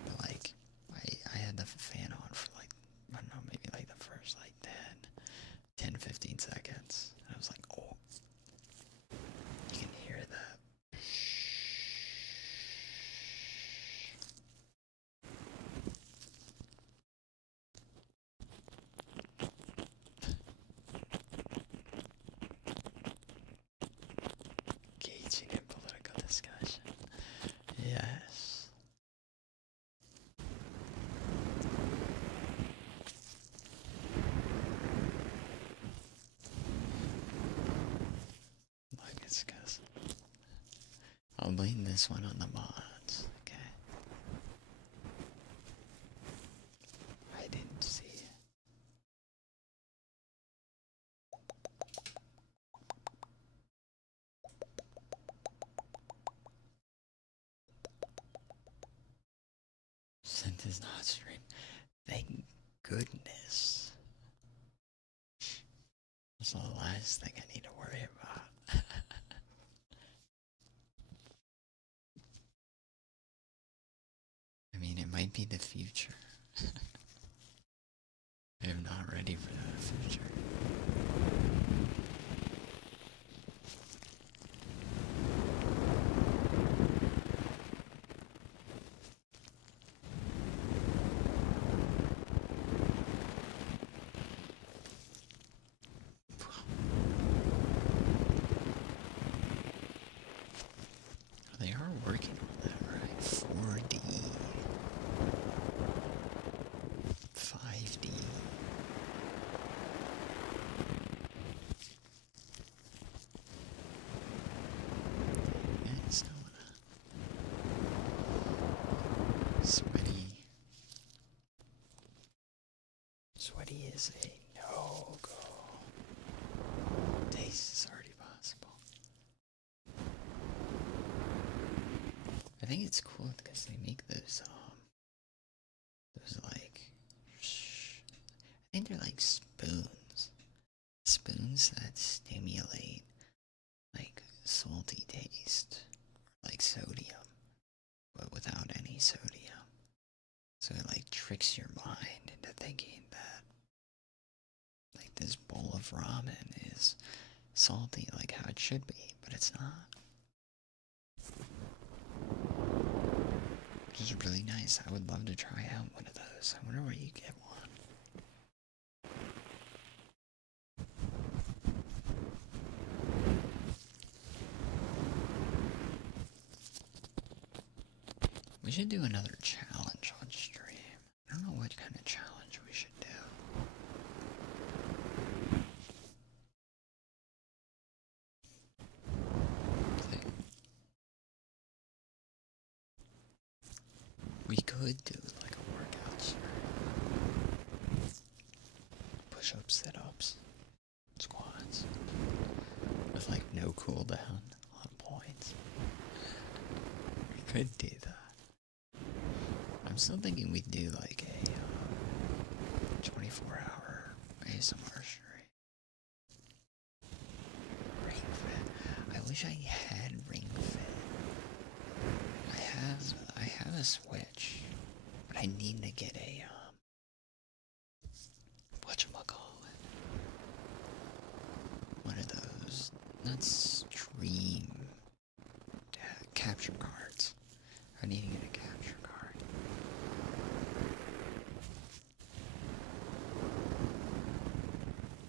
But, like, I had the fan on for, like, I don't know, maybe, like, the first, like, 10-15 seconds. And I was like, oh. You can hear that. Engaging in political discussion. Yes. Like it's because I'll blame this one on the mods, okay? I didn't see it. Synth is not streamed. Thank goodness. That's the last thing I need to worry about. I mean, it might be the future. I am not ready for that future. They are working on that, right? 4D. 5D. Yeah, it's not sweaty. Sweaty is a no-go. Taste is already possible. I think it's cool because they make those like, I think they're like spoons. Spoons that stimulate like salty taste, or like sodium. but without any sodium. So it like tricks your mind into thinking that like this bowl of ramen is salty like how it should be, but it's not. Which is really nice. I would love to try out one of those. I wonder where you get one. We should do another challenge on stream. I don't know what kind of challenge we should do. We could do like a workout stream. Push-ups, sit-ups, squats. With like no cooldown on points. We could do that. I'm still thinking we'd do like a 24-hour ASMR stream. Ring Fit. I wish I had Ring Fit. I have a Switch, but I need to get a whatchamacallit. One of those, not stream capture cards. I need to get a capture card.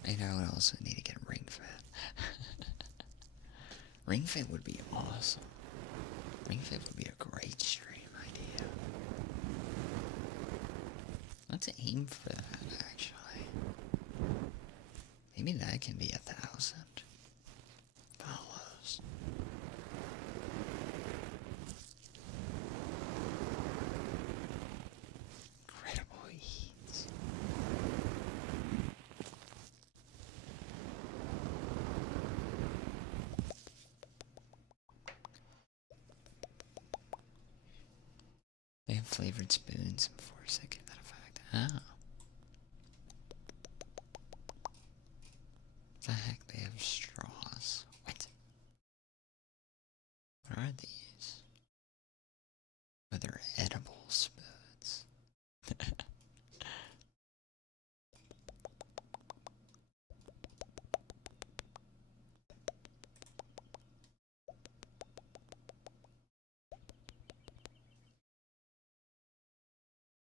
And I would also need to get Ring Fit. Ring Fit would be awesome. Ring Fit would be a great stream idea. Let's aim for that, actually. Maybe that can be 1,000 follows. Incredible eats. They have flavored spoons and forks that give that effect. Oh. The heck, they have straws. What? What are these? Oh, they're edible spoons.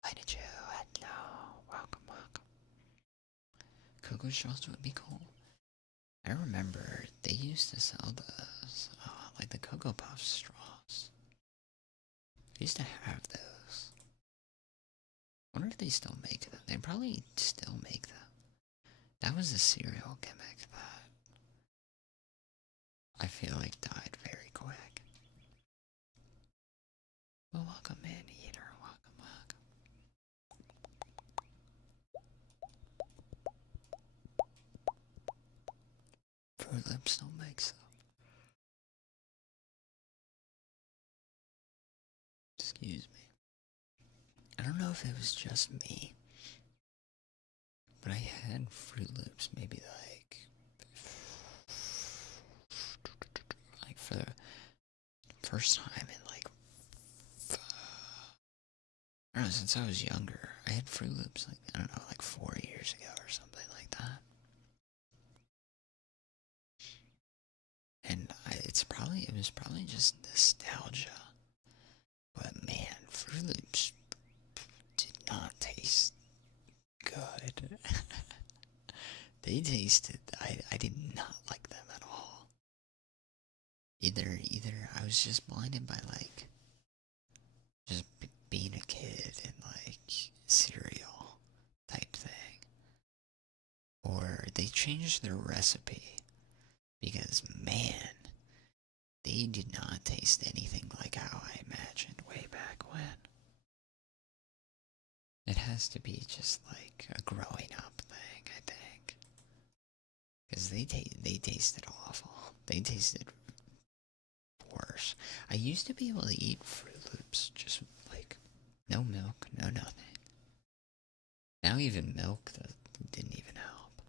Why did you? Hello. Welcome, welcome. Cocoa straws would be cool. I remember they used to sell those, like the Cocoa Puff straws. I used to have those. I wonder if they still make them. They probably still make them. That was a cereal gimmick that I feel like died very quick. Well, welcome in, eater. Welcome, welcome. Fruit Loops still makes them. Excuse me. I don't know if it was just me, but I had Fruit Loops maybe like for the first time in like I don't know, since I was younger. I had Fruit Loops like I don't know, like 4 years ago or something like that. And it was probably just nostalgia. But man, Fruit Loops did not taste good. They tasted, I did not like them at all. Either I was just blinded by like, just being a kid and like cereal type thing. Or they changed their recipe. Because man, they did not taste anything like how I imagined way back when. It has to be just like a growing up thing, I think. Because they tasted awful. They tasted worse. I used to be able to eat Fruit Loops just like no milk, no nothing. Now even milk didn't even help.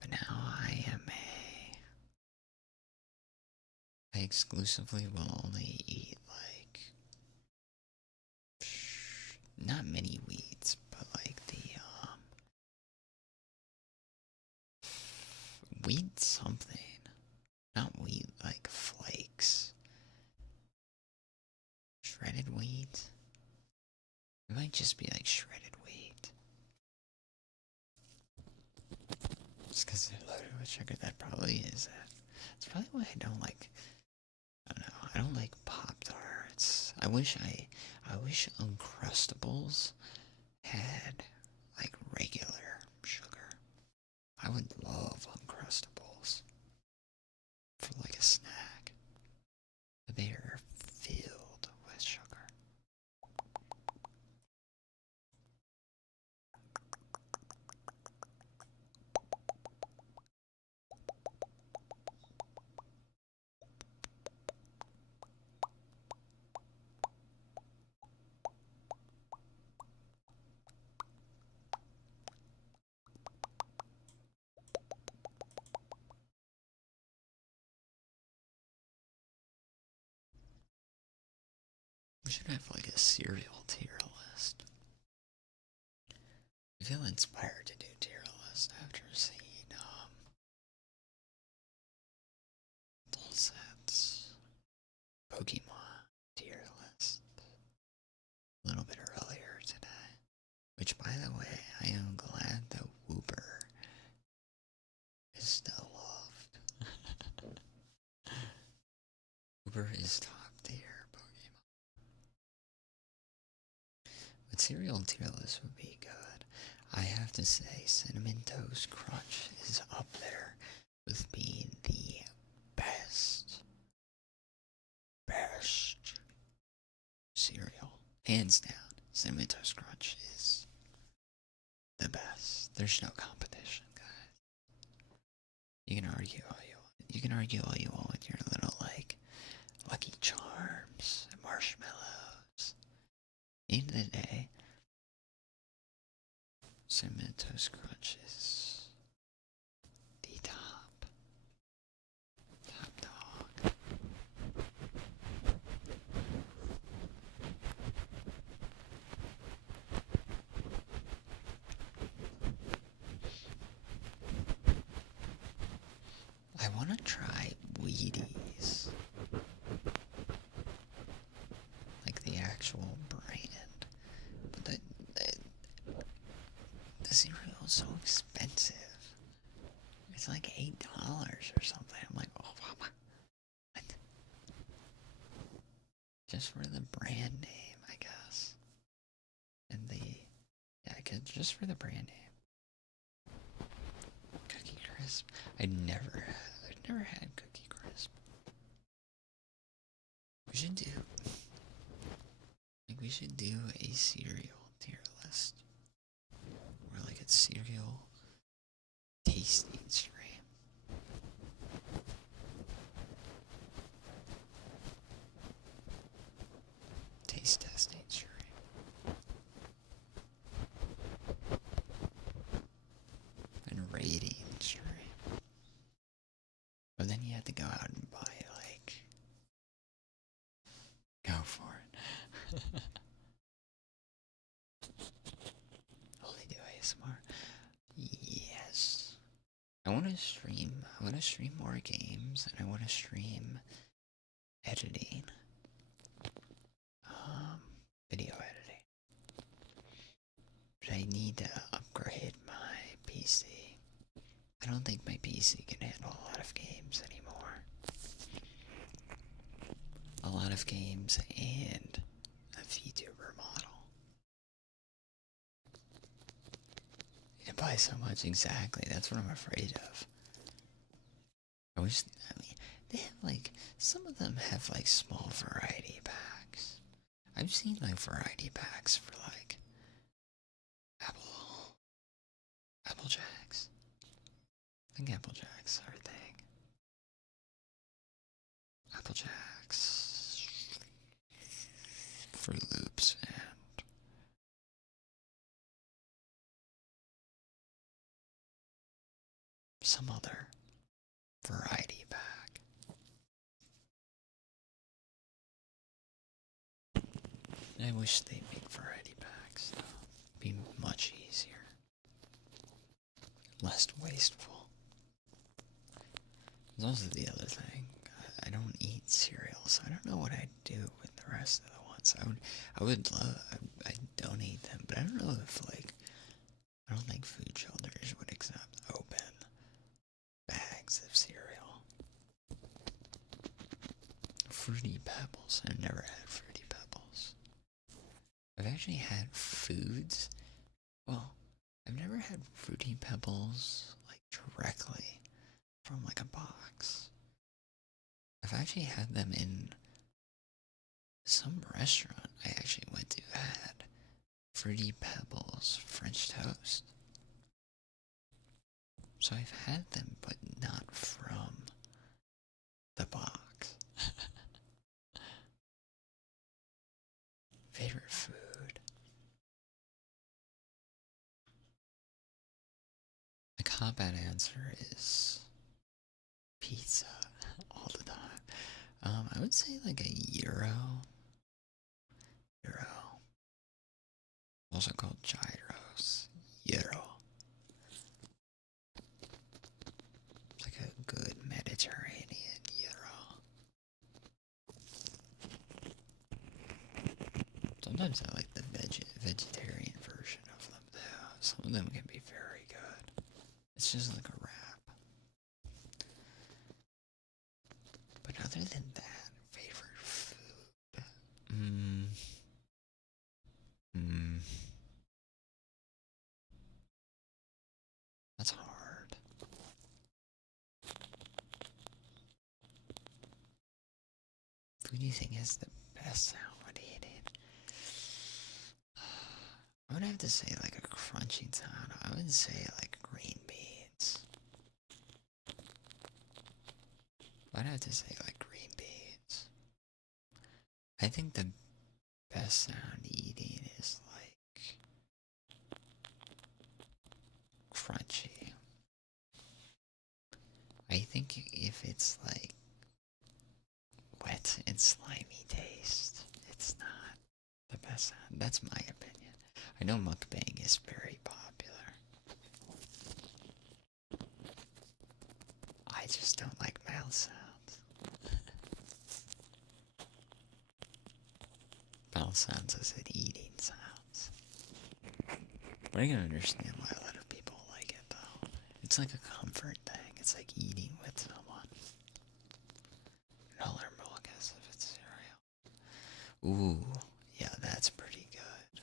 But now I am I exclusively will only eat, like, not many wheats, but, like, the, wheat something. Not wheat, like, flakes. Shredded wheat? It might just be, like, shredded wheat. Just because they're loaded with sugar, that probably is it. That's probably why I don't like, I don't know, I don't like Pop-Tarts. I wish Uncrustables had, like, regular sugar. I would love Uncrustables for, like, a snack. But they are filled with sugar. We should have, like, a cereal tier list. I feel inspired to do tier lists after seeing, Dulcet's Pokemon tier list a little bit earlier today. Which, by the way, I am glad that Wooper is still loved. Wooper is top tier Pokemon. But cereal tier list would be good. I have to say, Cinnamon Toast Crunch is up there with being the best cereal. Hands down, Cinnamon Toast Crunch is the best. There's no competition, guys. You can argue all you want. You can argue all you want with your little, like, Lucky Charms and marshmallows. At the end of the day, Cinnamon Toast Crunch is the top dog. I want to try Wheaties. Like the actual brand. But the cereal is so expensive. It's like $8 or something. I'm like, oh, what? Just for the brand name, I guess. And just for the brand name. Cookie Crisp. I've never had Cookie Crisp. We should do a cereal tier list. Or like a cereal tasting stream. Taste testing stream. And rating stream. But then you have to go out and buy, like, go for it. Only do ASMR. Yes. I want to stream more games, and I want to stream editing. Video editing. But I need to upgrade my PC. I don't think my PC can handle a lot of games anymore. A lot of games and a VTuber model. You can buy so much, exactly. That's what I'm afraid of. They have, like, some of them have, like, small variety packs. I've seen, like, variety packs for, like, Apple Jacks. I think Apple Jacks are a thing. Apple Jacks, Fruit Loops, and some other variety pack. I wish they make variety packs, though. Be much easier. Less wasteful. There's also the other thing. I don't eat cereal, so I don't know what I'd do with the rest of the ones. I would love, I'd donate them, but I don't know if, like, I don't think food shelters would accept open bags of cereal. Fruity Pebbles. I've never had Fruity Pebbles. I've actually had foods. Well, I've never had Fruity Pebbles, like, directly from, like, a box. I've actually had them in some restaurant I actually went to had Fruity Pebbles French toast. So I've had them, but not from the box. Favorite food? The cop-out answer is pizza all the time. I would say like a gyro. Also called gyros. Gyro. It's like a good Mediterranean gyro. Sometimes I like the vegetarian version of them though. Some of them can be very good. It's just like a wrap. But other than that, favorite food? That's hard. Who do you think has the best sound when eating? I would have to say like a crunching sound. I would say like green beans. I'd have to say like green beans. I think the best sound eating is like crunchy. I think if it's like wet and slimy taste, it's not the best sound. That's my opinion. I know mukbang is very popular. I just don't like mouth sounds. Mouth sounds as in eating sounds. But I can understand why a lot of people like it though. It's like a comfort thing. It's like eating with someone. I'll learn more, I guess, if it's cereal. Ooh, yeah, that's pretty good.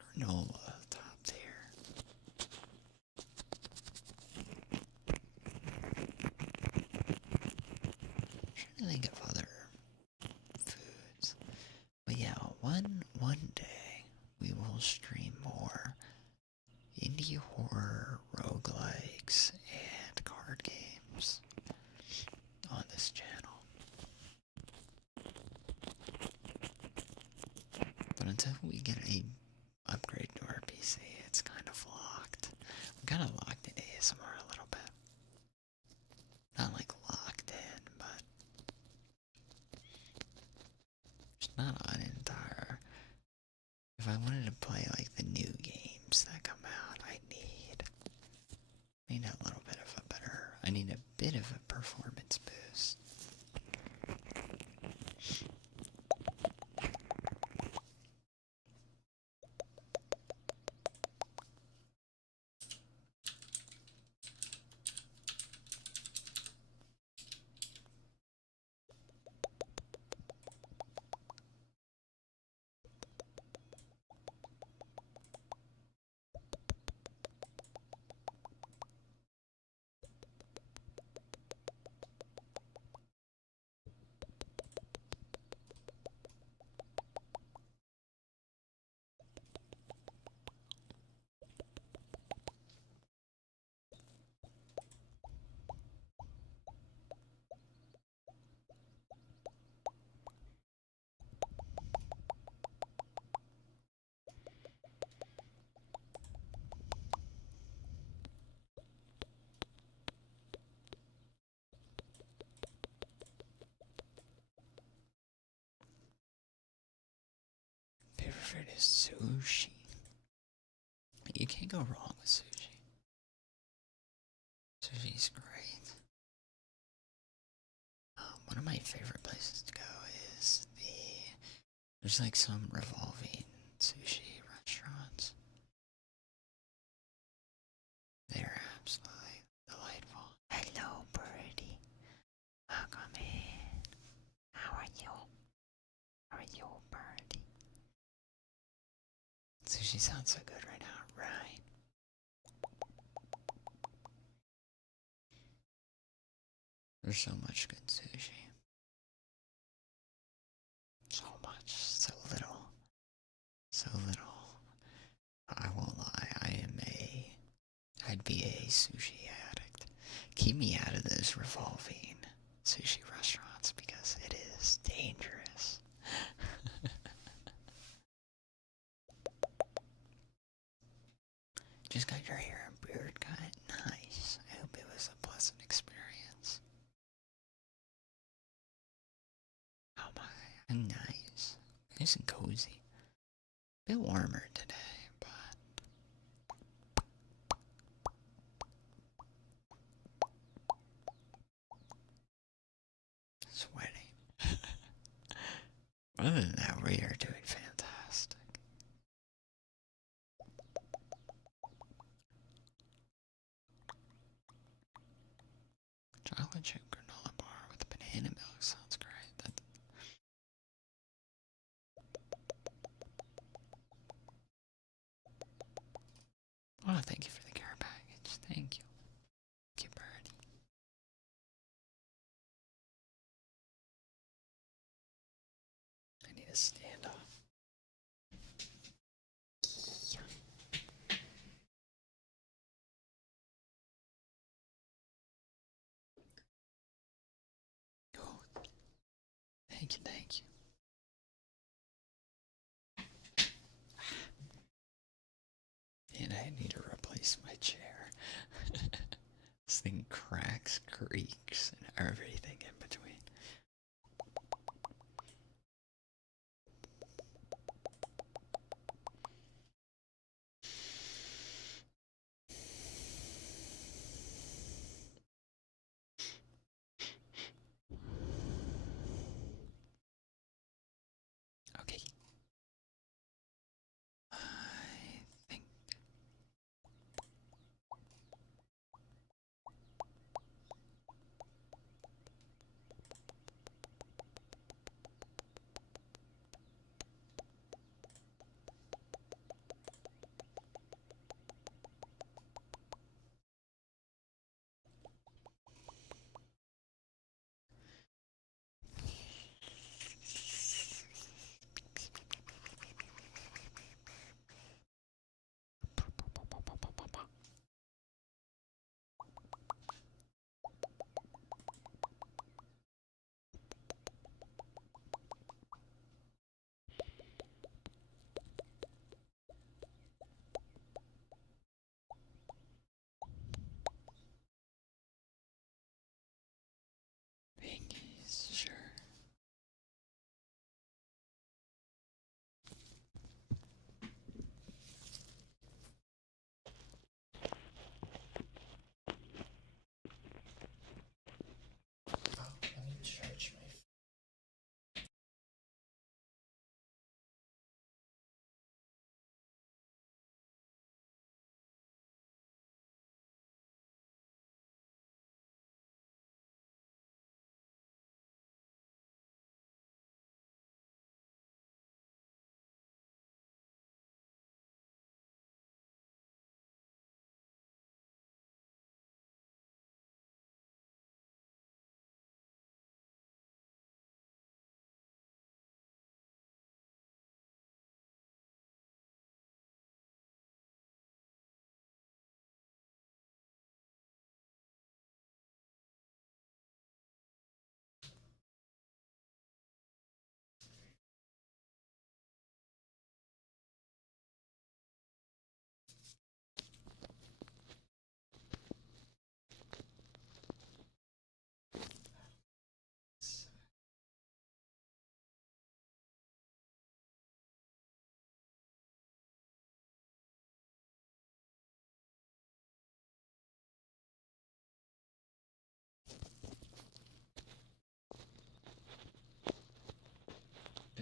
Granola, top tier. I'm trying to think of other foods. But yeah, one day we will stream more indie horror, roguelikes, and card games on this channel. But until we get a upgrade to our PC, it's kind of locked. I'm kind of locked in ASMR a little bit. Not like locked in, but it's not an entire. If I wanted to play like the new games that come out, I need a little bit of a better. I need a bit of a performance boost. favorite is sushi. You can't go wrong with sushi. Sushi's great. One of my favorite places to go is there's like some revolving sushi restaurants. They're absolutely delightful. Hello, birdie. Welcome in. How are you? How are you, birdie? Sushi sounds so good right now, right? There's so much good sushi. So much, so little. So little. I won't lie, I'd be a sushi addict. Keep me out of those revolving sushi restaurants because it is dangerous. Just got your hair and beard cut. Nice. I hope it was a pleasant experience. Oh my, nice. Nice and cozy. A bit warmer today, but sweating. Other than that, we are doing fantastic. Chocolate chip granola bar with banana milk sounds great. Oh, thank you for the care package. Thank you. Thank you, birdie. I need to stand up. Oh, thank you, thank you. And I need to replace my chair. This thing cracks, creaks, and everything in between. Okay. I think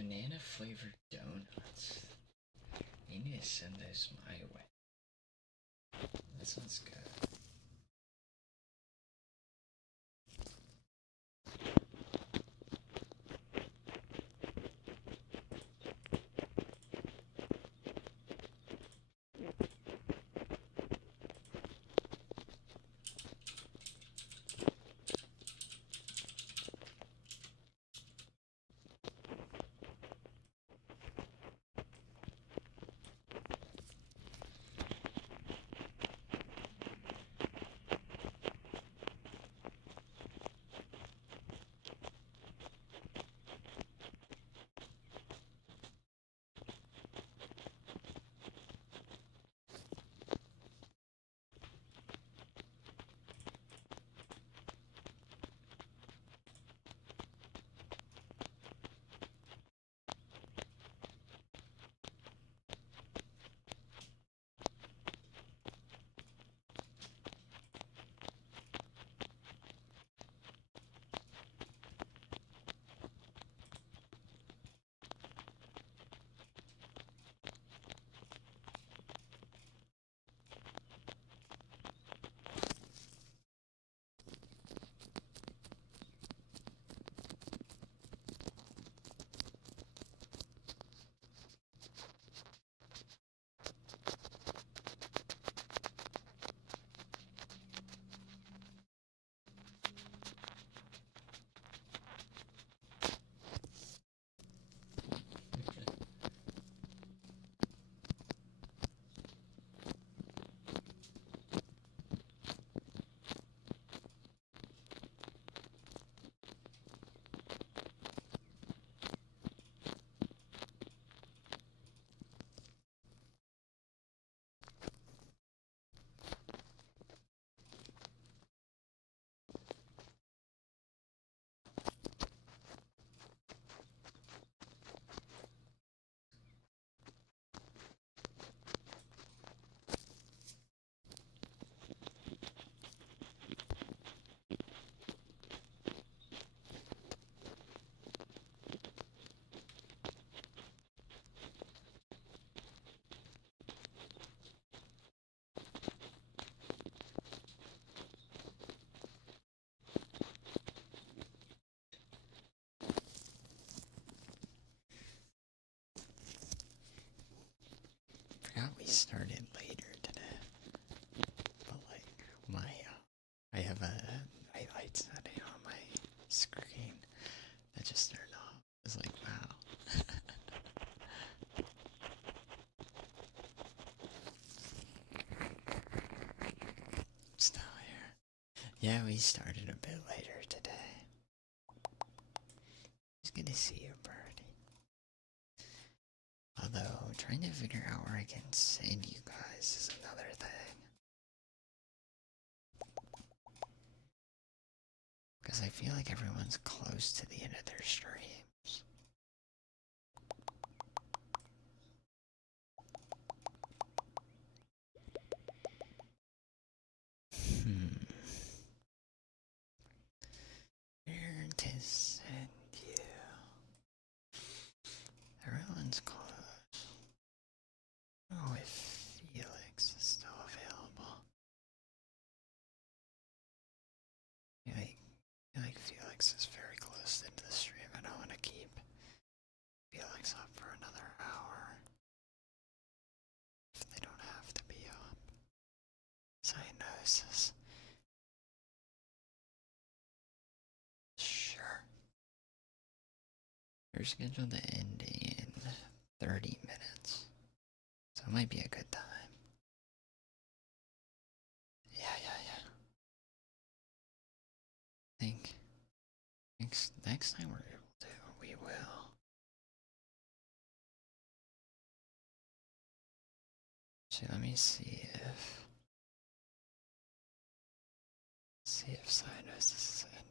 banana flavored donuts. You need to send those my way. That sounds good. Forgot we started later today, but like I have a highlight setting on my screen that just turned off. It's like, wow. Still here. Yeah, we started a bit later today. It's good to see you, Birdie. Although, trying to figure out where I can send you guys is another thing. Because I feel like everyone's close to the end of their streams. Where to send you? Everyone's close. Oh, if Felix is still available. I feel like Felix is very close into the stream. I don't want to keep Felix up for another hour. If they don't have to be up. Cyanosis. Sure. They're scheduled to end in 30 minutes. So it might be a good time. Yeah. I think next time we're able to, we will. So let me see if Cyanosis is ending.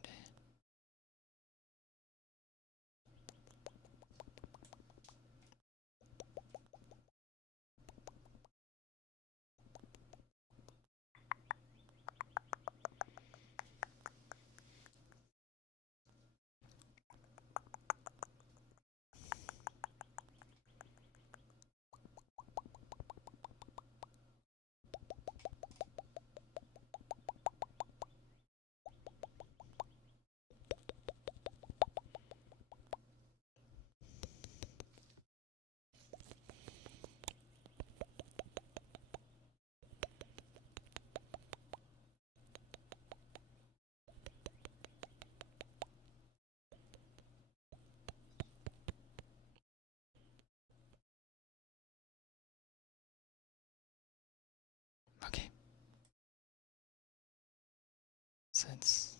since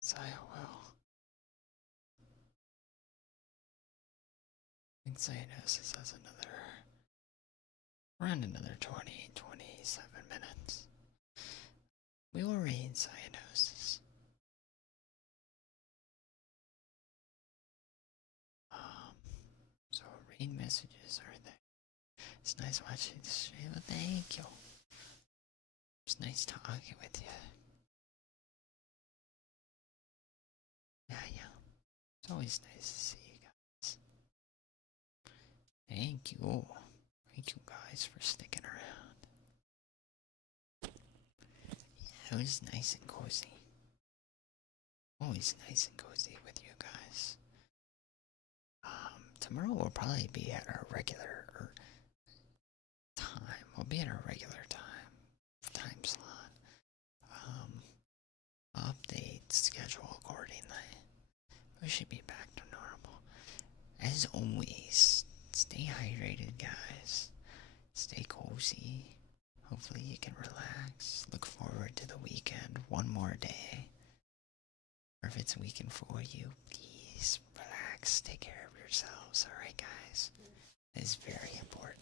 Saya will. I think Cyanosis has around another 27 minutes. We will read Cyanosis. So read messages are there. It's nice watching the stream. Thank you. It's nice talking with you. Yeah. It's always nice to see you guys. Thank you. Thank you guys for sticking around. Yeah, it was nice and cozy. Always nice and cozy with you guys. Tomorrow we'll probably be at our regular time. We'll be at our regular time slot. Update schedule accordingly. We should be back to normal. As always, stay hydrated, guys. Stay cozy. Hopefully you can relax. Look forward to the weekend. One more day. Or if it's a weekend for you, please relax. Take care of yourselves. Alright, guys? It is very important.